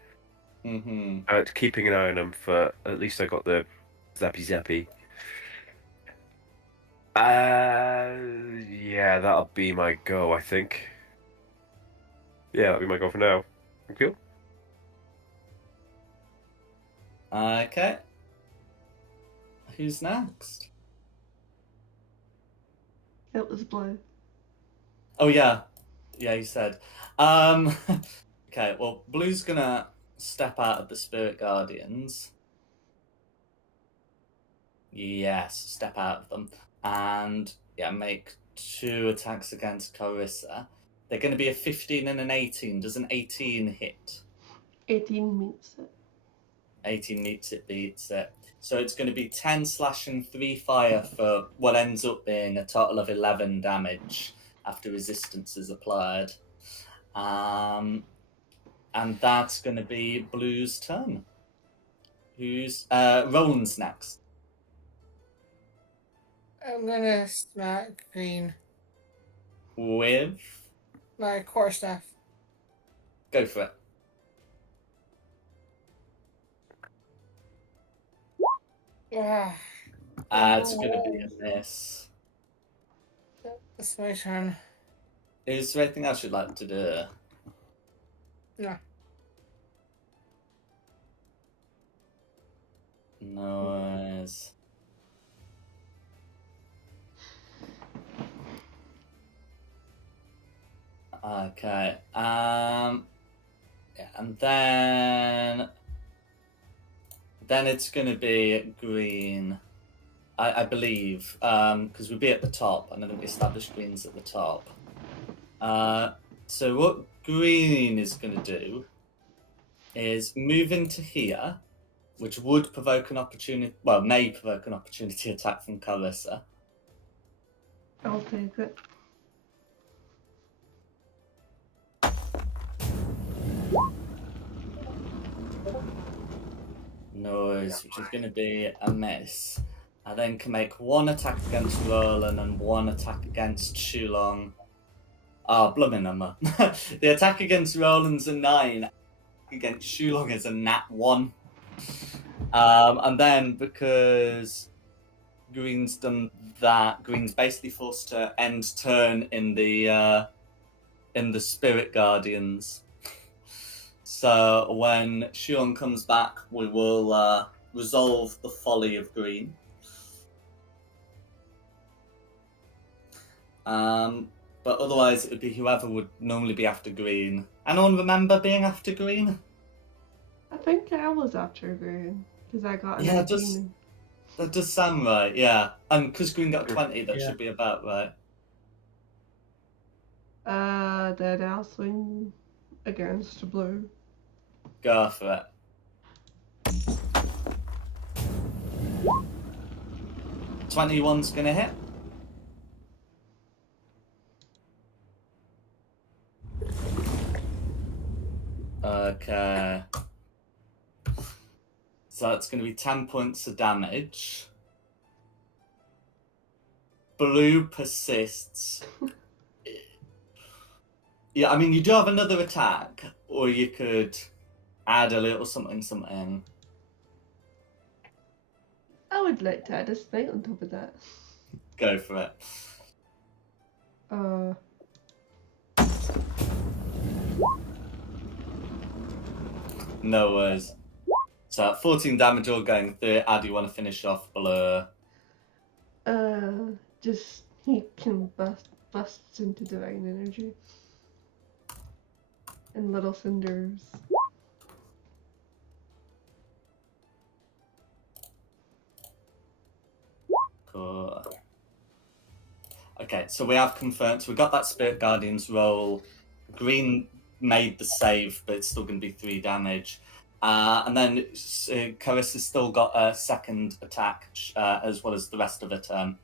Mm-hmm. Keeping an eye on him for at least I got the zappy. Yeah, that'll be my go, I think. Yeah, that'll be my go for now. Thank you. Okay. Who's next? It was blue. Oh, yeah. Yeah, you said. Okay, well, Blue's gonna step out of the Spirit Guardians. Yes, step out of them. And, yeah, make 2 attacks against Carissa. They're going to be a 15 and an 18. Does an 18 hit? 18 meets it. 18 meets it, beats it. So it's going to be 10 slash and 3 fire for what ends up being a total of 11 damage after resistance is applied. And that's going to be Blue's turn. Who's Roland's next? I'm gonna smack green. With? My quarterstaff. Go for it. Yeah. It's going to be a miss. It's my turn. Is there anything else you'd like to do? No. Noise. Okay. Yeah, and then it's going to be green, I believe, because we'd be at the top, and I think we established green's at the top. So what green is going to do is move into here, which would provoke an opportunity, well, may provoke an opportunity attack from Carissa. I'll take it. Noise, which is going to be a miss. I then can make 1 attack against Roland and 1 attack against Shulong. Blooming number. The attack against Roland's a 9. Against Shulong is a nat 1. And then because Green's done that, Green's basically forced to end turn in the Spirit Guardians. So when Shulong comes back, we will resolve the folly of Green. But otherwise, it would be whoever would normally be after green. Anyone remember being after green? I think I was after green because I got a Yeah, 19. that does sound right, yeah. And because green got 20, that Yeah. should be about right. Then I'll swing against blue. Go for it. $21's gonna hit. Okay. So it's gonna be 10 points of damage. Blue persists. Yeah, I mean, you do have another attack, or you could add a little something. I would like to add a snake on top of that. Go for it. No worries. So 14 damage all going through. How do you want to finish off Blur? Just he can busts into divine energy. And little cinders. Cool. Okay, so we have confirmed. So we got that Spirit Guardian's roll. Green made the save, but it's still going to be 3 damage. And then Carissa's still got a second attack, as well as the rest of her turn.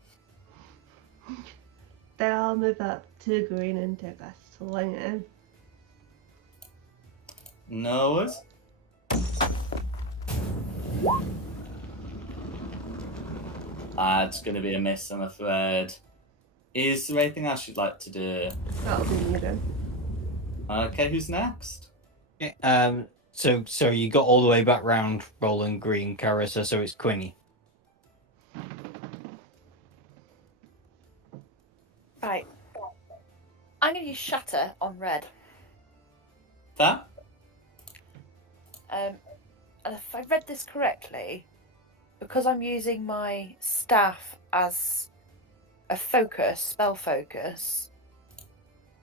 Then I'll move up to green and take a swing at him. No worries. It's going to be a miss, I'm afraid. Is there anything else you'd like to do? That'll be me then. Okay, who's next? Okay, so you got all the way back round rolling green, Carissa, so it's Quinny. Right. I'm going to use Shatter on red. That? And if I read this correctly, because I'm using my staff as a focus, spell focus,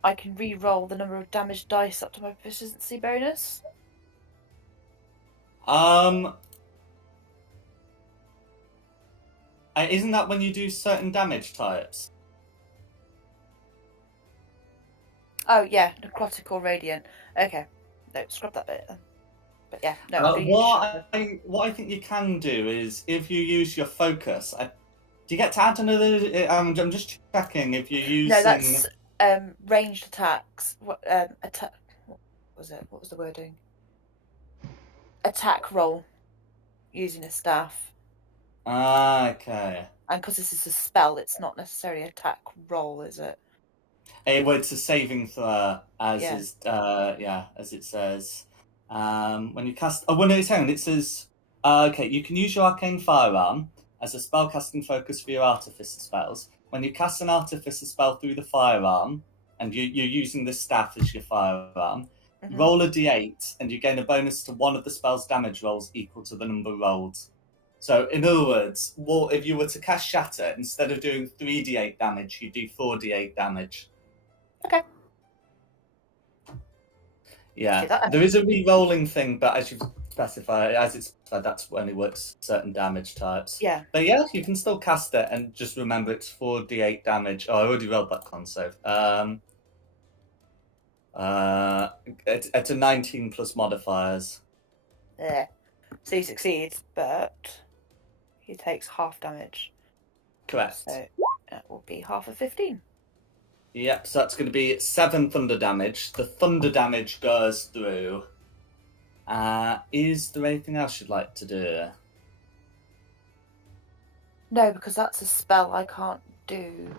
I can re-roll the number of damage dice up to my proficiency bonus. Isn't that when you do certain damage types? Oh yeah, necrotic or radiant. Okay, no, scrub that bit then. But yeah, no. I'm gonna use Shatter. What I think you can do is, if you use your focus, do you get to add another? I'm just checking if you're using. No, that's ranged attacks. What attack? What was it? What was the wording? Attack roll using a staff. Okay. And because this is a spell, it's not necessarily attack roll, is it? Well, it's a saving throw, as Yeah. is, as it says. When you cast, oh, well, no, hang on. It says, okay, you can use your arcane firearm as a spellcasting focus for your artificer spells. When you cast an artificer spell through the firearm, and you're using the staff as your firearm, roll a d8, and you gain a bonus to one of the spell's damage rolls equal to the number rolled. So, in other words, if you were to cast Shatter, instead of doing 3d8 damage, you do 4d8 damage. Okay. Yeah, there is a re-rolling thing, but as you've specified, that's when it works certain damage types. Yeah. But yeah, you can still cast it, and just remember it's 4d8 damage. Oh, I already rolled that con save. It's a 19 plus modifiers. Yeah. So he succeeds, but he takes half damage. Correct. So that will be half of 15. Yep, so that's going to be 7 thunder damage. The thunder damage goes through. Is there anything else you'd like to do? No, because that's a spell. I can't do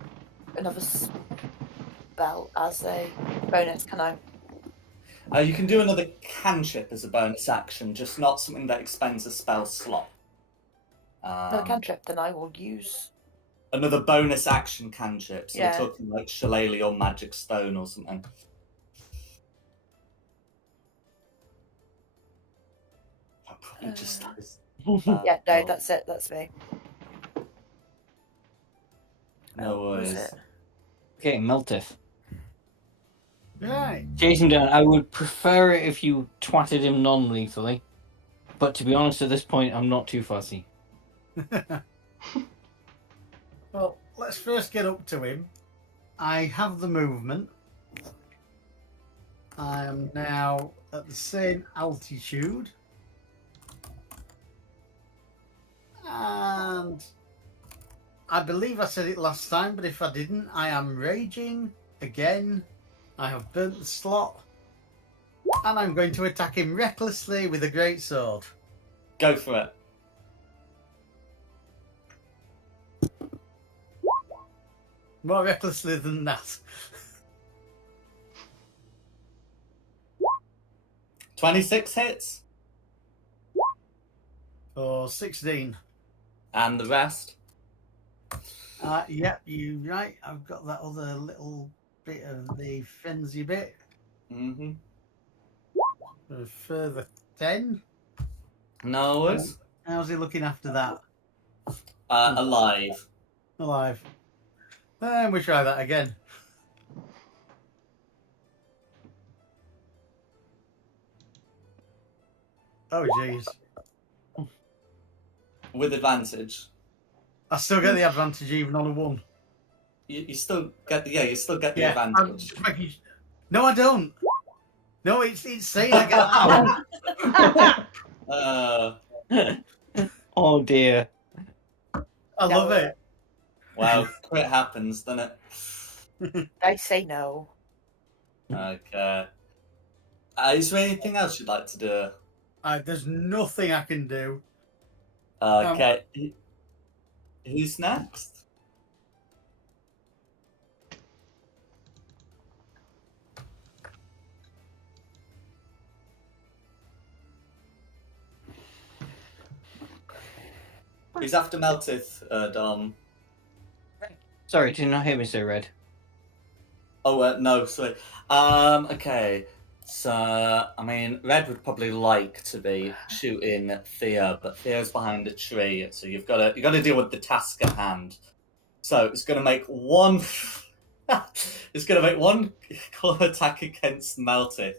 another spell as a bonus, can I? You can do another cantrip as a bonus action, just not something that expends a spell slot. Another cantrip, then I will use... Another bonus action cantrip. So Yeah. we're talking like Shillelagh or Magic Stone or something. That probably just does. Yeah, no, that's it. That's me. No What was worries. it? Okay, Meltif. right. Chase him down. I would prefer it if you twatted him non-lethally. But to be honest, at this point, I'm not too fussy. Well, let's first get up to him. I have the movement. I am now at the same altitude. And I believe I said it last time, but if I didn't, I am raging again. I have burnt the slot. And I'm going to attack him recklessly with a great sword. Go for it. More recklessly than that. 26 hits. For 16. And the rest. Yep, you're right. I've got that other little bit of the frenzy bit. Mm-hmm. For a further 10. No worries. How's he looking after that? Alive. Alive. And we try that again. Oh, jeez. With advantage. I still get the advantage even on a 1. You still get the Yeah, advantage. No, I don't. No, it's saying I get Oh dear. I love it. Wow, crit happens, doesn't it? I say no. Okay. Is there anything else you'd like to do? There's nothing I can do. Okay. Who's next? Who's after Meltith, Dom? Sorry, did you not hear me say red? Oh, no, sorry. Okay. So, I mean, Red would probably like to be shooting Theo, but Theo's behind a tree, so you've got to deal with the task at hand. So it's going to make one. It's going to make one claw attack against Melted.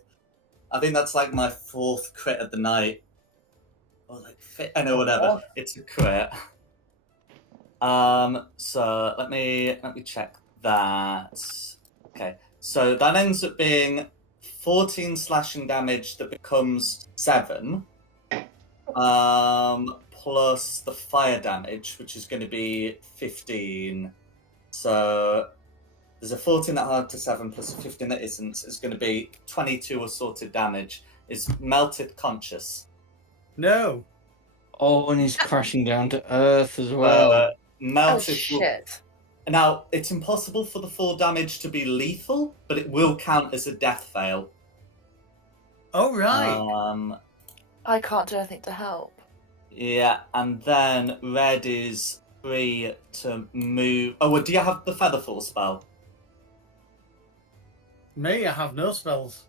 I think that's like my 4th crit of the night. Or like I know whatever. It's a crit. So let me check that. Okay. So that ends up being 14 slashing damage that becomes 7. Plus the fire damage, which is going to be 15. So there's a 14 that hard to 7 plus a 15 that isn't. Is going to be 22 assaulted damage. Is Melted conscious? No. Oh, and he's crashing down to earth as well. Melted. Oh shit! Now it's impossible for the 4 damage to be lethal, but it will count as a death fail. Oh right. I can't do anything to help. Yeah, and then Red is free to move. Oh, well, do you have the Featherfall spell? Me, I have no spells.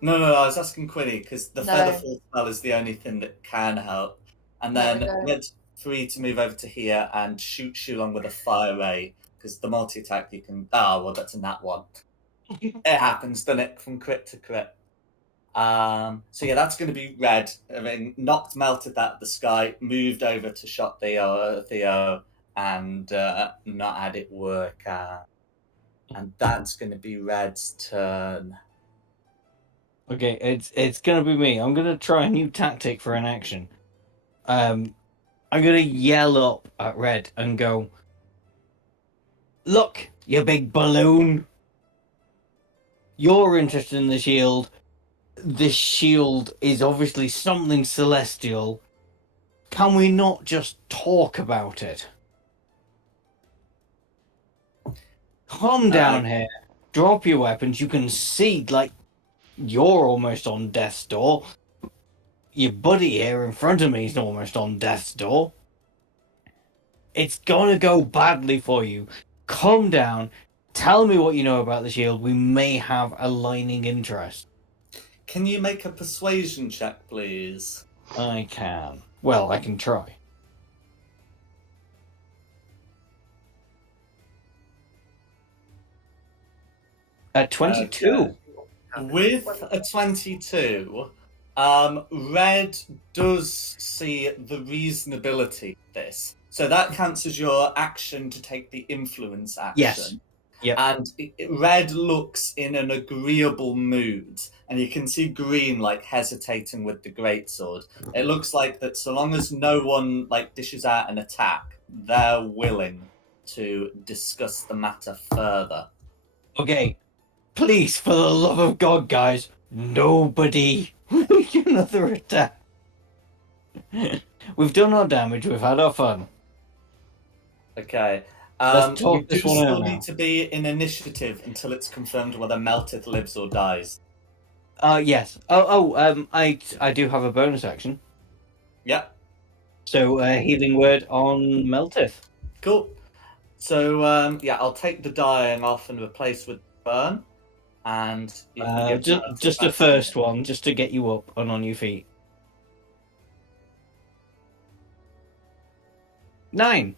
No, I was asking Quinny, because the Featherfall spell is the only thing that can help. And then Red's free to move over to here and shoot Shulong with a fire ray, because the multi-attack you can... Oh, well, that's a nat 1. It happens, doesn't it, from crit to crit. So yeah, that's going to be Red. I mean, knocked Melted out of the sky, moved over to shot Theo, and not had it work out. And that's going to be Red's turn. Okay, it's gonna be me. I'm gonna try a new tactic for an action. I'm gonna yell up at Red and go, "Look, you big balloon! You're interested in the shield. This shield is obviously something celestial. Can we not just talk about it? Calm down here. Drop your weapons. You can see, like, you're almost on death's door. Your buddy here in front of me is almost on death's door. It's gonna go badly for you. Calm down. Tell me what you know about the shield. We may have aligning interest." Can you make a persuasion check, please? I can. Well, I can try. At 22. With a 22, Red does see the reasonability of this. So that counts as your action to take the influence action. Yes. Yep. And Red looks in an agreeable mood, and you can see Green like hesitating with the greatsword. It looks like that so long as no one like dishes out an attack, they're willing to discuss the matter further. Okay, please, for the love of God, guys, nobody make another attack. We've done our damage, we've had our fun. Okay. Let's talk You this do one out still now. need to be in initiative until it's confirmed whether Meltith lives or dies. Yes. I do have a bonus action. Yeah, So, healing word on Meltith. cool. So, I'll take the dying off and replace with burn. And you can give Meltith Just the back first to me. one, just to get you up and on your feet. 9.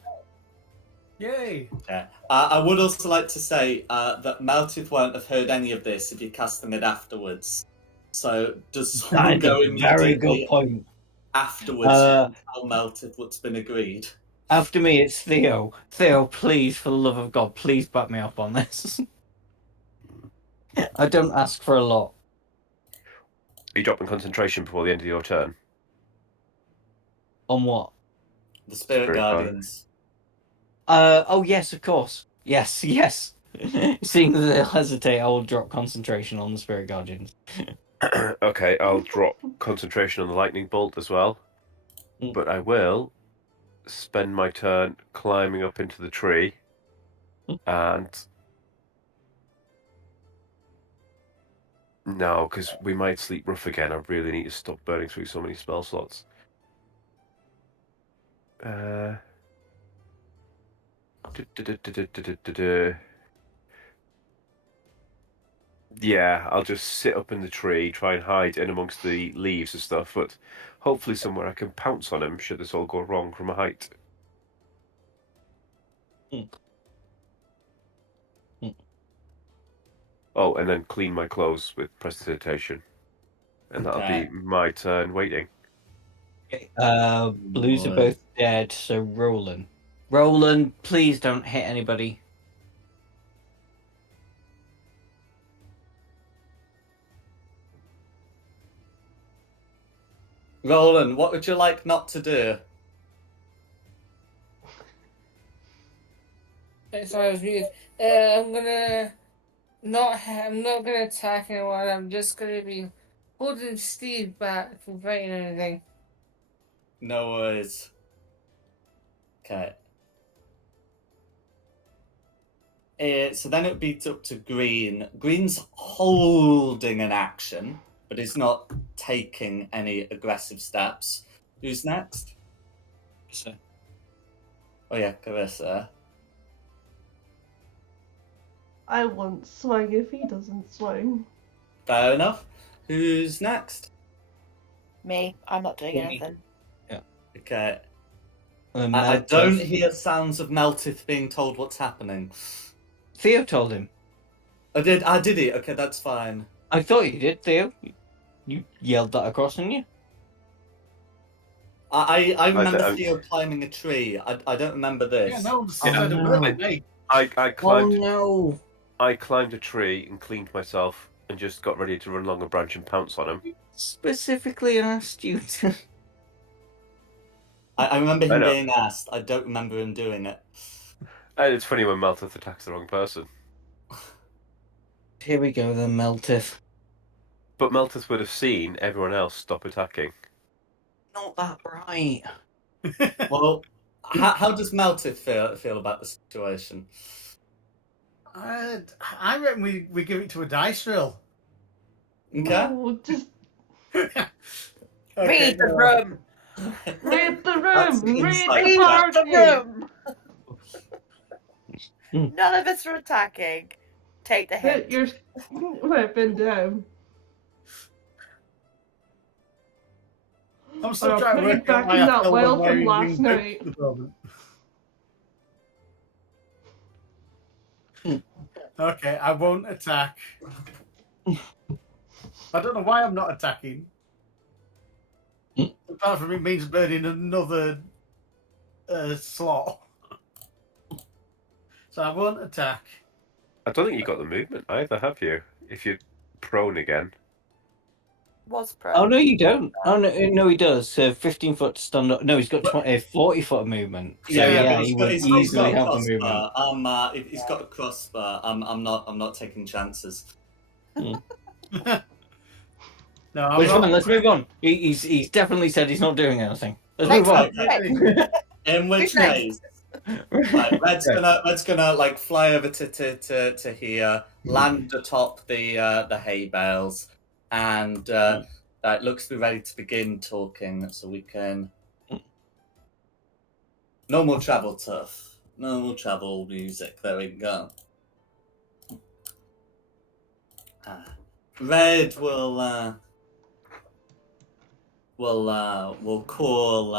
Yay! Yeah. I would also like to say that Meltith won't have heard any of this if you're casting it afterwards. So does someone That's go a very good immediately point. afterwards and tell Meltith what's been agreed? After me, it's Theo. Theo, please, for the love of God, please back me up on this. I don't ask for a lot. Are you dropping concentration before the end of your turn? On what? The Spirit Spirit Guardians. Oh, yes, of course. Yes. Seeing that they'll hesitate, I will drop concentration on the Spirit Guardians. Okay, I'll drop concentration on the lightning bolt as well. But I will spend my turn climbing up into the tree and... No, because we might sleep rough again. I really need to stop burning through so many spell slots. Yeah, I'll just sit up in the tree, try and hide in amongst the leaves and stuff, but hopefully somewhere I can pounce on him should this all go wrong from a height. Oh, and then clean my clothes with prestidigitation. And that'll be my turn waiting. Okay. Blues are both dead, so Roland. Roland, please don't hit anybody. Roland, what would you like not to do? Sorry, I was muted. I'm not gonna attack anyone. I'm just gonna be holding Steve back from fighting anything. No worries. Okay. So then it would be up to Green. Green's holding an action, but is not taking any aggressive steps. Who's next? So. Oh yeah, Carissa. I won't swing if he doesn't swing. Fair enough. Who's next? Me. I'm not doing Me. anything. Okay. I Meltith. don't hear sounds of Meltith being told what's happening. Theo told him. I did it. Okay, that's fine. I thought you did, Theo. You yelled that across, didn't you? I remember don't- Theo climbing a tree. I don't remember this. Yeah, no, Yeah, no. I climbed. no! I climbed a tree and cleaned myself and just got ready to run along a branch and pounce on him. Specifically asked you to. I remember I him know. being asked. I don't remember him doing it. And it's funny when Meltith attacks the wrong person. Here we go then, Meltith. But Meltith would have seen everyone else stop attacking. Not that bright. Well, how does Meltith feel about the situation? I reckon we give it to a dice roll. Okay. No, just Read the room. read the That's room. Read insight. the Read the party. room. None of us are attacking. Take the hit. Put your weapon down. I'm still Or trying to put it work out back why in I that fell well when from wearing last winged night. boots at the moment. Okay, I won't attack. I don't know why I'm not attacking. Hmm. Apart from it means burning another slot. So I won't attack. I don't think you got the movement either, have you? If you're prone again. Was pro. Oh no, you don't. Oh no, he does. 15-foot stand up. No, he's got 40-foot movement. So Yeah, but he would he's easily got a have the movement. crossbar. If he's got a crossbar, I'm not taking chances. No, But I'm it's fine. not. Let's move on. He's definitely said he's not doing anything. Let's Next move on. up. In which Who's next? case, right, Red's gonna like fly over to here, land atop the hay bales, and looks to be ready to begin talking. So we can normal travel tough, normal travel music. There we go. Red will call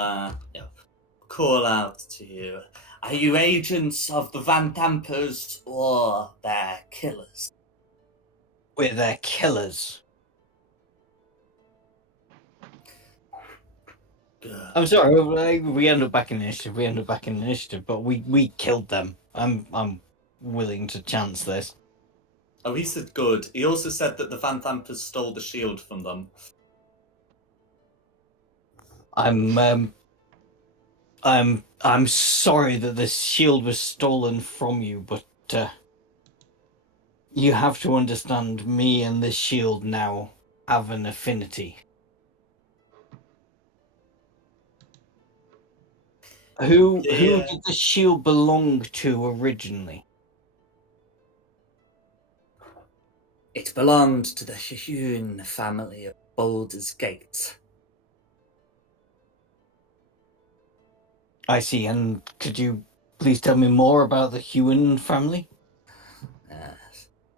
out to you. Are you agents of the Van Dampers or their killers? We're their killers. Good. I'm sorry. We end up back in initiative. But we killed them. I'm willing to chance this. Oh, he said good. He also said that the Van Dampers stole the shield from them. I'm sorry that this shield was stolen from you, but you have to understand, me and this shield now have an affinity. Who did the shield belong to originally? It belonged to the Hune family of Baldur's Gate. I see, and could you please tell me more about the Hune family?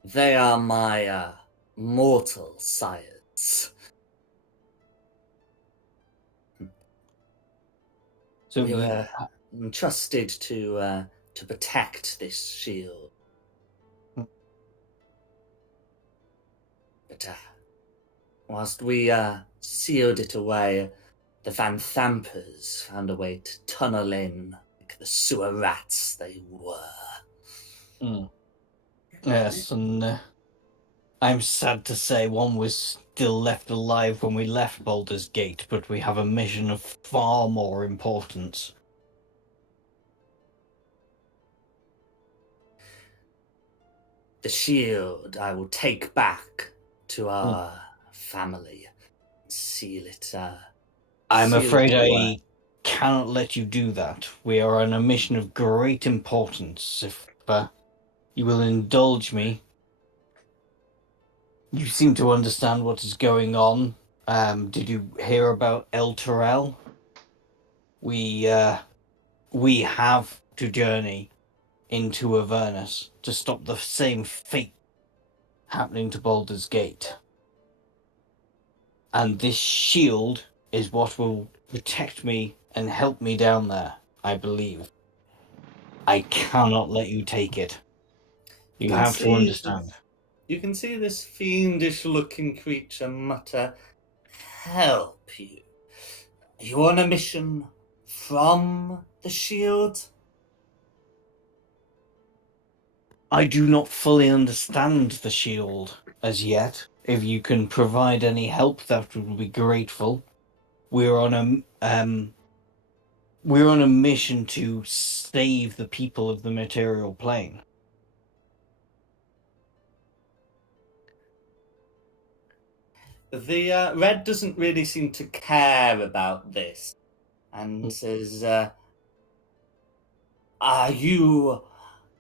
They are my mortal sires. So We were entrusted to protect this shield. But whilst we sealed it away, the Van Thampers found a way to tunnel in like the sewer rats they were. Yes, and I'm sad to say one was still left alive when we left Baldur's Gate, but we have a mission of far more importance. The shield I will take back to our family. Seal it. I'm seal afraid it I away. cannot let you do that. We are on a mission of great importance. If you will indulge me. You seem to understand what is going on. Did you hear about El Terrell? We have to journey into Avernus to stop the same fate happening to Baldur's Gate. And this shield is what will protect me and help me down there, I believe. I cannot let you take it. You have to understand. You can see this fiendish-looking creature mutter, "Help you? Are you on a mission from the shield?" I do not fully understand the shield as yet. If you can provide any help, that would be grateful. We're on a mission to save the people of the material plane. The Red doesn't really seem to care about this, and says, "Are you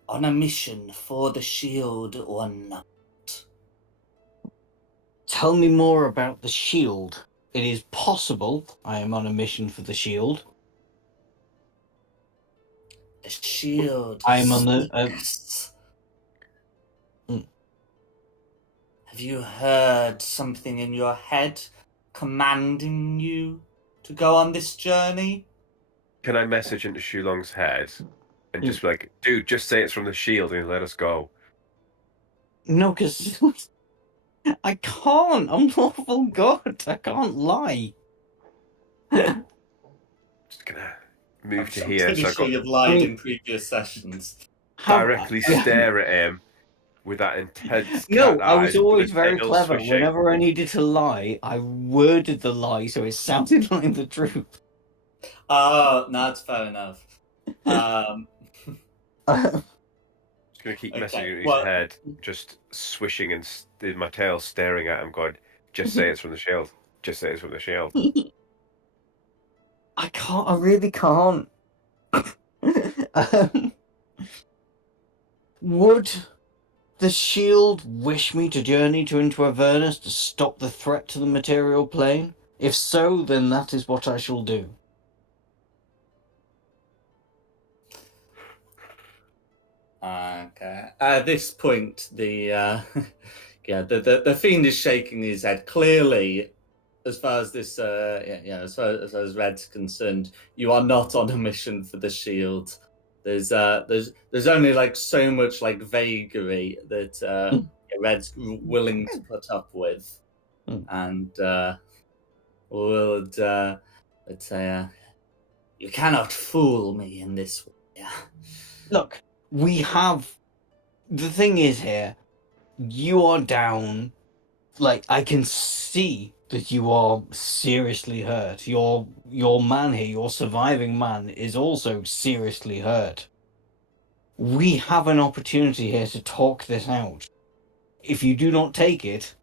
on a mission for the shield or not?" Tell me more about the shield. It is possible I am on a mission for the shield. The shield. I'm on the. speaks. Have you heard something in your head commanding you to go on this journey? Can I message into Shulong's head and just be like, dude, just say it's from the shield and let us go? No, because I can't. I'm lawful good. I can't lie. Just gonna move to I'm here, pretty so I've sure got you've lied I mean- in previous sessions. directly stare at him with that intense cat No, I was eyes, with always the very tail clever. swishing. Whenever I needed to lie, I worded the lie so it sounded like the truth. Oh, no, that's fair enough. Just gonna keep Okay, messaging in his well- head, just swishing and my tail staring at him, going, "Just say it's from the shield. Just say it's from the shield." I can't. I really can't. Would the shield wish me to journey into Avernus to stop the threat to the material plane? If so, then that is what I shall do. Okay. At this point, the the fiend is shaking his head. Clearly, as far as this, as far as Red's concerned, you are not on a mission for the shield. There's only like so much like vagary that Red's willing to put up with, and would let's say, you cannot fool me in this way. Look, we have. The thing is here, you are down. Like, I can see that you are seriously hurt. Your man here, your surviving man, is also seriously hurt. We have an opportunity here to talk this out. If you do not take it,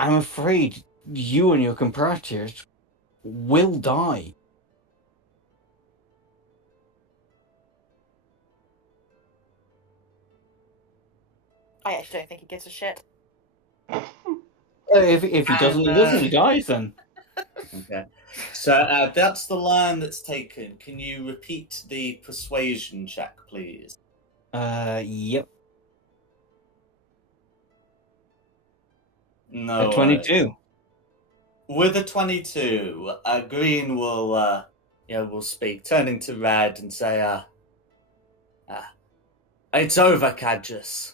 I'm afraid you and your compatriots will die. I actually don't think he gives a shit. If he doesn't, he doesn't. He dies then. Okay. So that's the line that's taken. Can you repeat the persuasion check, please? Yep. No. 22. With a 22, Green will speak, turning to Red and say, it's over, Cadgus.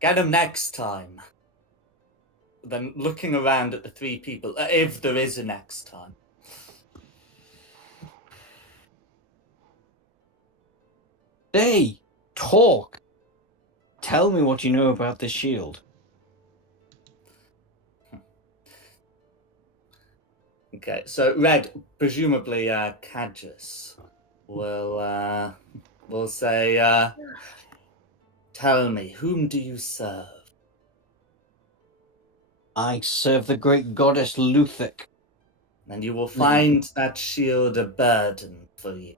Get him next time. Then looking around at the three people, if there is a next time. Hey, talk. Tell me what you know about this shield. Okay, so Red, presumably Cadgus, will say, tell me, whom do you serve? I serve the great goddess Luthic. And you will find that shield a burden for you.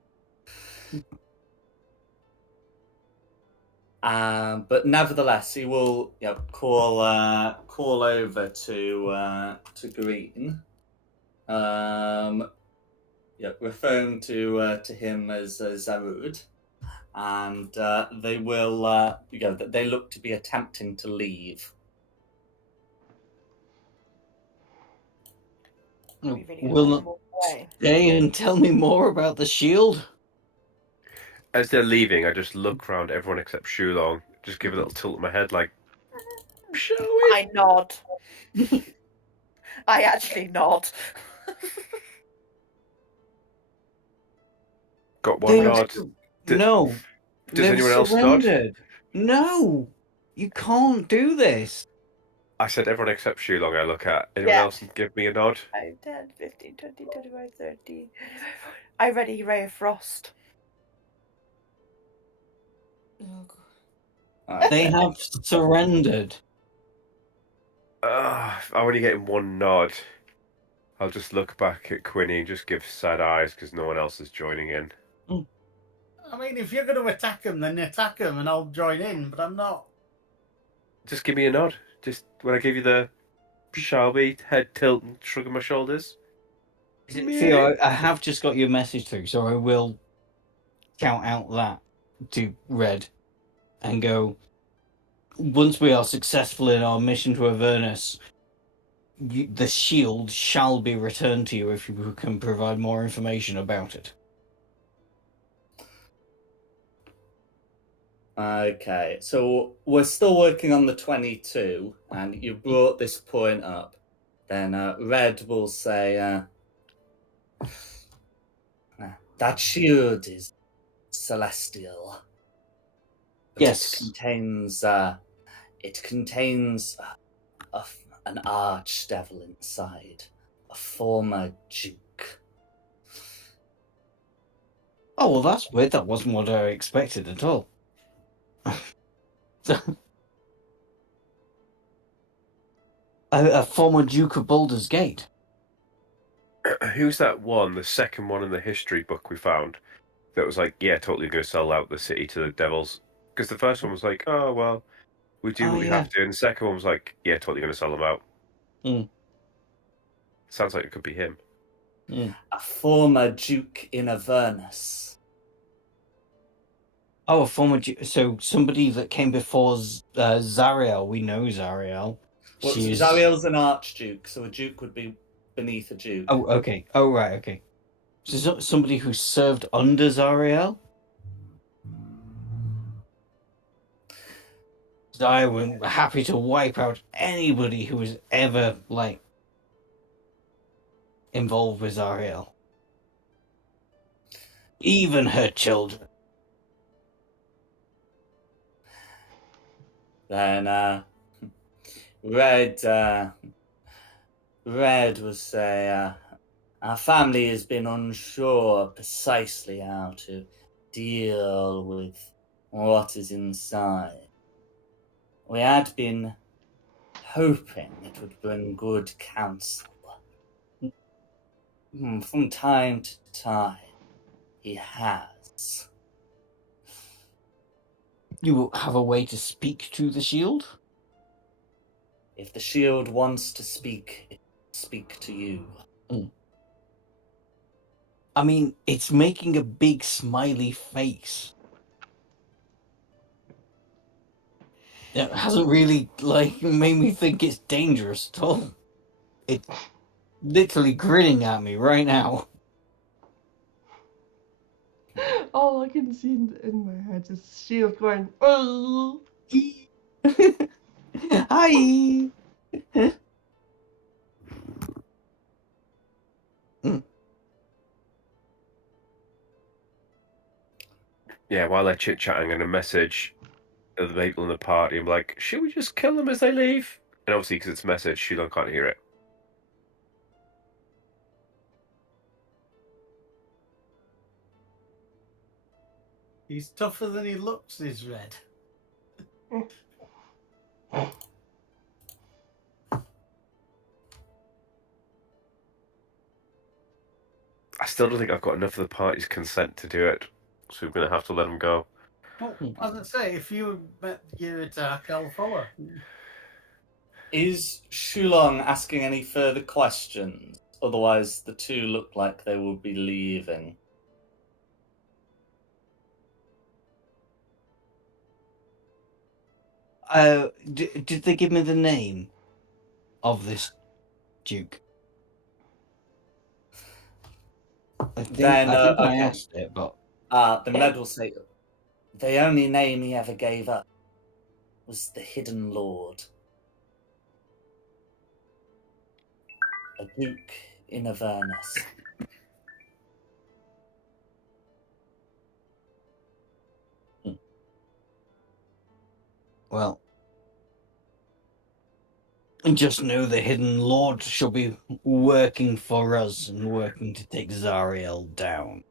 But nevertheless, he will call over to Green, referring to him as Zarud, and they will they look to be attempting to leave. We really Will gonna not walk away. stay and tell me more about the shield. As they're leaving, I just look around everyone except Shulong, just give a little tilt of my head, like, shall we? I nod. I actually nod. Got one nod. No. Does They've anyone else nod? surrendered. No. You can't do this. I said everyone except Shulong I look at. Anyone Yeah. else give me a nod? 5, 10, 15, 20, 25, 30. I ready Ray of Frost. Oh, God. They have surrendered. I'm only getting one nod. I'll just look back at Quinny and just give sad eyes because no one else is joining in. I mean, if you're going to attack them, then attack them and I'll join in, but I'm not. Just give me a nod. Just when I give you the Shelby head tilt and shrug of my shoulders. Theo, I have just got your message through, so I will count out that to Red and go, once we are successful in our mission to Avernus, the shield shall be returned to you if you can provide more information about it. Okay, so we're still working on the 22, and you brought this point up. Then Red will say, that shield is celestial. But Yes. it contains an archdevil inside, a former duke. Oh, well, that's weird. That wasn't what I expected at all. A former Duke of Baldur's Gate. Who's that one? The second one in the history book we found that was like, yeah, totally going to sell out the city to the devils. Because the first one was like, oh well, we do what we have to, and the second one was like, yeah, totally going to sell them out. Sounds like it could be him. A former duke in Avernus. Oh, a former Duke. So somebody that came before Zariel. We know Zariel. Well, Zariel's an archduke, so a duke would be beneath a duke. Oh, okay. Oh, right, okay. So somebody who served under Zariel? I was happy to wipe out anybody who was ever, like, involved with Zariel. Even her children. Then Red will say, our family has been unsure precisely how to deal with what is inside. We had been hoping it would bring good counsel. From time to time, he has. You have a way to speak to the shield? If the shield wants to speak, it will speak to you. I mean, it's making a big smiley face. It hasn't really, like, made me think it's dangerous at all. It's literally grinning at me right now. All I can see in my head is shield going, oh. Hi. Yeah, while they're chit-chatting, I'm going to message the people in the party. I'm like, should we just kill them as they leave? And obviously, because it's a message, Shulon can't hear it. He's tougher than he looks, is Red. I still don't think I've got enough of the party's consent to do it, so we're going to have to let them go. Well, as I say, if you met your attack, I'll follow. Is Shulong asking any further questions? Otherwise, the two look like they will be leaving. Did they give me the name of this Duke? I think I asked it, but... The Red will say, the only name he ever gave up was the Hidden Lord. A Duke in Avernus. Well, just know the Hidden Lord shall be working for us and working to take Zariel down.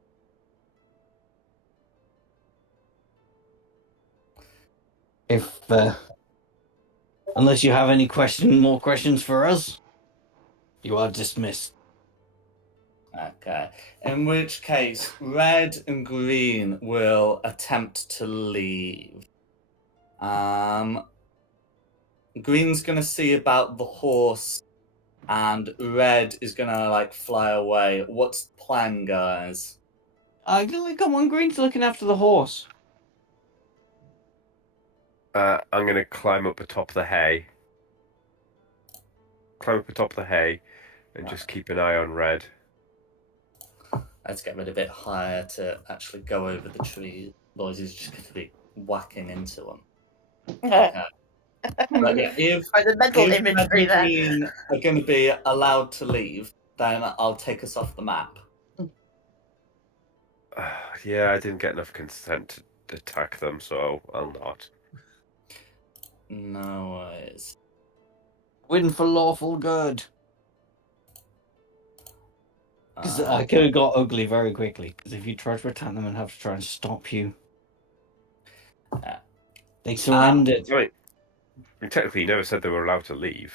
If, unless you have any more questions for us, you are dismissed. Okay. In which case, Red and Green will attempt to leave. Green's gonna see about the horse, and Red is gonna fly away. What's the plan, guys? Come on, Green's looking after the horse. I'm going to climb up atop the hay. And just keep an eye on Red. Let's get Red a bit higher to actually go over the tree. Otherwise, he's just going to be whacking into them. Yeah. But yeah, if The mental if imagery there. Medellin are going to be allowed to leave, then I'll take us off the map. Yeah, I didn't get enough consent to attack them, so I'll not. No worries. Win for lawful good. Because Uh, I could have got ugly very quickly. Because if you try to attack them and have to try and stop you, Yeah. they surrendered. I mean, technically, you never said they were allowed to leave.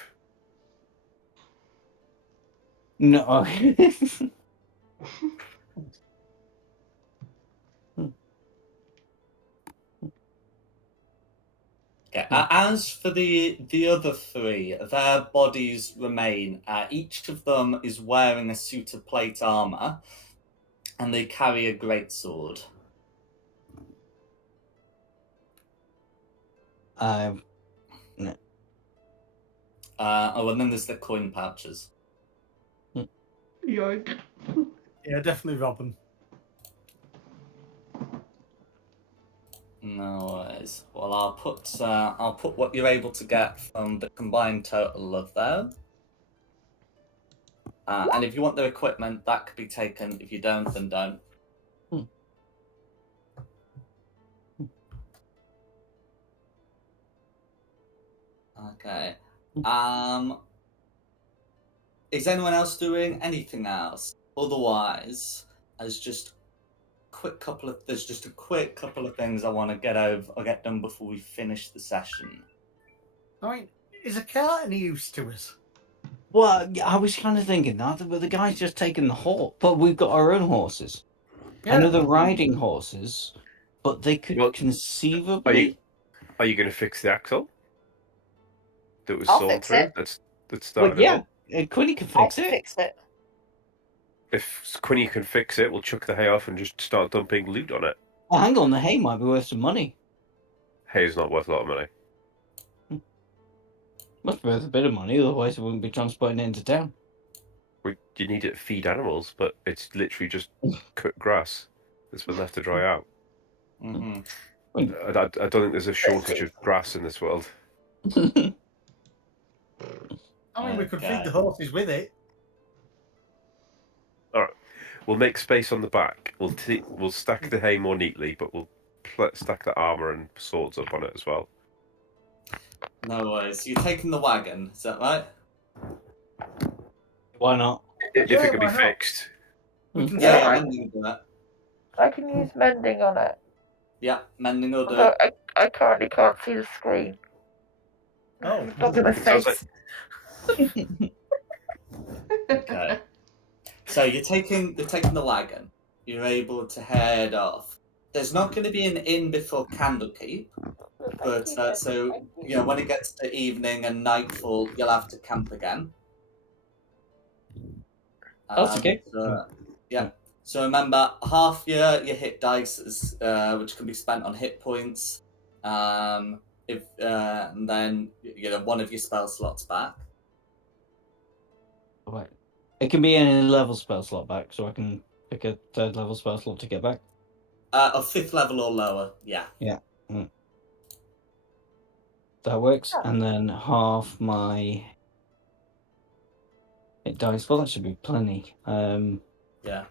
No. Okay. As for the other three, their bodies remain. Each of them is wearing a suit of plate armor, and they carry a greatsword. No. And then there's the coin pouches. Yoink. Yeah, definitely rob them. No worries. Well, I'll put what you're able to get from the combined total of them. And if you want their equipment, that could be taken. If you don't, then don't. Okay. Is anyone else doing anything else? Otherwise, there's just a quick couple of things I want to get done before we finish the session. I mean, is a cart any use to us? Well, I was kind of thinking that, but the guy's just taken the horse. But we've got our own horses. Yeah. I know they're riding horses, but they could Well, conceivably. Are you going to fix the axle that was I'll sawn fix through? it. That's Well, started yeah, it all. Quinny can I'll fix it. fix it. If Quinny can fix it, we'll chuck the hay off and just start dumping loot on it. Well, hang on, the hay might be worth some money. Hay is not worth a lot of money. Must be worth a bit of money, otherwise we wouldn't be transporting it into town. You need it to feed animals, but it's literally just cut grass that's been left to dry out. Mm-hmm. I don't think there's a shortage of grass in this world. I mean, we could feed Okay. the horses with it. All right, we'll make space on the back. We'll stack the hay more neatly, but we'll stack the armor and swords up on it as well. No worries. You're taking the wagon, is that right? Why not? If Yeah, it can be why not? fixed. We can Yeah, say, mending will do that. I can use mending on it. Yeah, mending will do Although it. I currently can't see the screen. oh, Look at my It sounds face. Okay. So you're taking the wagon. You're able to head off. There's not going to be an inn before Candlekeep, but so when it gets to evening and nightfall, you'll have to camp again. That's okay. Yeah. So remember, half your hit dice is which can be spent on hit points. And then one of your spell slots back. Right. It can be any level spell slot back, so I can pick a third level spell slot to get back. Of 5th level or lower, yeah. Yeah. That works. And then half my hit dice. Well, that should be plenty. Yeah.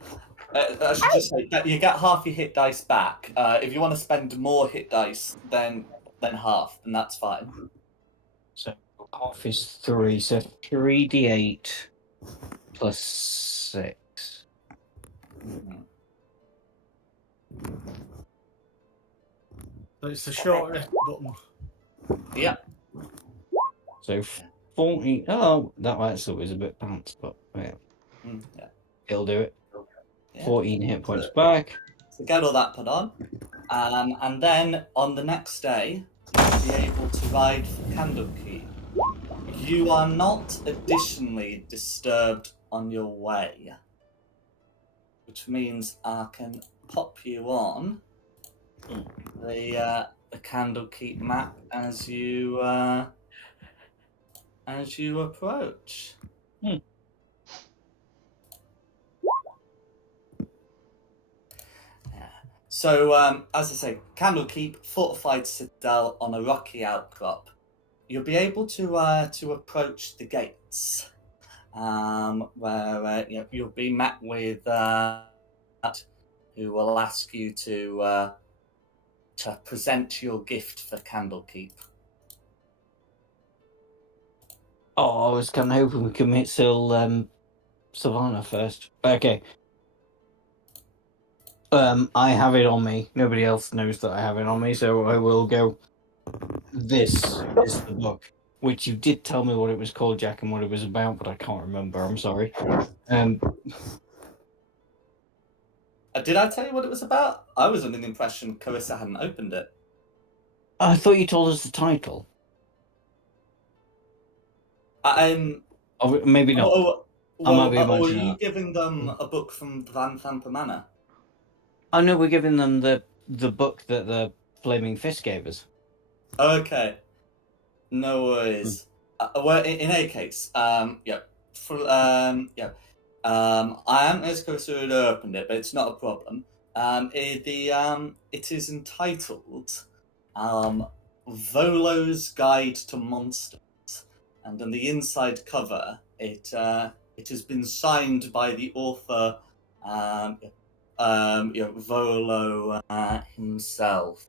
I should just say that you get half your hit dice back. If you want to spend more hit dice, then half, and that's fine. So half is 3, so 3d8 plus 6. Mm-hmm. so it's the short rest button. Yeah. So 40. Oh, that actually was a bit pants, but yeah, Yeah. it'll do it. Yeah. 14 hit points back. So get all that put on. And then on the next day, you'll be able to ride for Candlekeep. You are not additionally disturbed on your way, which means I can pop you on the Candlekeep map as you approach. So, as I say, Candlekeep, fortified citadel on a rocky outcrop. You'll be able to approach the gates, where you'll be met with who will ask you to present your gift for Candlekeep. Oh, I was kind of hoping we could meet Sylvana first. Okay. I have it on me. Nobody else knows that I have it on me, so I will go. This is the book, which you did tell me what it was called, Jack, and what it was about, but I can't remember. I'm sorry. Did I tell you what it was about? I was under the impression Carissa hadn't opened it. I thought you told us the title. Oh, maybe not. I might be are imagining you that. giving them a book from Van Thamper Manor? Oh no, we're giving them the book that the Flaming Fist gave us. Okay, no worries. Well, in any case, I am not supposed to have opened it, but it's not a problem. It is entitled Volo's Guide to Monsters, and on the inside cover, it has been signed by the author, Volo himself.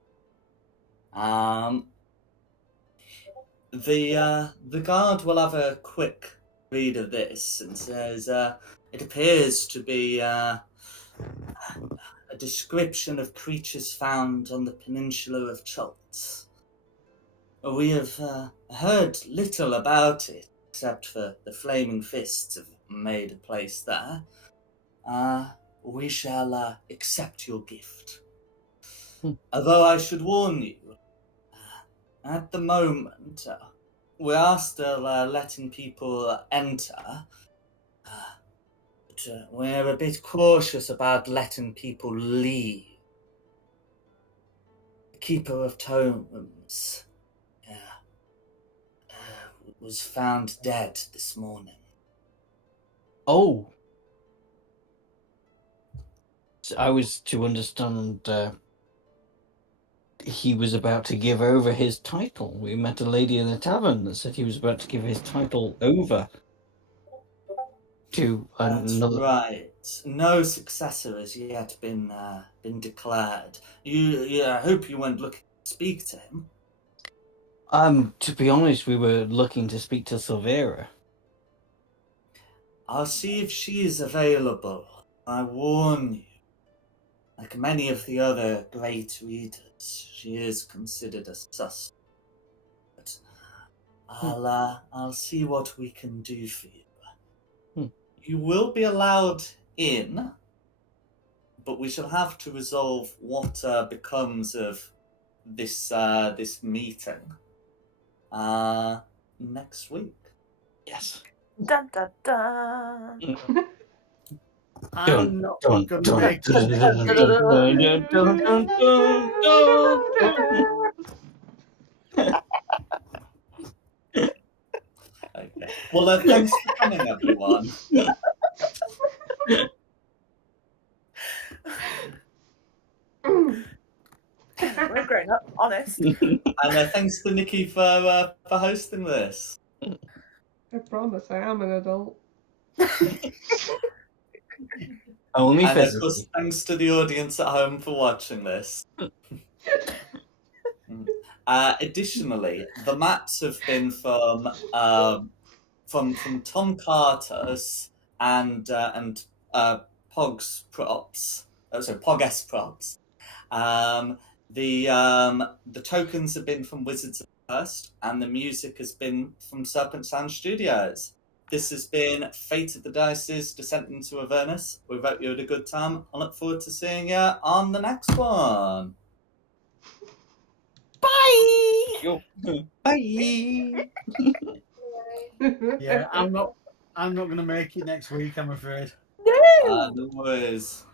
The guard will have a quick read of this and says, it appears to be a description of creatures found on the peninsula of Chult. We have heard little about it, except for the Flaming Fists have made a place there. We shall accept your gift. Although I should warn you, at the moment, we are still letting people enter, but we're a bit cautious about letting people leave. The Keeper of Tomes was found dead this morning. Oh. So I was to understand he was about to give over his title. We met a lady in the tavern that said he was about to give his title over to another. That's right. No successor has yet been declared. I hope you weren't looking to speak to him. To be honest, we were looking to speak to Silvera. I'll see if she is available. I warn you, like many of the other great readers, she is considered a suspect. But I'll see what we can do for you. You will be allowed in, but we shall have to resolve what becomes of this meeting next week. Yes. Dun dun dun. I'm not going to make Okay. Well, thanks for coming, everyone. We're grown up, honest. And thanks to Nikki for hosting this. I promise I am an adult. Only And of physically. course, thanks to the audience at home for watching this. Additionally, the mats have been from Tom Carter's and Pog's props. So Pog-S props. The tokens have been from Wizards of the Coast, and the music has been from Serpent Sound Studios. This has been Fate of the Dice's Descent into Avernus. We hope you had a good time. I look forward to seeing you on the next one. Bye. Bye. Yeah, I'm not going to make it next week, I'm afraid. No. No worries.